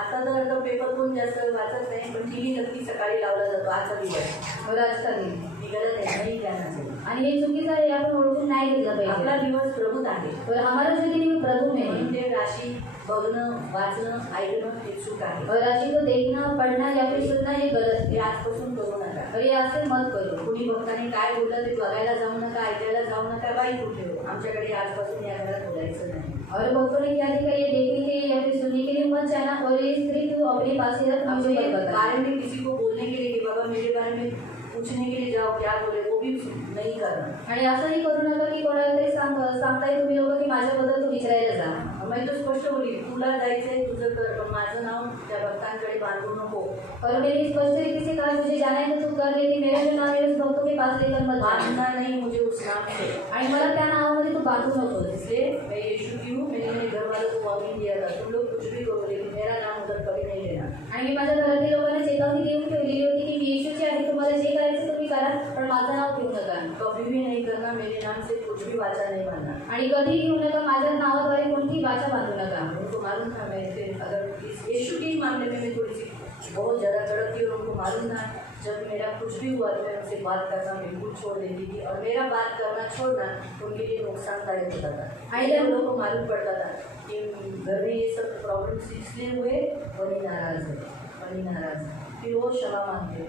आता तर पेपर कोण जास्त वाचत नाही पण टीव्ही नक्की सकाळी लावला जातो आजचा दिवस. बरं आज का दिन. ही गरज आहे नाही क्या नसेल. आणि हे चुकीचं आहे आपण ओळखून नाही घेतलं आपला पाहिजे. दिवस प्रभूत आहे. तर हमारा जो दिन प्रभु में है. म्हणून ते राशी बघणं वाचणं ऐकणं हे चूक आहे. और राशि को देखना पढ़ना या फिर सुनना ये गलत ते है. आजपासून करू नका. और ये आज से मत करो. कुणी भक्ताने काय बोललं ते बघायला जाऊ नका ऐकायला जाऊ नका बाई कुठे हो. आमच्याकडे आजपासून या घरात बोलायचं नाही. और भक्तों ने क्या देखा ये देखने के लिए या फिर सुनने के लिए मत जाना और ये स्त्री तू अपने पास ही रख मुझे अपने मत बता. बारे में किसी को बोलने के लिए कि बाबा मेरे बारे में पूछने के लिए जाओ क्या बोले वो भी नहीं करना. आणि असंही करू नका की कोणाला तरी सांगताय तुम्ही लोक की माझ्याबद्दल तू विचारायला जा. मी तो स्पष्ट बोली तुला जायचंय तुझं कर पण माझं नाव त्या भक्तांकडे बांधू नको. और मैंने स्पष्ट रीति से कहा मुझे जाना है तो तू कर लेती मेरा जो नाम है उस भक्तों के पास लेकर मत जाना. बांधना नहीं मुझे उस नाम से. आणि मला त्या नावामध्ये तू बांधू नको. इसलिए मैं यीशु की हूँ. मैंने मेरे घर वालों को वार्निंग दिया था तुम लोग कुछ भी करो लेकिन मेरा नाम उधर कभी नहीं लेना. आणि मी माझ्या घरातील लोकांना चेतावणी देऊन ठेवलेली होती की मी येशूची आहे तुम्हाला जे करायचं तुम्ही करा पण माझं नाव घेऊ नका. कभी भी नहीं करना मेरे नाम से कुछ भी वाचा नहीं बांधना. आणि कधी घेऊ नका माझ्या नावाद्वारे कोणतीही वाचा बांधू नका. उनको मालूम था मैं फिर अगर इस यीशु के ही मामले में मैं थोड़ी सी बहुत ज़्यादा कड़क थी और उनको मालूम था जब मेरा कुछ भी हुआ तो मैं उनसे बात करना बिल्कुल छोड़ देती थी और मेरा बात करना छोड़ना उनके लिए नुकसानदायक होता था. आई उन लोगों को मालूम पड़ता था कि घर में ये सब प्रॉब्लम्स इसलिए हुए बड़ी नाराज़ है बड़ी नाराज़. फिर वो क्षमा मांगते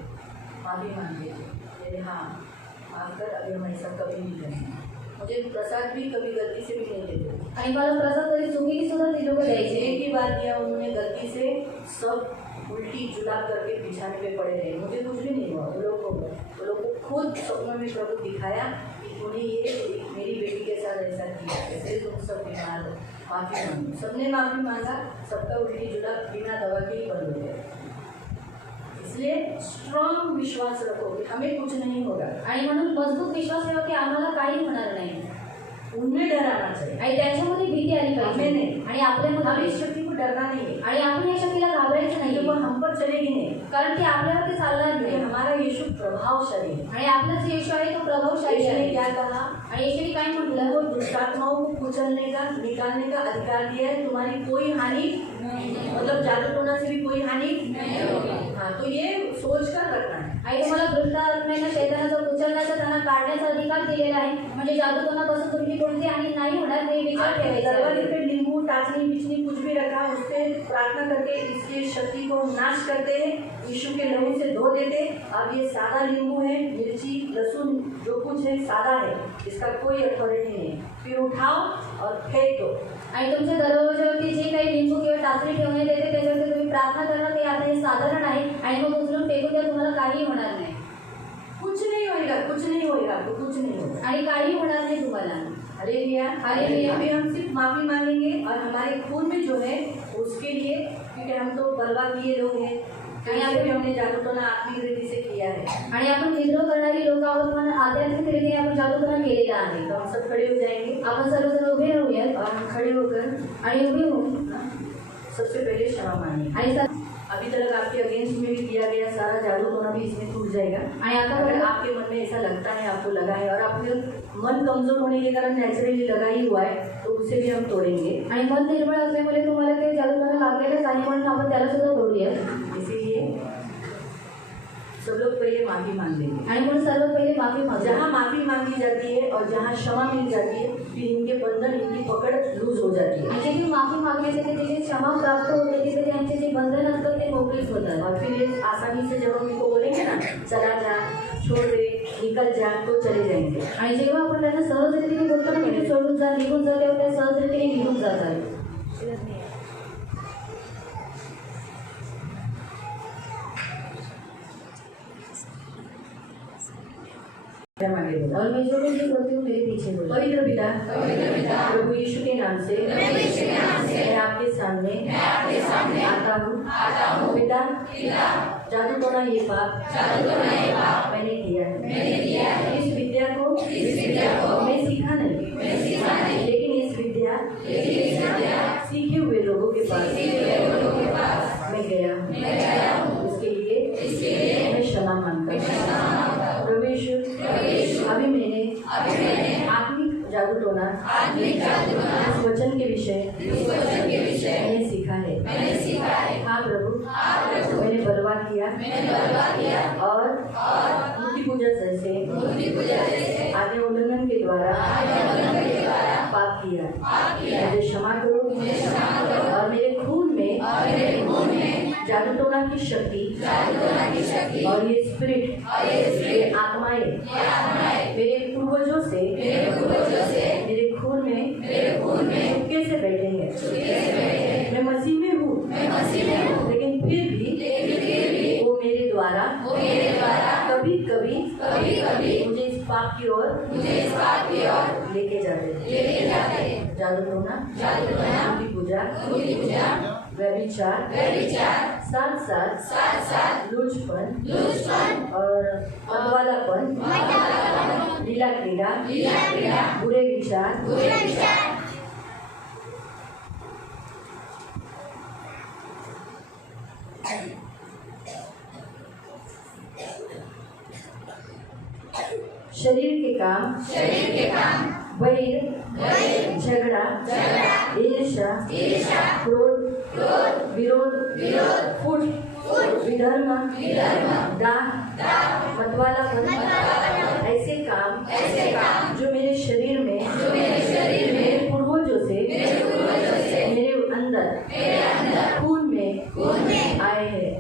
माफ़ी मांगते थे हाँ माफ कर अभी हम ऐसा कभी नहीं करेंगे. मुझे प्रसाद भी कभी गलती से भी नहीं देते. आणि मला प्रसाद कधी चुकीने सुद्धा ती लोक द्यायचे. एक ही बार दिया उन्होंने गलती से सब उल्टी जुलाब करके बिछाने पे पड़े रहे. मुझे कुछ भी नहीं हुआ. वो लोग को खुद सपनों में प्रभु दिखाया कि तूने ये मेरी बेटी के साथ ऐसा किया ऐसे तुम सब बीमार हो माफ़ी मांगो. सबने माफ़ी मांगा सबका उल्टी जुलाब बिना दवा के ही बंद हो गया. इसलिए स्ट्रॉन्ग विश्वास रखो कि हमें कुछ नहीं होगा. आणि म्हणून मजबूत विश्वास ठेवा की आम्हाला काही होणार नाही. उनमें डर आना चाहिए. आणि त्यांच्यामध्ये भीती आली हमें पाहिजे. नहीं. आणि हम आपल्यामध्ये इस शक्ति को डरना नहीं है. आणि आपण या शक्तीला घाबरायचं क्योंकि नाही वो हम पर चलेगी नहीं. कारण ती आपल्यावरती चालणार क्योंकि नाही. हमारा यीशु प्रभावशाली है. आणि आपला जो येशू आहे तो प्रभावशाली यीशु ने आहे. क्या कहा आणि येशूने काय म्हटलं वो दुष्ट आत्माओं को कुचलने का निकालने का अधिकार दिया है. तुम्हारी कोई हानि मतलब जादू टोना से भी कोई हानि हाँ तो ये सोच कर रखना है. आणि तुम्हाला दुष्ट आत्म्यांना शैतानाचा कुचलण्याचा त्यांना काढण्याचा अधिकार दिलेला आहे. म्हणजे जादूटोना कसं तुम्ही कोणती आणि नाही होणार हे विचार ठेवायचा दरवाजे आहे. पे नींबू टाचनी बिचनी कुछ भी रखा उससे प्रार्थना करके इसकी शक्ति को नाश करते हैं. यीशु के लहू से धो देते. अब ये सादा नींबू है मिर्ची लहसुन जो कुछ है सादा है इसका कोई अथॉरिटी नहीं. फिर उठाओ और फेंक दो. आणि तुमच्या दरवाजावरती जे काही लिंबू किंवा टाचणी ठेवण्यात येते त्याच्यावरती तुम्ही प्रार्थना करणं ते आता हे साधारण आहे आणि मग उचलून फेकून द्या तुम्हाला काही होणार नाही. कुछ नहीं होएगा कुछ नहीं होएगा तो कुछ नहीं होगा. आणि काही होणार नाही तुम्हाला. Hallelujah hallelujah. अभी हम सिर्फ माफ़ी मांगेंगे और हमारे खून में जो है उसके लिए क्योंकि हम तो बलवा किए लोग हैं आणि यहाँ पे भी हमने जादूटोना आत्मिक रीति से किया है. आणि आपण विद्रोह करणारी लोक आहोत पण आध्यात्मिक रीतीने आपण जादूटोना केलेला आहे. तो हम सब खड़े हो जाएंगे आपण सर्वजण उभे राहूयात और हम खड़े होकर आणि उभे होऊन सबसे पहले क्षमा मांगे. आणि अभी तक आपके अगेंस्ट में भी किया गया सारा जादूटोना भी इसमें टूट जाएगा. आणि आता अगर बघा, आपके मन में ऐसा लगता है आपको लगा है और आपके मन कमजोर होने के कारण नेचुरली लगा ही हुआ है तो उसे भी हम तोड़ेंगे. आणि मन निर्मळ असल्यामुळे तुम्हाला ते जादूटोना लागलेलंच आहे म्हणून आपण त्याला सुद्धा तोडूया. इसीलिए सब लोग पहले माफ़ी मांग लेंगे. आणि म्हणून सर्वात पहिले माफी मागू. जहाँ माफ़ी मांगी जाती है और जहाँ क्षमा मिल जाती है फिर इनके बंधन इनकी पकड़ लूज हो जाती है. म्हणजे ती माफी मागण्यासाठी तिची क्षमा प्राप्त होते तिथे त्यांचे जे बंधन असतात ते मोकळीच होतात. और फिर ये आसानी से जब हम इनको बोलेंगे ना चला जा छोड़ दे निकल जा तो चले जाएंगे. आणि जेव्हा आपण त्यांना सहज रीतीने बोलतो ना की तू सोडून जा निघून जा तेव्हा त्या सहज रीतीने निघून जातात. आगे बोलो। और मैं जो कुछ भी बोलती हूँ मेरे पीछे बोलो। पवित्र पिता प्रभु यीशु के नाम से मैं आपके सामने आता हूँ। पिता जादू टोना ये पाप मैंने किया है। इस विद्या को मैं सीखा नहीं, लेकिन इस विद्या सीखे हुए लोगों के पास मैं गया हूँ। इसके लिए मैं क्षमा मांगता हूँ। प्रभु यीशु अभी मैंने आत्मिक जादू टोना इस वचन के विषय मैंने सीखा है। हाँ प्रभु, मैंने बर्बाद किया और मूर्ति पूजा जैसे आज्ञा उल्लंघन के द्वारा पाप किया। मुझे क्षमा करो और मेरे खून में जादू टोना की शक्ति और ये स्पिरिट, ये आत्माएं मेरे पूर्वजों से मेरे खून में चुपके से बैठे हैं। मैं मसीह में हूँ, लेकिन फिर भी वो मेरे द्वारा कभी कभी मुझे इस पाप की ओर लेके जाते हैं। जादू टोना, मूर्ति पूजा, व्यभिचार, साथ लूचपन और मतवालापन, लीला क्रीड़ा, बुरे विचार, शरीर के काम, वैर, झगड़ा, ईर्ष्या, क्रोध, विरोध, फूट, विधर्म, दाह, मतवालापन, ऐसे काम जो मेरे शरीर में मेरे पूर्वजों से मेरे अंदर खून में आए हैं।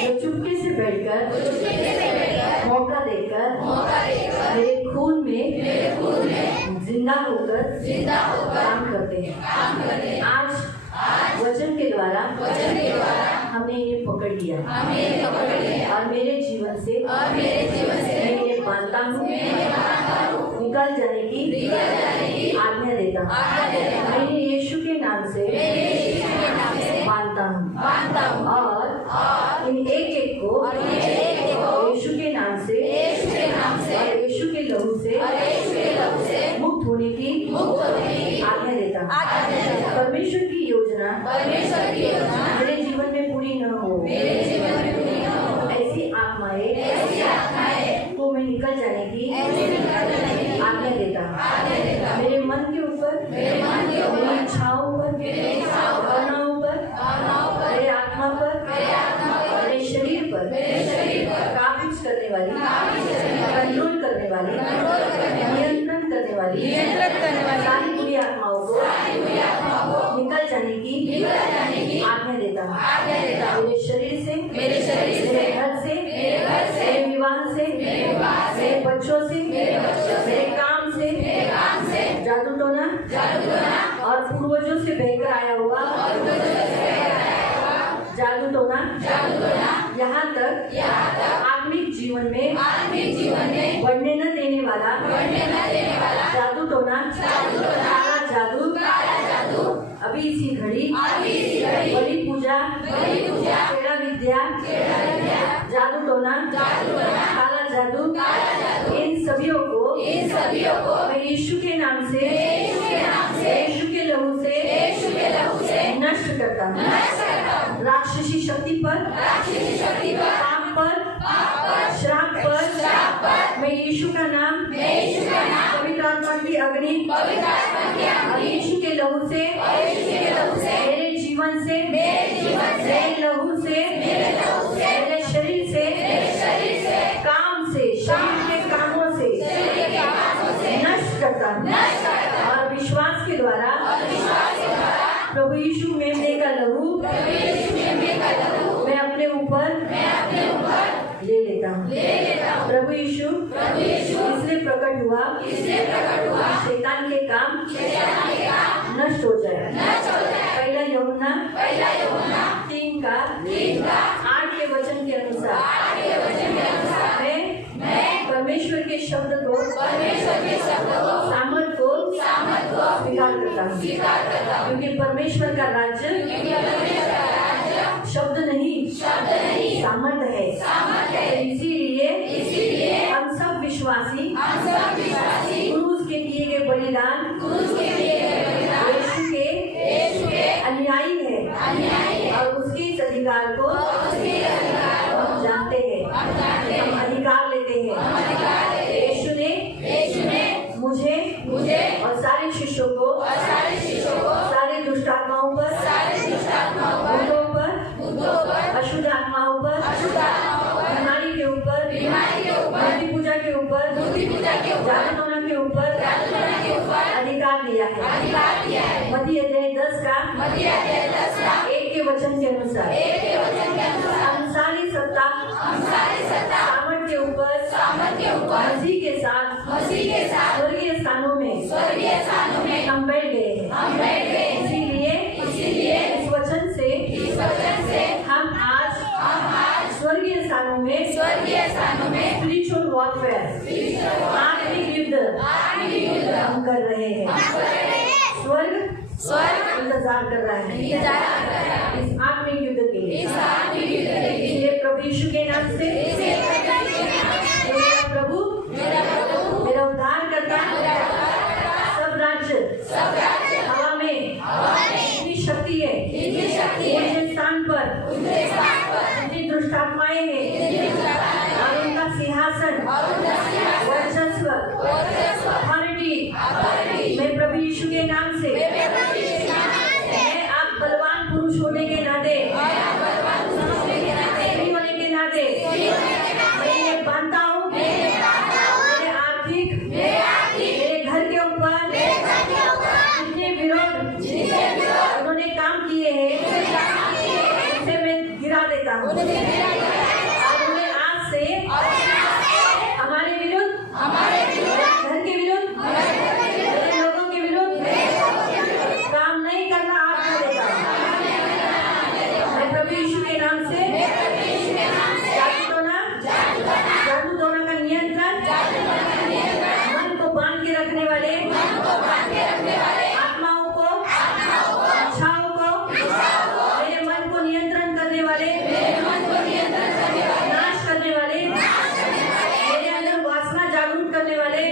जो चुपके से बैठकर मौका देकर मेरे खून में जिंदा होकर काम करते हैं। आज वचन के द्वारा हमने इन्हें पकड़ लिया और मेरे जीवन से मैं इन्हें मानता हूँ, निकल जाने की आज्ञा देता हूँ। मैं इन्हें यीशु के नाम से मानता हूँ और इन एक को यीशु के नाम से और यीशु के लहू से मुक्त होने की आज्ञा देता हूँ। परमेश्वर की योजना मेरे जीवन में पूरी न हो, ऐसी आत्माएं को मैं निकल जाने की आज्ञा देता हूँ। मेरे मन के ऊपर, मेरी इच्छाओं पर, भावनाओं पर, मेरे आत्मा पर, मेरे शरीर पर काबिज करने वाली, कंट्रोल करने वाली, नियंत्रण करने वाली सारी बुरी आत्माओं को निकल जाने की आज्ञा देता हूँ। मेरे शरीर से, मेरे घर से, मेरे विवाह से, मेरे बच्चों से, मेरे काम से, जादू टोना और पूर्वजों से बहकर आया हुआ जादू टोना यहाँ तक आत्मिक जीवन में बढ़ने न देने वाला जादू टोना, काला जादू अभी इसी घड़ी बलि पूजा, क्रीड़ा विद्या, जादू टोना, काला जादू, इन सभियों को मैं यीशु के नाम से, यीशु के लहू से नष्ट करता हूँ। राक्षसी शक्ति पर, पाप पर, श्राप पर मैं यीशु का नाम, पवित्र आत्मा की अग्नि और यीशु के लहू से मेरे जीवन से, मेरे लहू से, मेरे शरीर से, काम से, शरीर के कामों से नष्ट करता हूँ। और विश्वास के द्वारा प्रभु यीशु मेमने का लहू मैं अपने ऊपर ले लेता हूँ। प्रभु यीशु इसलिए प्रकट हुआ शैतान के काम नष्ट हो जाए। पहला यूहन्ना 3:8 के वचन के अनुसार मैं परमेश्वर के शब्द को सामर्थ को स्वीकार करता हूँ, क्योंकि परमेश्वर का राज्य शब्द नहीं सामर्थ है। इसीलिए हम सब विश्वासी क्रूस के किए गए बलिदान यीशु के अनुयायी है और उसके इस अधिकार को हम जानते हैं, हम अधिकार लेते हैं। यीशु ने मुझे और सारे शिष्यों को सारे दुष्ट आत्माओं पर, भूतों पर, अशुद्ध आत्माओं पर, बीमारी के ऊपर, मूर्ति पूजा के ऊपर, जादू टोना के ऊपर अधिकार दिया है। मत्ती अध्याय 10 का 1 के वचन के अनुसार हम सारी सत्ता सामर्थ के ऊपर मसीह के साथ स्वर्गीय स्थानों में हम बैठ गए हैं। इसीलिए इस वचन से हम आज स्वर्गीय स्थानों में स्पिरिचुअल वॉरफेयर आत्मिक युद्ध हम कर रहे हैं। स्वर्ग इंतजार कर रहा है इस आत्मिक युद्ध के लिए। इसलिए प्रभु यीशु के नाम से मेरा प्रभु मेरा उद्धार करता सब राज्य हवा में इतनी शक्ति है, उनके स्थान पर इतनी दुष्ट आत्माएं हैं और उनका सिंहासन वर्चस्व अथॉरिटी मैं प्रभु यीशु के नाम से मैं आप बलवान पुरुष होने के नाते होने के नाते मैं ये मानता हूँ मेरे आर्थिक मेरे घर के ऊपर जितने विरोध उन्होंने काम किए हैं उसे मैं गिरा देता हूँ। और उन्हें आज से हमारे विरुद्ध घर के विरुद्ध मेरे लोगों के विरुद्ध काम नहीं करना आपको देता हूँ। मैं प्रभु यीशु के नाम से जादू टोना का नियंत्रण मन को बांध के रखने वाले आत्माओं को इच्छाओं को मेरे मन को नियंत्रण करने वाले नाश करने वाले मेरे अंदर वासना जागरूक करने वाले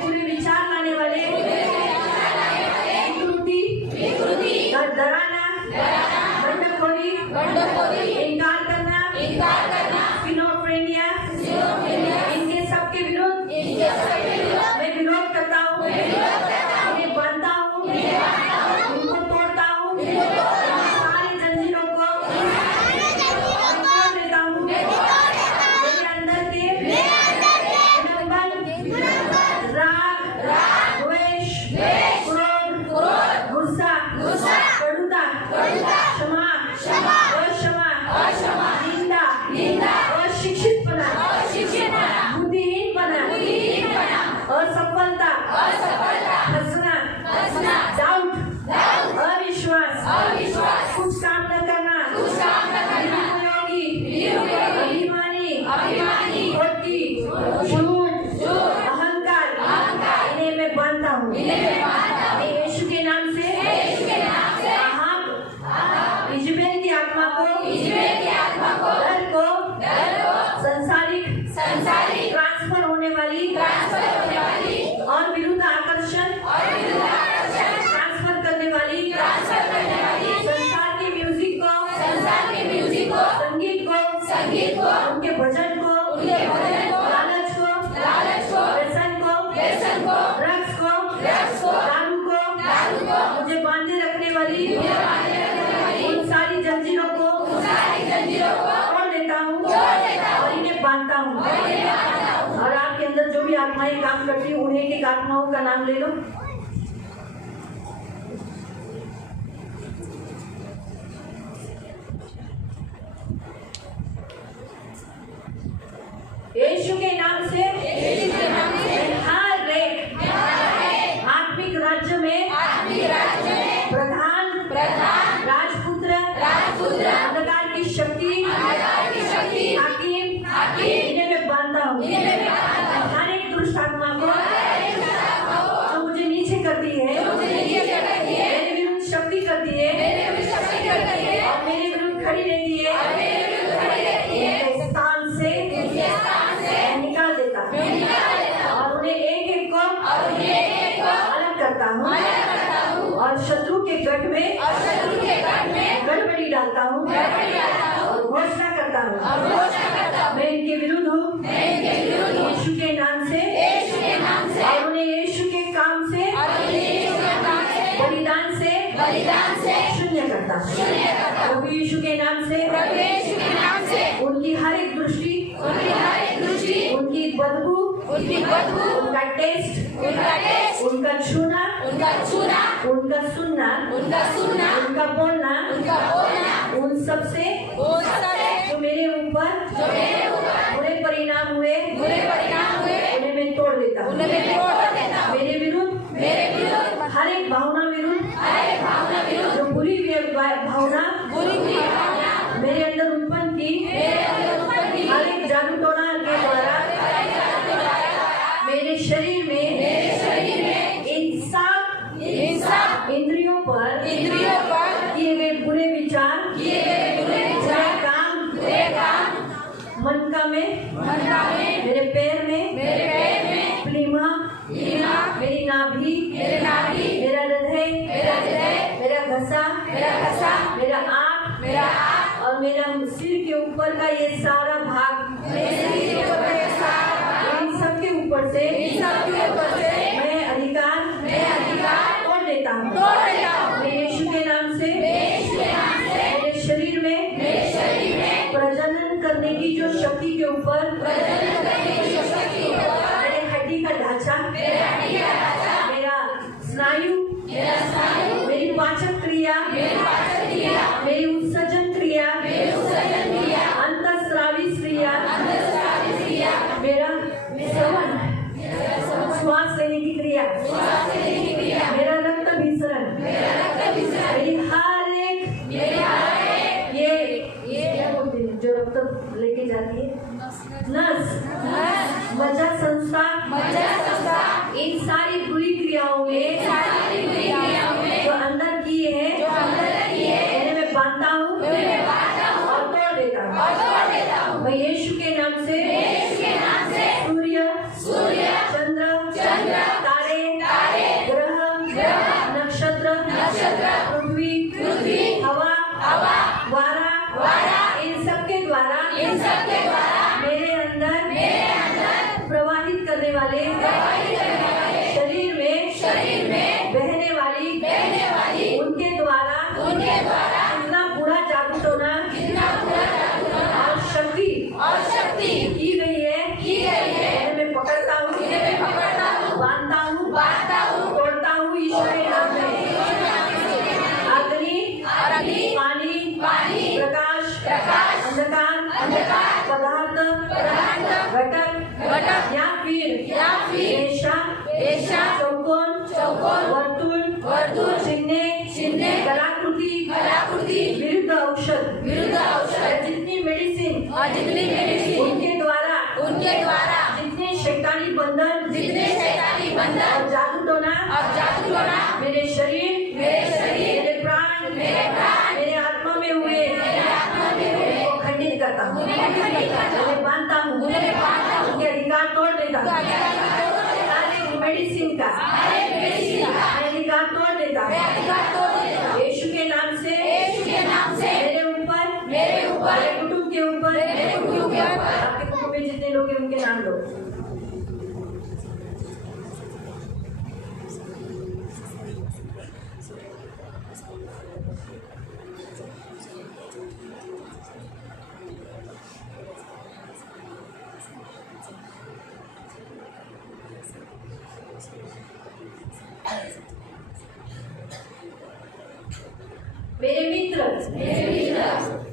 पूरे विचार लाने वाले विकृति डराना बंडखोरी इनकार करना स्किज़ोफ्रेनिया इनके सबके विरुद्ध मैं विरोध करता हूँ, इन्हें बांधता हूँ, इनको तोड़ता हूँ, सारी जंजीरों को तोड़ देता हूँ। मेरे अंदर के विडंबन, राग, द्वेष, क्रोध, गुस्सा, कटुता, क्षमा, निंदा, अशिक्षितपना, बुद्धिहीनपना, असफलता, हंसना, डाउट, अविश्वास, कुछ काम न करना, अभिमानी, खोटी, झूठ, अहंकार, इन्हें मैं बांधता हूँ। यीशु के नाम से इजबेल की आत्मा को डर को संसारिक ट्रांसफर होने वाली और विरुद्ध आकर्षण ट्रांसफर करने वाली संसार के म्यूजिक को संगीत को उनके भजन को लालच को व्यसन को ड्रग्स को दारू को मुझे बांधे रखने वाली उन सारी जंजीरों को तोड़ देता हूँ और इन्हें बांधता हूँ। और आपके अंदर जो भी आत्माएं काम करती हैं उन्हें एक आत्माओं का नाम ले लो। यीशु के नाम से हर एक आत्मिक राज्य में प्रधान राजपुत्र अंधकार की शक्ति हाकिम इन्हें मैं बांधता हूँ। और शत्रु के गढ़ में गड़बड़ी डालता हूँ और घोषणा करता हूँ मैं इनके विरुद्ध हूँ यीशु के नाम से और उन्हें यीशु के काम से बलिदान से शून्य करता हूँ प्रभु यीशु के नाम से उनकी हर एक दृष्टि उनकी बदबू उनका टेस्ट उनका छूना उनका सुनना उनका बोलना उन सब से जो मेरे ऊपर बुरे परिणाम हुए उन्हें मैं तोड़ देता हूँ मेरे विरुद्ध हर एक भावना विरुद्ध जो बुरी भावना मेरे अंदर उत्पन्न की हर एक जादू टोना के द्वारा मेरे शरीर में इन सब इंद्रियों पर किए गए बुरे विचार बुरे काम मनका में मेरे पैर में प्लीमा मेरी नाभि मेरा हृदय मेरा घसा मेरा आँख और मेरा सिर के ऊपर का ये सारा भाग इन सब के ऊपर से मैं अधिकार तोड़ देता हूँ मैं यीशु के नाम से मेरे शरीर में प्रजनन करने की जो शक्ति के ऊपर मेरे हड्डी का ढांचा मेरा स्नायु मेरी पाचक क्रिया मेरी उत्सर्जन क्रिया अंतःस्रावी क्रिया मेरा श्रवण श्वास लेने की क्रिया मेरा रक्त भिसरण मेरी हर एक ये क्या बोलते हैं जो रक्त लेके जाती है नस मज्जा संस्था इन सारी बुरी क्रियाओं में जो अंदर की है इन्हें मैं बांधता हूँ और तोड़ देता हूँ मैं यीशु के नाम से सूर्य चंद्र तारे ग्रह नक्षत्र पृथ्वी हवा वारा इन सब के द्वारा मेरे अंदर प्रवाहित करने वाले शरीर में बहने वाली उनके द्वारा इतना बुरा जादू टोना और शक्ति की गई है इन्हें मैं पकड़ता हूँ बांधता हूँ तोड़ता हूँ ईश्वर के नाम में अग्नि पानी प्रकाश अंधकार पदार्थ घटक या फिर रेशा चौकोन वर्तुल चिन्ह कलाकृति विरुद्ध औषध जितनी मेडिसिन उनके द्वारा जितने शैतानी बंधन और जादू टोना मेरे शरीर मेरे प्राण मेरे आत्मा में हुए उनको खंडित करता हूँ उन्हें बांधता हूँ उनके अधिकार तोड़ देता हूँ मेडिसिन का अधिकार तोड़ देता हूँ यीशु के नाम से मेरे ऊपर मेरे कुटुंब के ऊपर आपके कुटुंब में जितने लोग हैं उनके नाम लो मेरे मित्र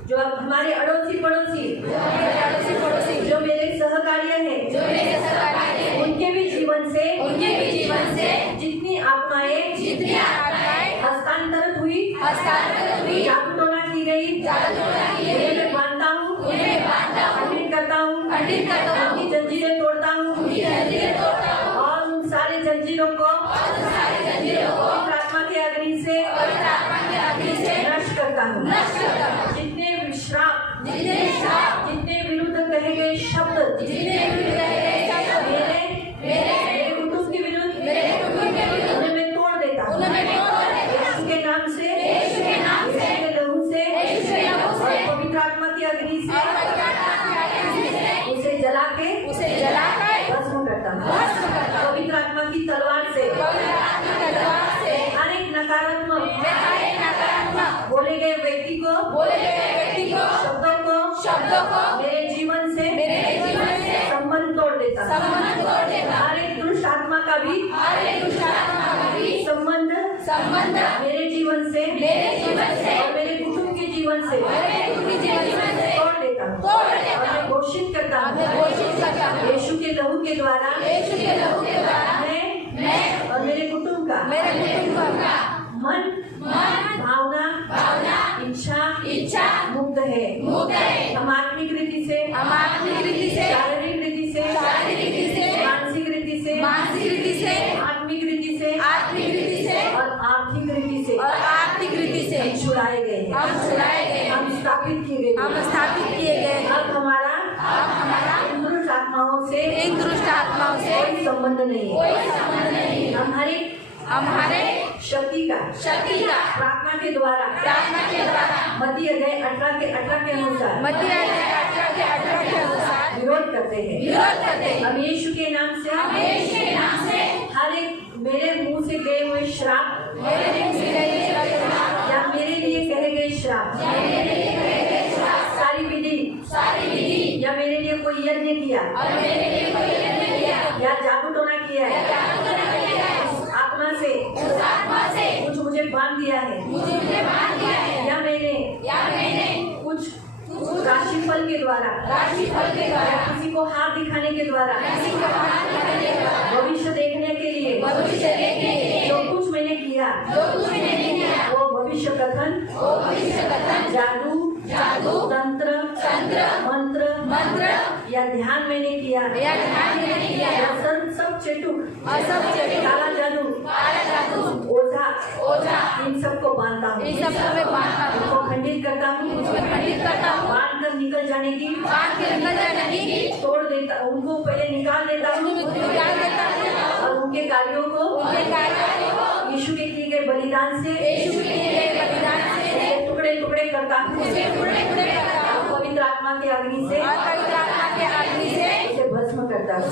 जो अब हमारे अड़ोसी पड़ोसी जो मेरे सहकार्य हैं उनके भी जीवन से जितनी आत्माएं हस्तांतरित हुई जादू टोना की गई उन्हें मैं बांधता हूँ खंडित करता हूँ उनकी जंजीरें तोड़ता हूँ और उन सारे जंजीरों को पवित्र आत्मा के अग्नि से नष्ट करता हूँ जितने श्राप जितने विरुद्ध कहे गए शब्द मेरे कुटुंब के विरुद्ध उन्हें मैं तोड़ देता हूँ शब्दों को मेरे जीवन से संबंध तोड़ देता हूँ। हर एक दुष्ट आत्मा का भी संबंध मेरे जीवन से और मेरे कुटुंब के जीवन से तोड़ देता हूँ। और मैं घोषित करता हूँ यीशु के लहू के द्वारा मैं और मेरे कुटुंब का मन भावना इच्छा मुक्त है। हम आत्मिक रीति से शारीरिक रीति से मानसिक रीति से आत्मिक रीति से और आर्थिक रीति से हम छुड़ाए गए हैं। हम स्थापित किए गए। अब हमारा इन दुष्ट आत्माओं से कोई संबंध नहीं है। हमारे शक्ति का प्रार्थना के द्वारा मत्ती अध्याय 18 के अनुसार विरोध करते हैं। हम यीशु के नाम से हर एक मेरे मुंह से गए हुए श्राप या मेरे लिए कहे गए श्राप सारी विधि या मेरे लिए कोई यज्ञ किया या जादू टोना किया है उस आत्मा से कुछ मुझे बांध दिया है या मैंने कुछ राशिफल के द्वारा किसी को हाथ दिखाने के द्वारा भविष्य देखने के लिए जो कुछ मैंने किया वो भविष्य कथन जादू तंत्र मंत्र या ध्यान मैंने किया या सब चेटुक काला जादू ओझा इन सबको बांधता हूँ उनको खंडित करता हूँ बांध कर निकल जाने की तोड़ देता उनको पहले निकाल देता हूँ और उनके कार्यों को यीशु के किए गए बलिदान से टुकड़े करता हूँ। पवित्र आत्मा के अग्नि से उसे भस्म करता हूँ।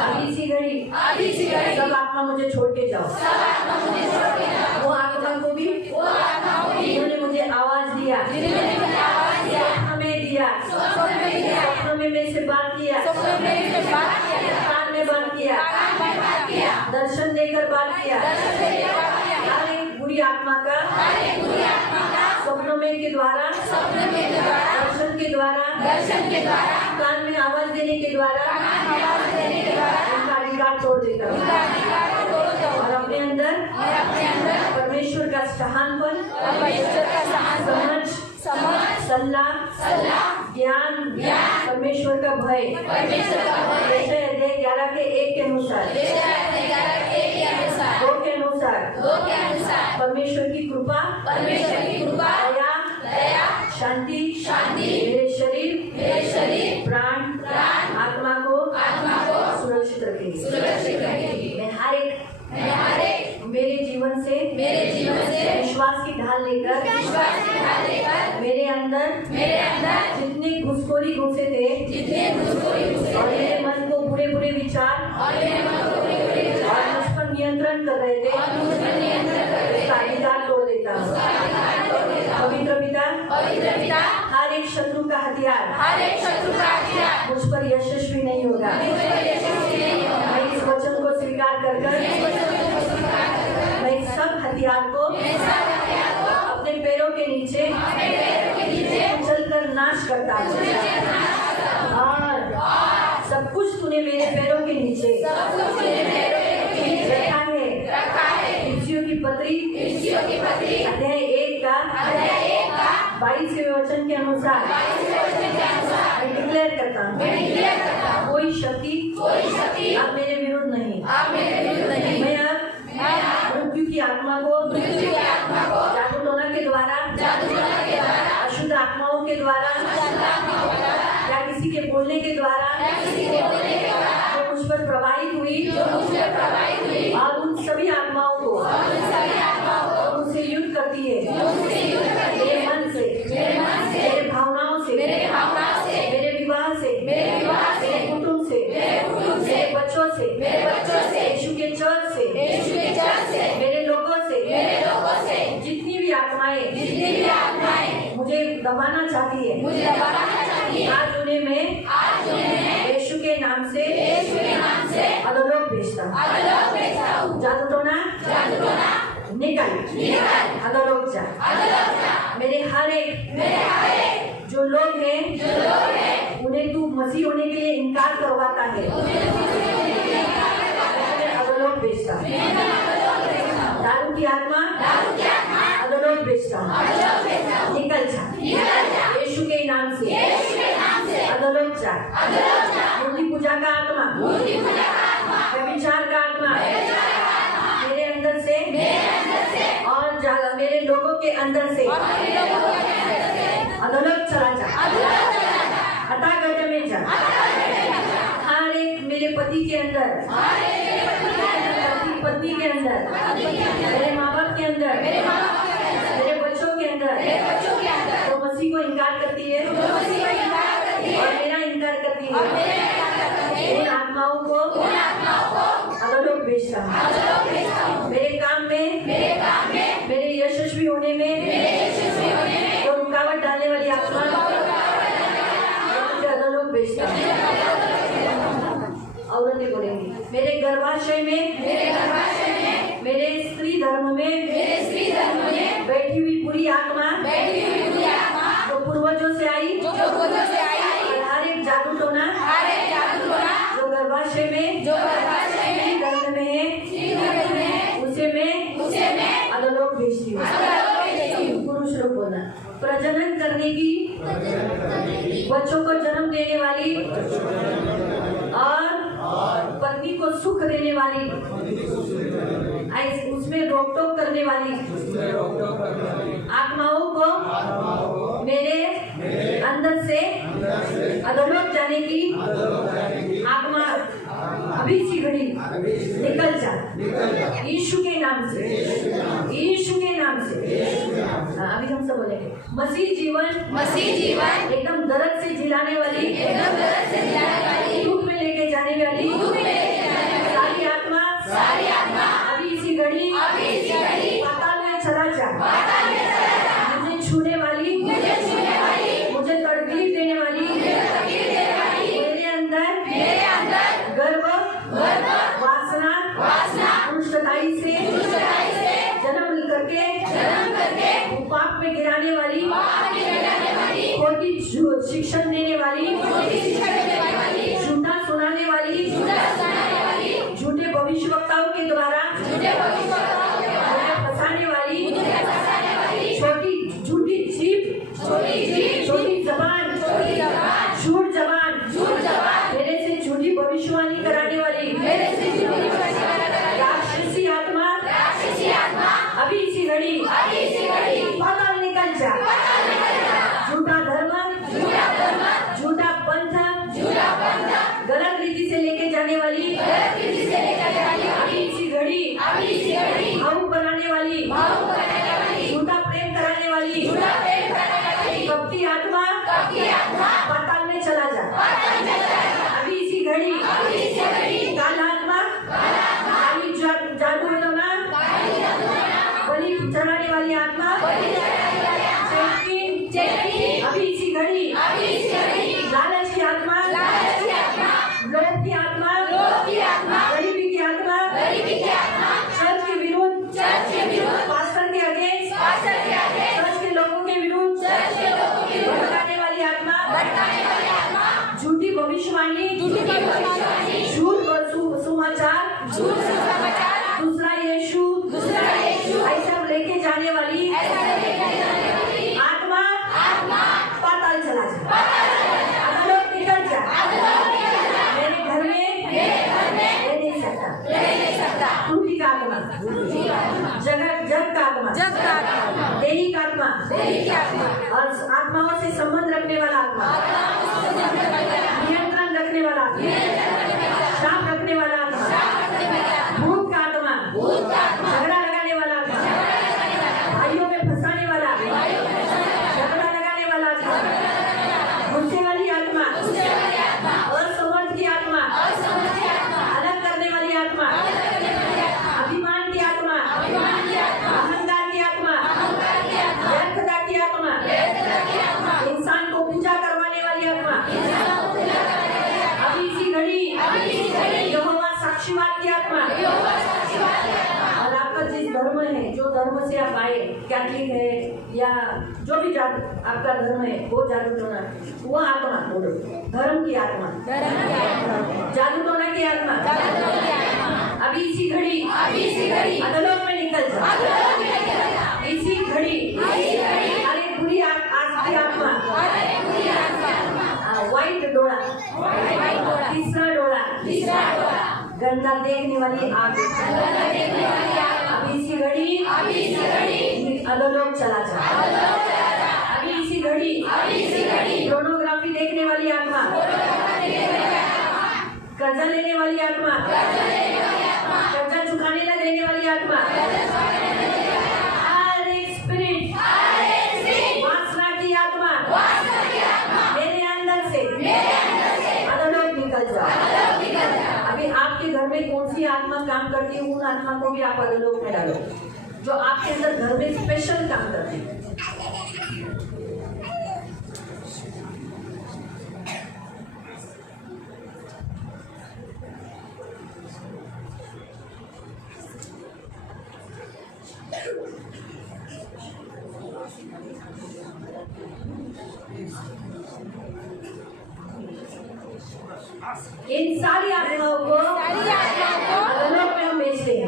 अभी सी घड़ी सब आत्मा मुझे छोड़ के जाओ। वो आत्मा को भी उन्होंने मुझे आवाज दिया स्वप्नों में मेरे से बात किया कान में बात किया दर्शन देकर बात किया। हर एक बुरी आत्मा का स्वप्नों में के द्वारा दर्शन के द्वारा कान में आवाज देने के द्वारा उनका अधिकार तोड़ देता हूँ और अपने अंदर परमेश्वर का सहानपन समझ सलाह ज्ञान परमेश्वर का भय 11 के 1 के अनुसार 2 के अनुसार परमेश्वर की कृपा दया शांति मेरे शरीर प्राण आत्मा को सुरक्षित रखेगी। मैं हर एक मेरे जीवन से विश्वास की ढाल लेकर मेरे अंदर जितने घुसखोरी घुसे थे और मेरे मन को बुरे विचार और मुझ पर नियंत्रण कर रहे थे उसका अधिकार तोड़ देता हूँ। पवित्र पिता हर एक शत्रु का हथियार मुझ पर यशस्वी नहीं होगा। मैं इस वचन को स्वीकार कर मैं सब हथियार को अपने पैरों के नीचे चलकर नाश करता हूँ और सब कुछ तूने मेरे पैरों के नीचे रखा है। इफ्सियों की पत्री अध्याय 1 का 22वें वचन के अनुसार मैं डिक्लेयर करता हूँ कोई शक्ति अब मेरे विरुद्ध नहीं। मैं अब मृत्यु की आत्मा को जादू टोना के द्वारा अशुद्ध आत्माओं के द्वारा या किसी के बोलने के द्वारा जो मुझ पर प्रभावित हुई और उन सभी आत्माओं को मुझसे युद्ध करती है मेरे मन से मेरे भावनाओं से मेरे विवाह से मेरे कुटुंब से मेरे बच्चों से यीशु के चर्च से मेरे लोगों से जितनी भी आत्माएं मुझे दबाना चाहती है, आज उन्हें मैं यीशु के नाम से अधोलोक भेजता हूँ। जादू टोना निकल अधोलोक जा। मेरे हर एक जो लोग हैं उन्हें तू मसीह होने के लिए इनकार करवाता है, मैं अधोलोक भेजता हूँ। दारू की आत्मा अधोलोक भेजता हूँ, निकल जा यीशु के नाम से अधोलोक जा। मूर्ति पूजा का आत्मा, व्यभिचार का आत्मा मेरे अंदर से और मेरे लोगों के अंदर से अधोलोक चला जा, हटा गड्ढे में जा। हर एक मेरे पति के अंदर, पत्नी के अंदर, मेरे माँ बाप के अंदर, मेरे बच्चों के अंदर तो मसीह को इनकार करती है और मेरा इनकार करती है, उन आत्माओं को अधोलोक भेजता हूँ। मेरे काम में, मेरे यशस्वी होने में तो रुकावट डालने वाली आत्मा मुझे अधोलोक भेजता हूँ। औरतें बोलेंगी, मेरे गर्भाशय में, मेरे स्त्री धर्म में बैठी हुई बुरी आत्मा जो पूर्वजों से आई, और हर एक जादू टोना जो गर्भाशय में धर्म में है, उसे मैं अधोलोक भेजती हूँ। पुरुष लोग बोलना, प्रजनन करने की, बच्चों को जन्म देने वाली और पत्नी को सुख देने वाली, उसमें रोक टोक करने वाली आत्माओं को मेरे अंदर से अधोलोक जाने की आत्मा अभी सी घड़ी निकल जा यीशु के नाम से, यीशु के नाम से। अभी हम सब बोलेंगे, मसीह जीवन एकदम दर्द से जिलाने वाली, दुख में लेके जाने वाली सारी आत्मा अभी इसी घड़ी पाताल में चला जा। मुझे छूने वाली, मुझे तकलीफ देने वाली, मेरे अंदर गर्व वासना दुष्टताई से जन्म करके पाप में गिराने वाली, खोटी शिक्षण देने वाली, झूठा सुनाने वाली, झूठे भविष्यवक्ताओं के द्वारा मुझे फंसाने वाली, छोटी झूठी जीभ, छोटी जबान, झूठ जबान, मेरे से झूठी भविष्यवाणी कराने वाली राक्षसी आत्मा अभी इसी घड़ी पाताल निकल जा। झूठा धर्म, झूठा पंथ, गलत रीति से लेके जाने वाली, अभी इसी घड़ी भावुक बनाने वाली, झूठा प्रेम कराने वाली कपटी आत्मा पाताल में चला जा। अभी इसी घड़ी काला आत्मा, काली जादू टोना, बलि चढ़ाने वाली आत्मा, अभी इसी घड़ी लालच की आत्मा, लोभ की आत्मा, गरीबी की आत्मा, चर्च के विरुद्ध, पास्टर के अगेंस्ट, चर्च के लोगों के विरुद्ध भड़काने वाली आत्मा, झूठी भविष्यवाणी, झूठ सुसमाचार, दूसरा यीशु ऐसा लेके जाने वाली आत्मा पाताल चला जा। अधोलोक निकल जा। मेरे घर में रह नहीं सकता। टूटी का आत्मा, जग का आत्मा, देही का आत्मा और आत्माओं से संबंध रखने वाला आत्मा, नियंत्रण रखने वाला आत्मा, श्राप रखने वाला आत्मा, भूत का आत्मा, झगड़ा लगाने वाला आत्मा, भाइयों में फंसाने वाला, झगड़ा लगाने वाला आत्मा, गुस्से वाली आत्मा, असमर्थ की आत्मा, अलग करने वाली आत्मा, अभिमान की आत्मा, अहंकार की आत्मा, व्यर्थता की आत्मा, धर्म से आप आए, कैथलिक है या जो भी जात आपका धर्म है, वो जादू टोना, वो आत्मा बोलो, धर्म की आत्मा, जादू टोना की आत्मा, अभी इसी घड़ी अधोलोक में निकल जा, इसी घड़ी अरे बुरी आत्मा, व्हाइट डोरा, तीसरा डोरा, गंदा देखने वाली आग, अभी इसी घड़ी अधोलोक चला जा, अभी इसी घड़ी पोर्नोग्राफी देखने वाली आत्मा, कर्जा लेने वाली आत्मा, कर्जा चुकाने न देने वाली आत्मा, हर एक स्पिरिट, वासना की आत्मा मेरे अंदर से अधोलोक निकल जाए। अभी आपके घर में कौन सी आत्मा काम करती है, उन आत्मा को भी आप अधोलोक में डालो, जो आपके अंदर घर में स्पेशल काम करते हैं। इन सारी आत्माओं को अधोलोक में हम भेजते हैं।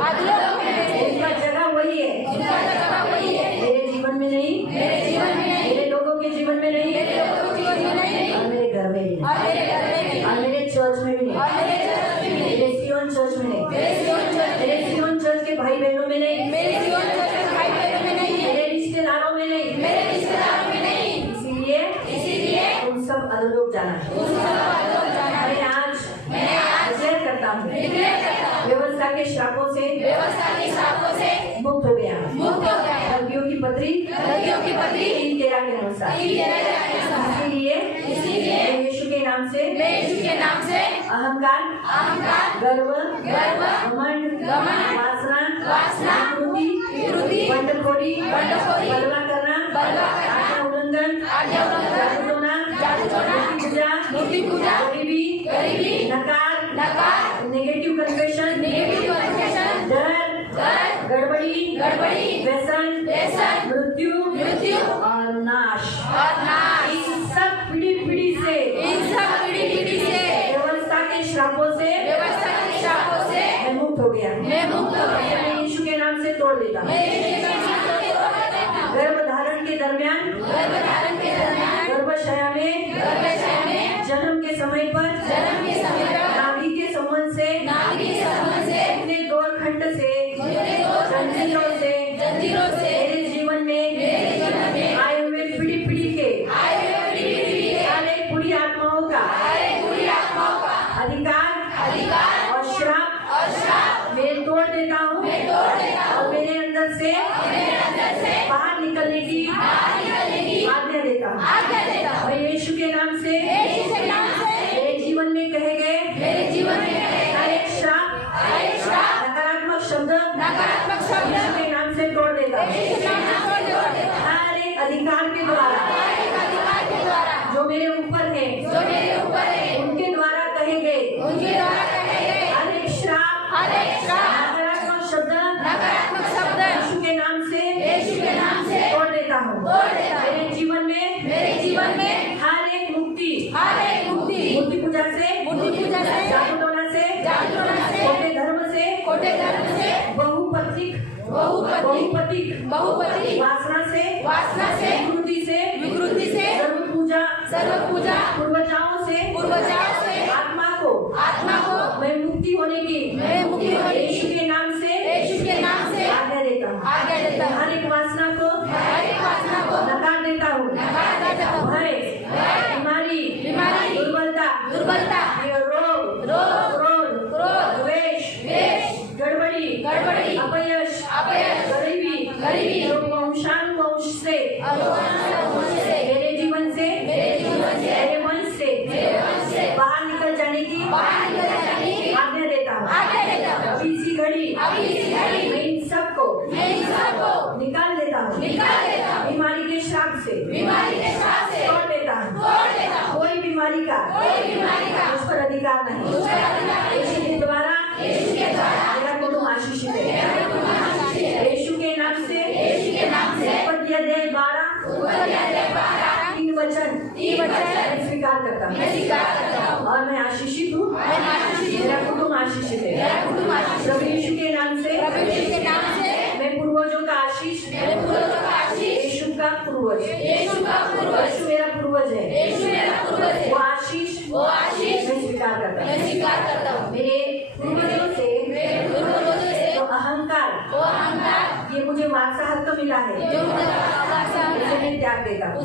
इनका जगह वही है, मेरे जीवन में नहीं, मेरे लोगों के जीवन में नहीं, और मेरे घर में नहीं, और मेरे चर्च में भी नहीं, मेरे सियोन चर्च में नहीं, मेरे सियोन चर्च के भाई बहनों में नहीं, मेरे रिश्तेदारों में नहीं, इसीलिए तुम सब अधोलोक जाना है। मैं आज डिक्लेयर करता हूँ, व्यवस्था के श्रापों से मुक्त हो गया। लड़कियों की पत्री 3:13 के अनुसार, इसीलिए यीशु के नाम से अहंकार, गर्व, घमंड, वासना, विकृति, बंडखोरी, बलवा करना, आज्ञा उल्लंघन, जादू टोना, मूर्ति पूजा, गरीबी, नकार, नेगेटिव कन्फेशन, डर, गड़बड़ी, व्यसन, मृत्यु और नाश, इन सब पीढ़ी से व्यवस्था के श्रापों से मैं मुक्त हो गया। मैं यीशु के नाम से तोड़ देता हूँ। गर्भ धारण के दरमियान, गर्भाशय में, जन्म के समय पर, नाभि के संबंध से, अपने दो खंड से, जंजीरों से मेरे जीवन में आए हुए पीढ़ी के सारे बुरी आत्माओं का अधिकार और श्राप मैं तोड़ देता हूँ, और मेरे अंदर से बाहर निकलने की आज्ञा देता हूँ। मैं यीशु के नाम से मेरे जीवन में कहे गए हर एक श्राप, नकारात्मक शब्द यीशु के नाम से तोड़ देता हूँ। हर एक अधिकार के द्वारा जो मेरे ऊपर है, उनके द्वारा कहे गए हर एक श्राप, नकारात्मक शब्द यीशु के नाम से तोड़ देता हूँ। मेरे जीवन में हर एक मुक्ति, मूर्ति पूजा से, जादू टोना से, कोटे धर्म से, बहुपतिक, वासना से, विकृति से, सर्व पूजा, पूर्वजाओं से, आत्मा को मैं मुक्ति होने की यीशु के नाम से आज्ञा देता हूँ। हर एक वासना को नकार देता हूँ। भय, बीमारी, दुर्बलता, रोग, क्रोध, द्वेष, गड़बड़ी, अपयश, गरीबी, वंशानुवंश से, मेरे जीवन से, मेरे वंश से बाहर निकल जाने की आज्ञा देता हूँ। अभी इसी घड़ी मैं इन सबको निकाल देता हूँ। बीमारी के श्राप से तोड़ देता हूँ। कोई बीमारी का उस पर अधिकार नहीं। यीशु के द्वारा मेरा कुटुंब आशीषित है। यीशु के नाम से अध्याय 12 3 वचन मैं स्वीकार करता हूँ और मैं आशीषित हूँ। मेरा कुटुंब आशीषित है। प्रभु यीशु के नाम से मैं पूर्वजों का आशीष, यीशु का पूर्वज, यीशु मेरा पूर्वज है, वो आशीष मैं स्वीकार करता हूँ। मेरे पूर्वजों से जो अहंकार ये मुझे वारसा हक मिला है, उसे मैं त्याग देता हूँ।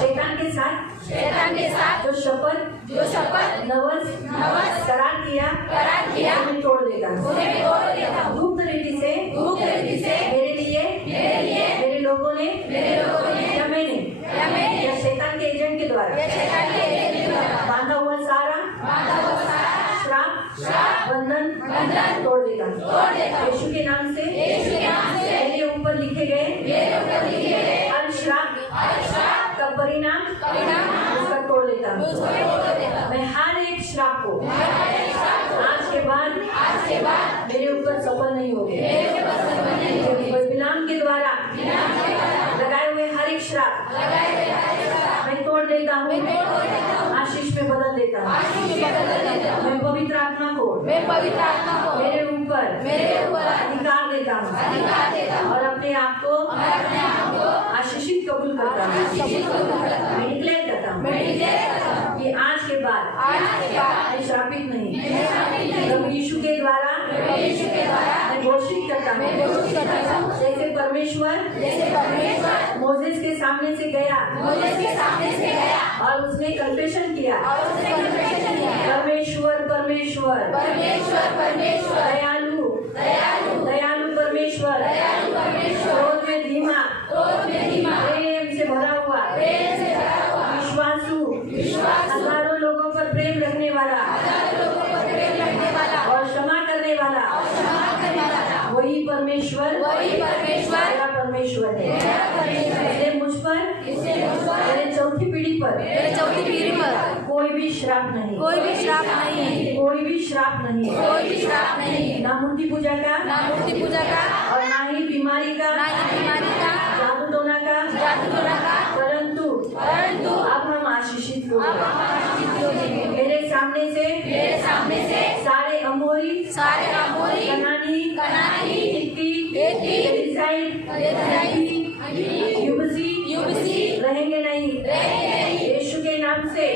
शैतान के साथ जो शपथ नवस करार किया मैं तोड़ देता हूँ। गुप्त रीति से मेरे लिए मेरे लोगों ने या मैंने या शैतान के एजेंट के द्वारा बांधा हुआ सारा श्राप बंधन तोड़ देता हूँ। यीशु के नाम से मेरे ऊपर लिखे गए हर श्राप का परिणाम उसका तोड़ देता हूँ। मैं हर एक श्राप को आज के बाद मेरे ऊपर सफल नहीं होगी। बिलाम के द्वारा लगाए हुए हर एक श्राप मैं तोड़ देता हूँ, आशीष में बदल देता हूँ। मैं पवित्र आत्मा को मेरे ऊपर अधिकार देता हूँ और अपने आप को आशीषित कबूल करता हूँ। मैं डिक्लेयर करता हूँ कि आज के बाद मैं श्रापित नहीं। प्रभु यीशु के द्वारा मैं घोषित करता हूँ जैसे परमेश्वर मोसेस के सामने से गया और उसने कन्फेशन किया, परमेश्वर दयालु परमेश्वर, क्रोध में धीमा, प्रेम से भरा हुआ, विश्वासु, हजारों लोगों पर प्रेम रखने वाला और क्षमा करने वाला, वही परमेश्वर मेरा परमेश्वर है। इसलिए मुझ पर मेरे चौथी पीढ़ी पर कोई भी श्राप नहीं, ना मूर्ति पूजा का और ना ही बीमारी का, जादू टोना का, परंतु अब हम आशीषित हो गए। मेरे सामने से सारे अमोरी, कनानी, युबसी रहेंगे नहीं। यीशु के नाम से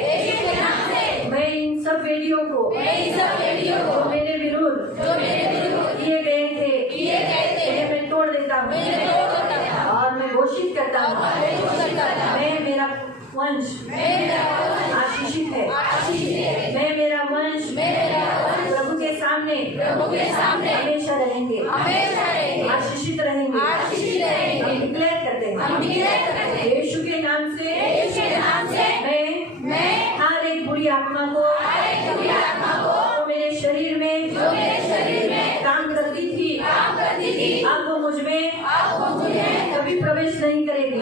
मैं इन सब वेदियों को जो मेरे विरुद्ध किए गए थे इन्हें मैं तोड़ देता हूँ और मैं घोषित करता हूँ मैं मेरा वंश आशीषित है। मैं मेरा वंश प्रभु के सामने हमेशा रहेंगे, आशीषित रहेंगे। हम डिक्लेयर करते हैं यीशु के नाम से मैं हर एक बुरी आत्मा को जो मेरे शरीर में काम करती थी अब वो मुझ में कभी प्रवेश नहीं करेगी।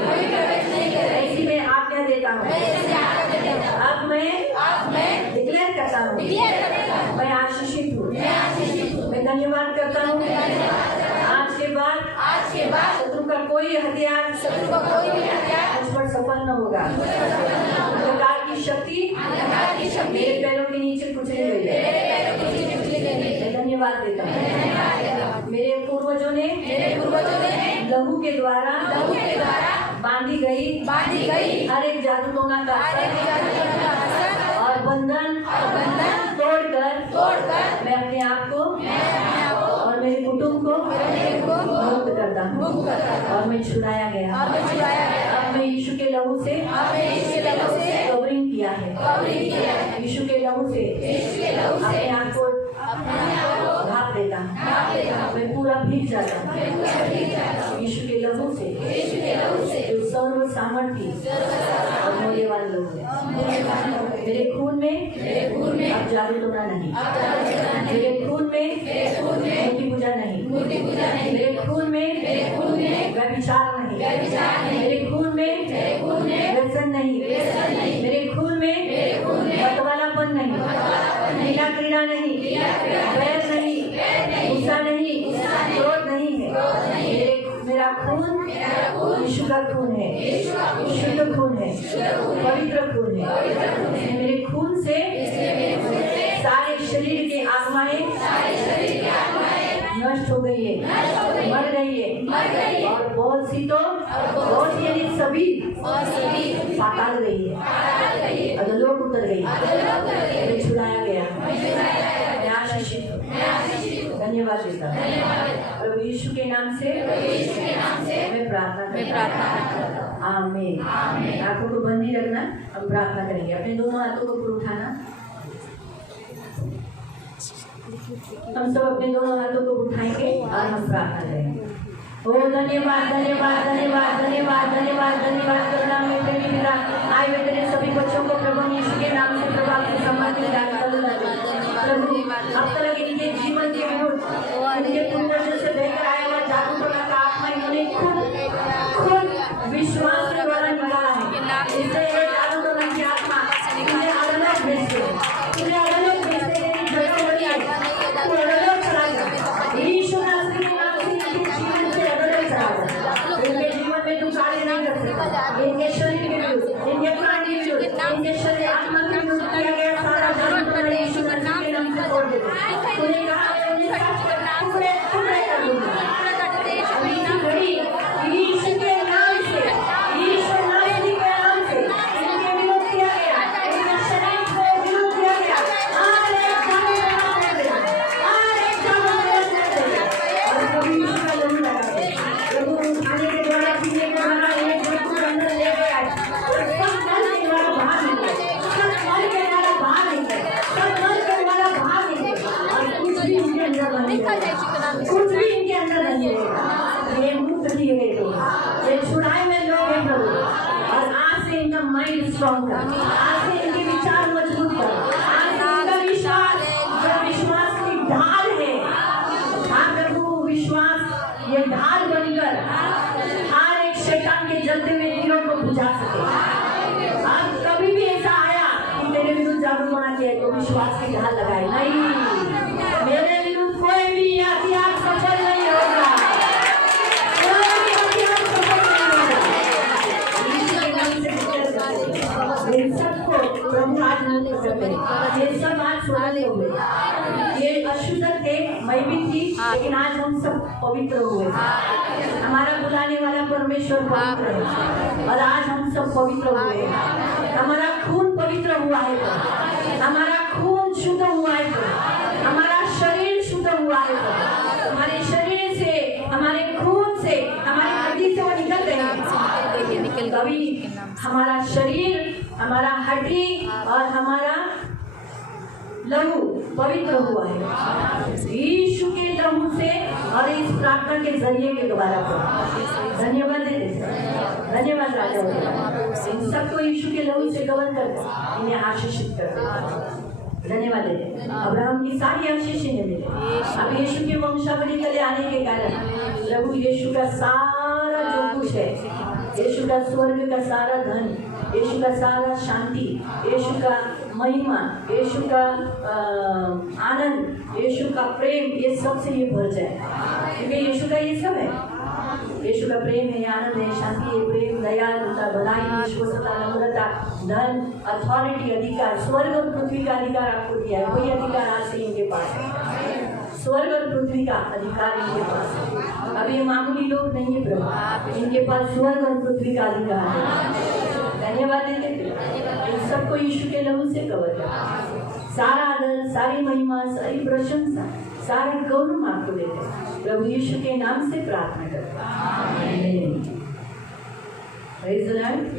ऐसी मैं आज्ञा देता हूँ। अब मैं डिक्लेयर करता हूँ मैं आशीषित हूँ। मैं धन्यवाद करता हूँ आज के बाद शत्रु का कोई हथियार मुझ पर सफल न होगा। अंधकार की शक्ति मेरे पैरों के नीचे कुचली गई है। मैं धन्यवाद देता हूँ मेरे पूर्वजों ने लहू के द्वारा बांधी गई हर एक जादू टोना का और बंधन तोड़कर मैं अपने आप को और मेरे कुटुंब को मुक्त करता हूँ और मैं छुड़ाया गया। अब मैं यीशु के लहू से कवरिंग किया है। यीशु के लहू से अपने आप को ढाप देता हूँ। मैं पूरा भीग जाता हूँ यीशु के लहू से जो सर्व सामर्थ्य और मूल्यवान लोग हैं। मेरे खून में अब जादू टोना नहीं, मेरे खून में मूर्ति पूजा नहीं, मेरे खून में व्यभिचार नहीं, मेरे खून में व्यसन नहीं, मेरे खून में मतवालापन नहीं, लीला क्रीड़ा नहीं, वैर नहीं, गुस्सा नहीं, क्रोध नहीं है। मेरा खून यीशु का खून है, शुद्ध खून है, पवित्र खून है। इसने मेरे खून से सारे शरीर की आत्माएं नष्ट हो गई है, मर गई है, और बहुत सी तो बहुत यानी सभी पाताल गई है, अधोलोक उतर गई, मुझे छुड़ाया गया, मैं आशीषित हूँ। धन्यवाद देता हूँ प्रभु यीशु के नाम से मैं प्रार्थना करता हूँ। आमीन। आंखों को बंद नहीं रखना, हम प्रार्थना करेंगे। अपने दोनों हाथों को ऊपर उठाना। हम सब अपने दोनों हाथों को उठाएंगे और हम प्रार्थना करेंगे। ओ धन्यवाद धन्यवाद धन्यवाद धन्यवाद धन्यवाद धन्यवाद करुणा में प्रेमी पिता, आए हुए तेरे सभी बच्चों को प्रभु यीशु के नाम से प्रभु आपके सम्मान में दान करूंगा। प्रभु अब तक इनके जीवन के विरुद्ध उनके पूर्वजों से लेकर आया हुआ जागरूकता का आत्मा इन्होंने खुद विश्वास के द्वारा निकाला है। इससे ये जागरूकता की आत्मा इन्हें अलग भेजते इन्हें अलग भेजते यीशु नासरी के नाम से इनके जीवन से अलग चला जाए। इनके जीवन में तू कार्य नहीं कर सकता। इनके शरीर के विरुद्ध, इनके प्राण के विरुद्ध, इनके शरीर आत्मा के विरुद्ध किया गया सारा जागरूकता यीशु नासरी के नाम से तोड़ दे। तूने कहा टुकड़े टुकड़े कर दूंगा। अभी की घड़ी यीशु के नाम से, यीशु नासरी के नाम से इनके विरुद्ध किया गया, इनके शरीर को विरुद्ध किया गया। कुछ भी इनके अंदर नहीं रहेगा। ये मुक्त किए गए लोग, ये छुड़ाए हुए लोग हैं प्रभु। और आज से इनका माइंड स्ट्रॉन्ग कर, आज से इनके विचार मजबूत कर, आज से इनका विश्वास जो विश्वास की ढाल है। हाँ प्रभु, विश्वास ये ढाल बनकर हर एक शैतान के जलते हुए दिलों को बुझा सके। अब कभी भी ऐसा आया कि तेरे विरुद्ध जागरूक होना चाहिए तो विश्वास की ढाल लगाए, नहीं मेरे विरुद्ध कोई भी हथियार सफल नहीं होगा, कोई भी हथियार सफल नहीं होगा। इन सबको प्रभु आज मुक्त करते हैं। ये सब आज स्वर्ग हुए, ये अशुद्ध थे, मैं भी थी, लेकिन आज हम सब पवित्र हुए। हमारा बुलाने वाला परमेश्वर पवित्र है और आज हम सब पवित्र हुए। हमारा खून पवित्र हुआ है, हमारा खून शुद्ध हुआ है, हमारा शरीर शुद्ध हुआ है। हमारे शरीर से, हमारे खून से, हमारी हड्डी से वो निकल रहे हैं। कभी हमारा शरीर, हमारा हड्डी और हमारा लहू पवित्र हुआ है यीशु के लहू से और इस प्रार्थना के जरिए के द्वारा। धन्यवाद देते, धन्यवाद राजा। इन सबको यीशु के लहू से कवर कर इन्हें आशीषित कर। धन्यवाद देते। अब्राहम की सारी आशीष इन्हें मिले। अब यीशु की वंशावली तले आने के कारण प्रभु यीशु का सारा जो कुछ है, यीशु का स्वर्ग का सारा धन, यीशु का सारा शांति, यीशु का महिमा, यीशु का आनंद, यीशु का प्रेम, ये सब से ये भर जाए। क्योंकि यीशु का ये सब है। यीशु का प्रेम है, आनंद है, शांति है, प्रेम, दयालुता, भलाई, विश्वसता, नम्रता, धन, अथॉरिटी, अधिकार, स्वर्ग और पृथ्वी का अधिकार आपको दिया है। कोई अधिकार आज से इनके पास है। स्वर्ग और पृथ्वी का अधिकार इनके पास है। अब ये मामूली लोग नहीं है प्रभु, इनके पास स्वर्ग और पृथ्वी का अधिकार है। धन्यवाद देते इन सबको यीशु के लहू से कवर कर। सारा आदर, सारी महिमा, सारी प्रशंसा, सारा गौरव आपको देते हैं। प्रभु यीशु के नाम से प्रार्थना करते हैं। आमीन। Praise the Lord.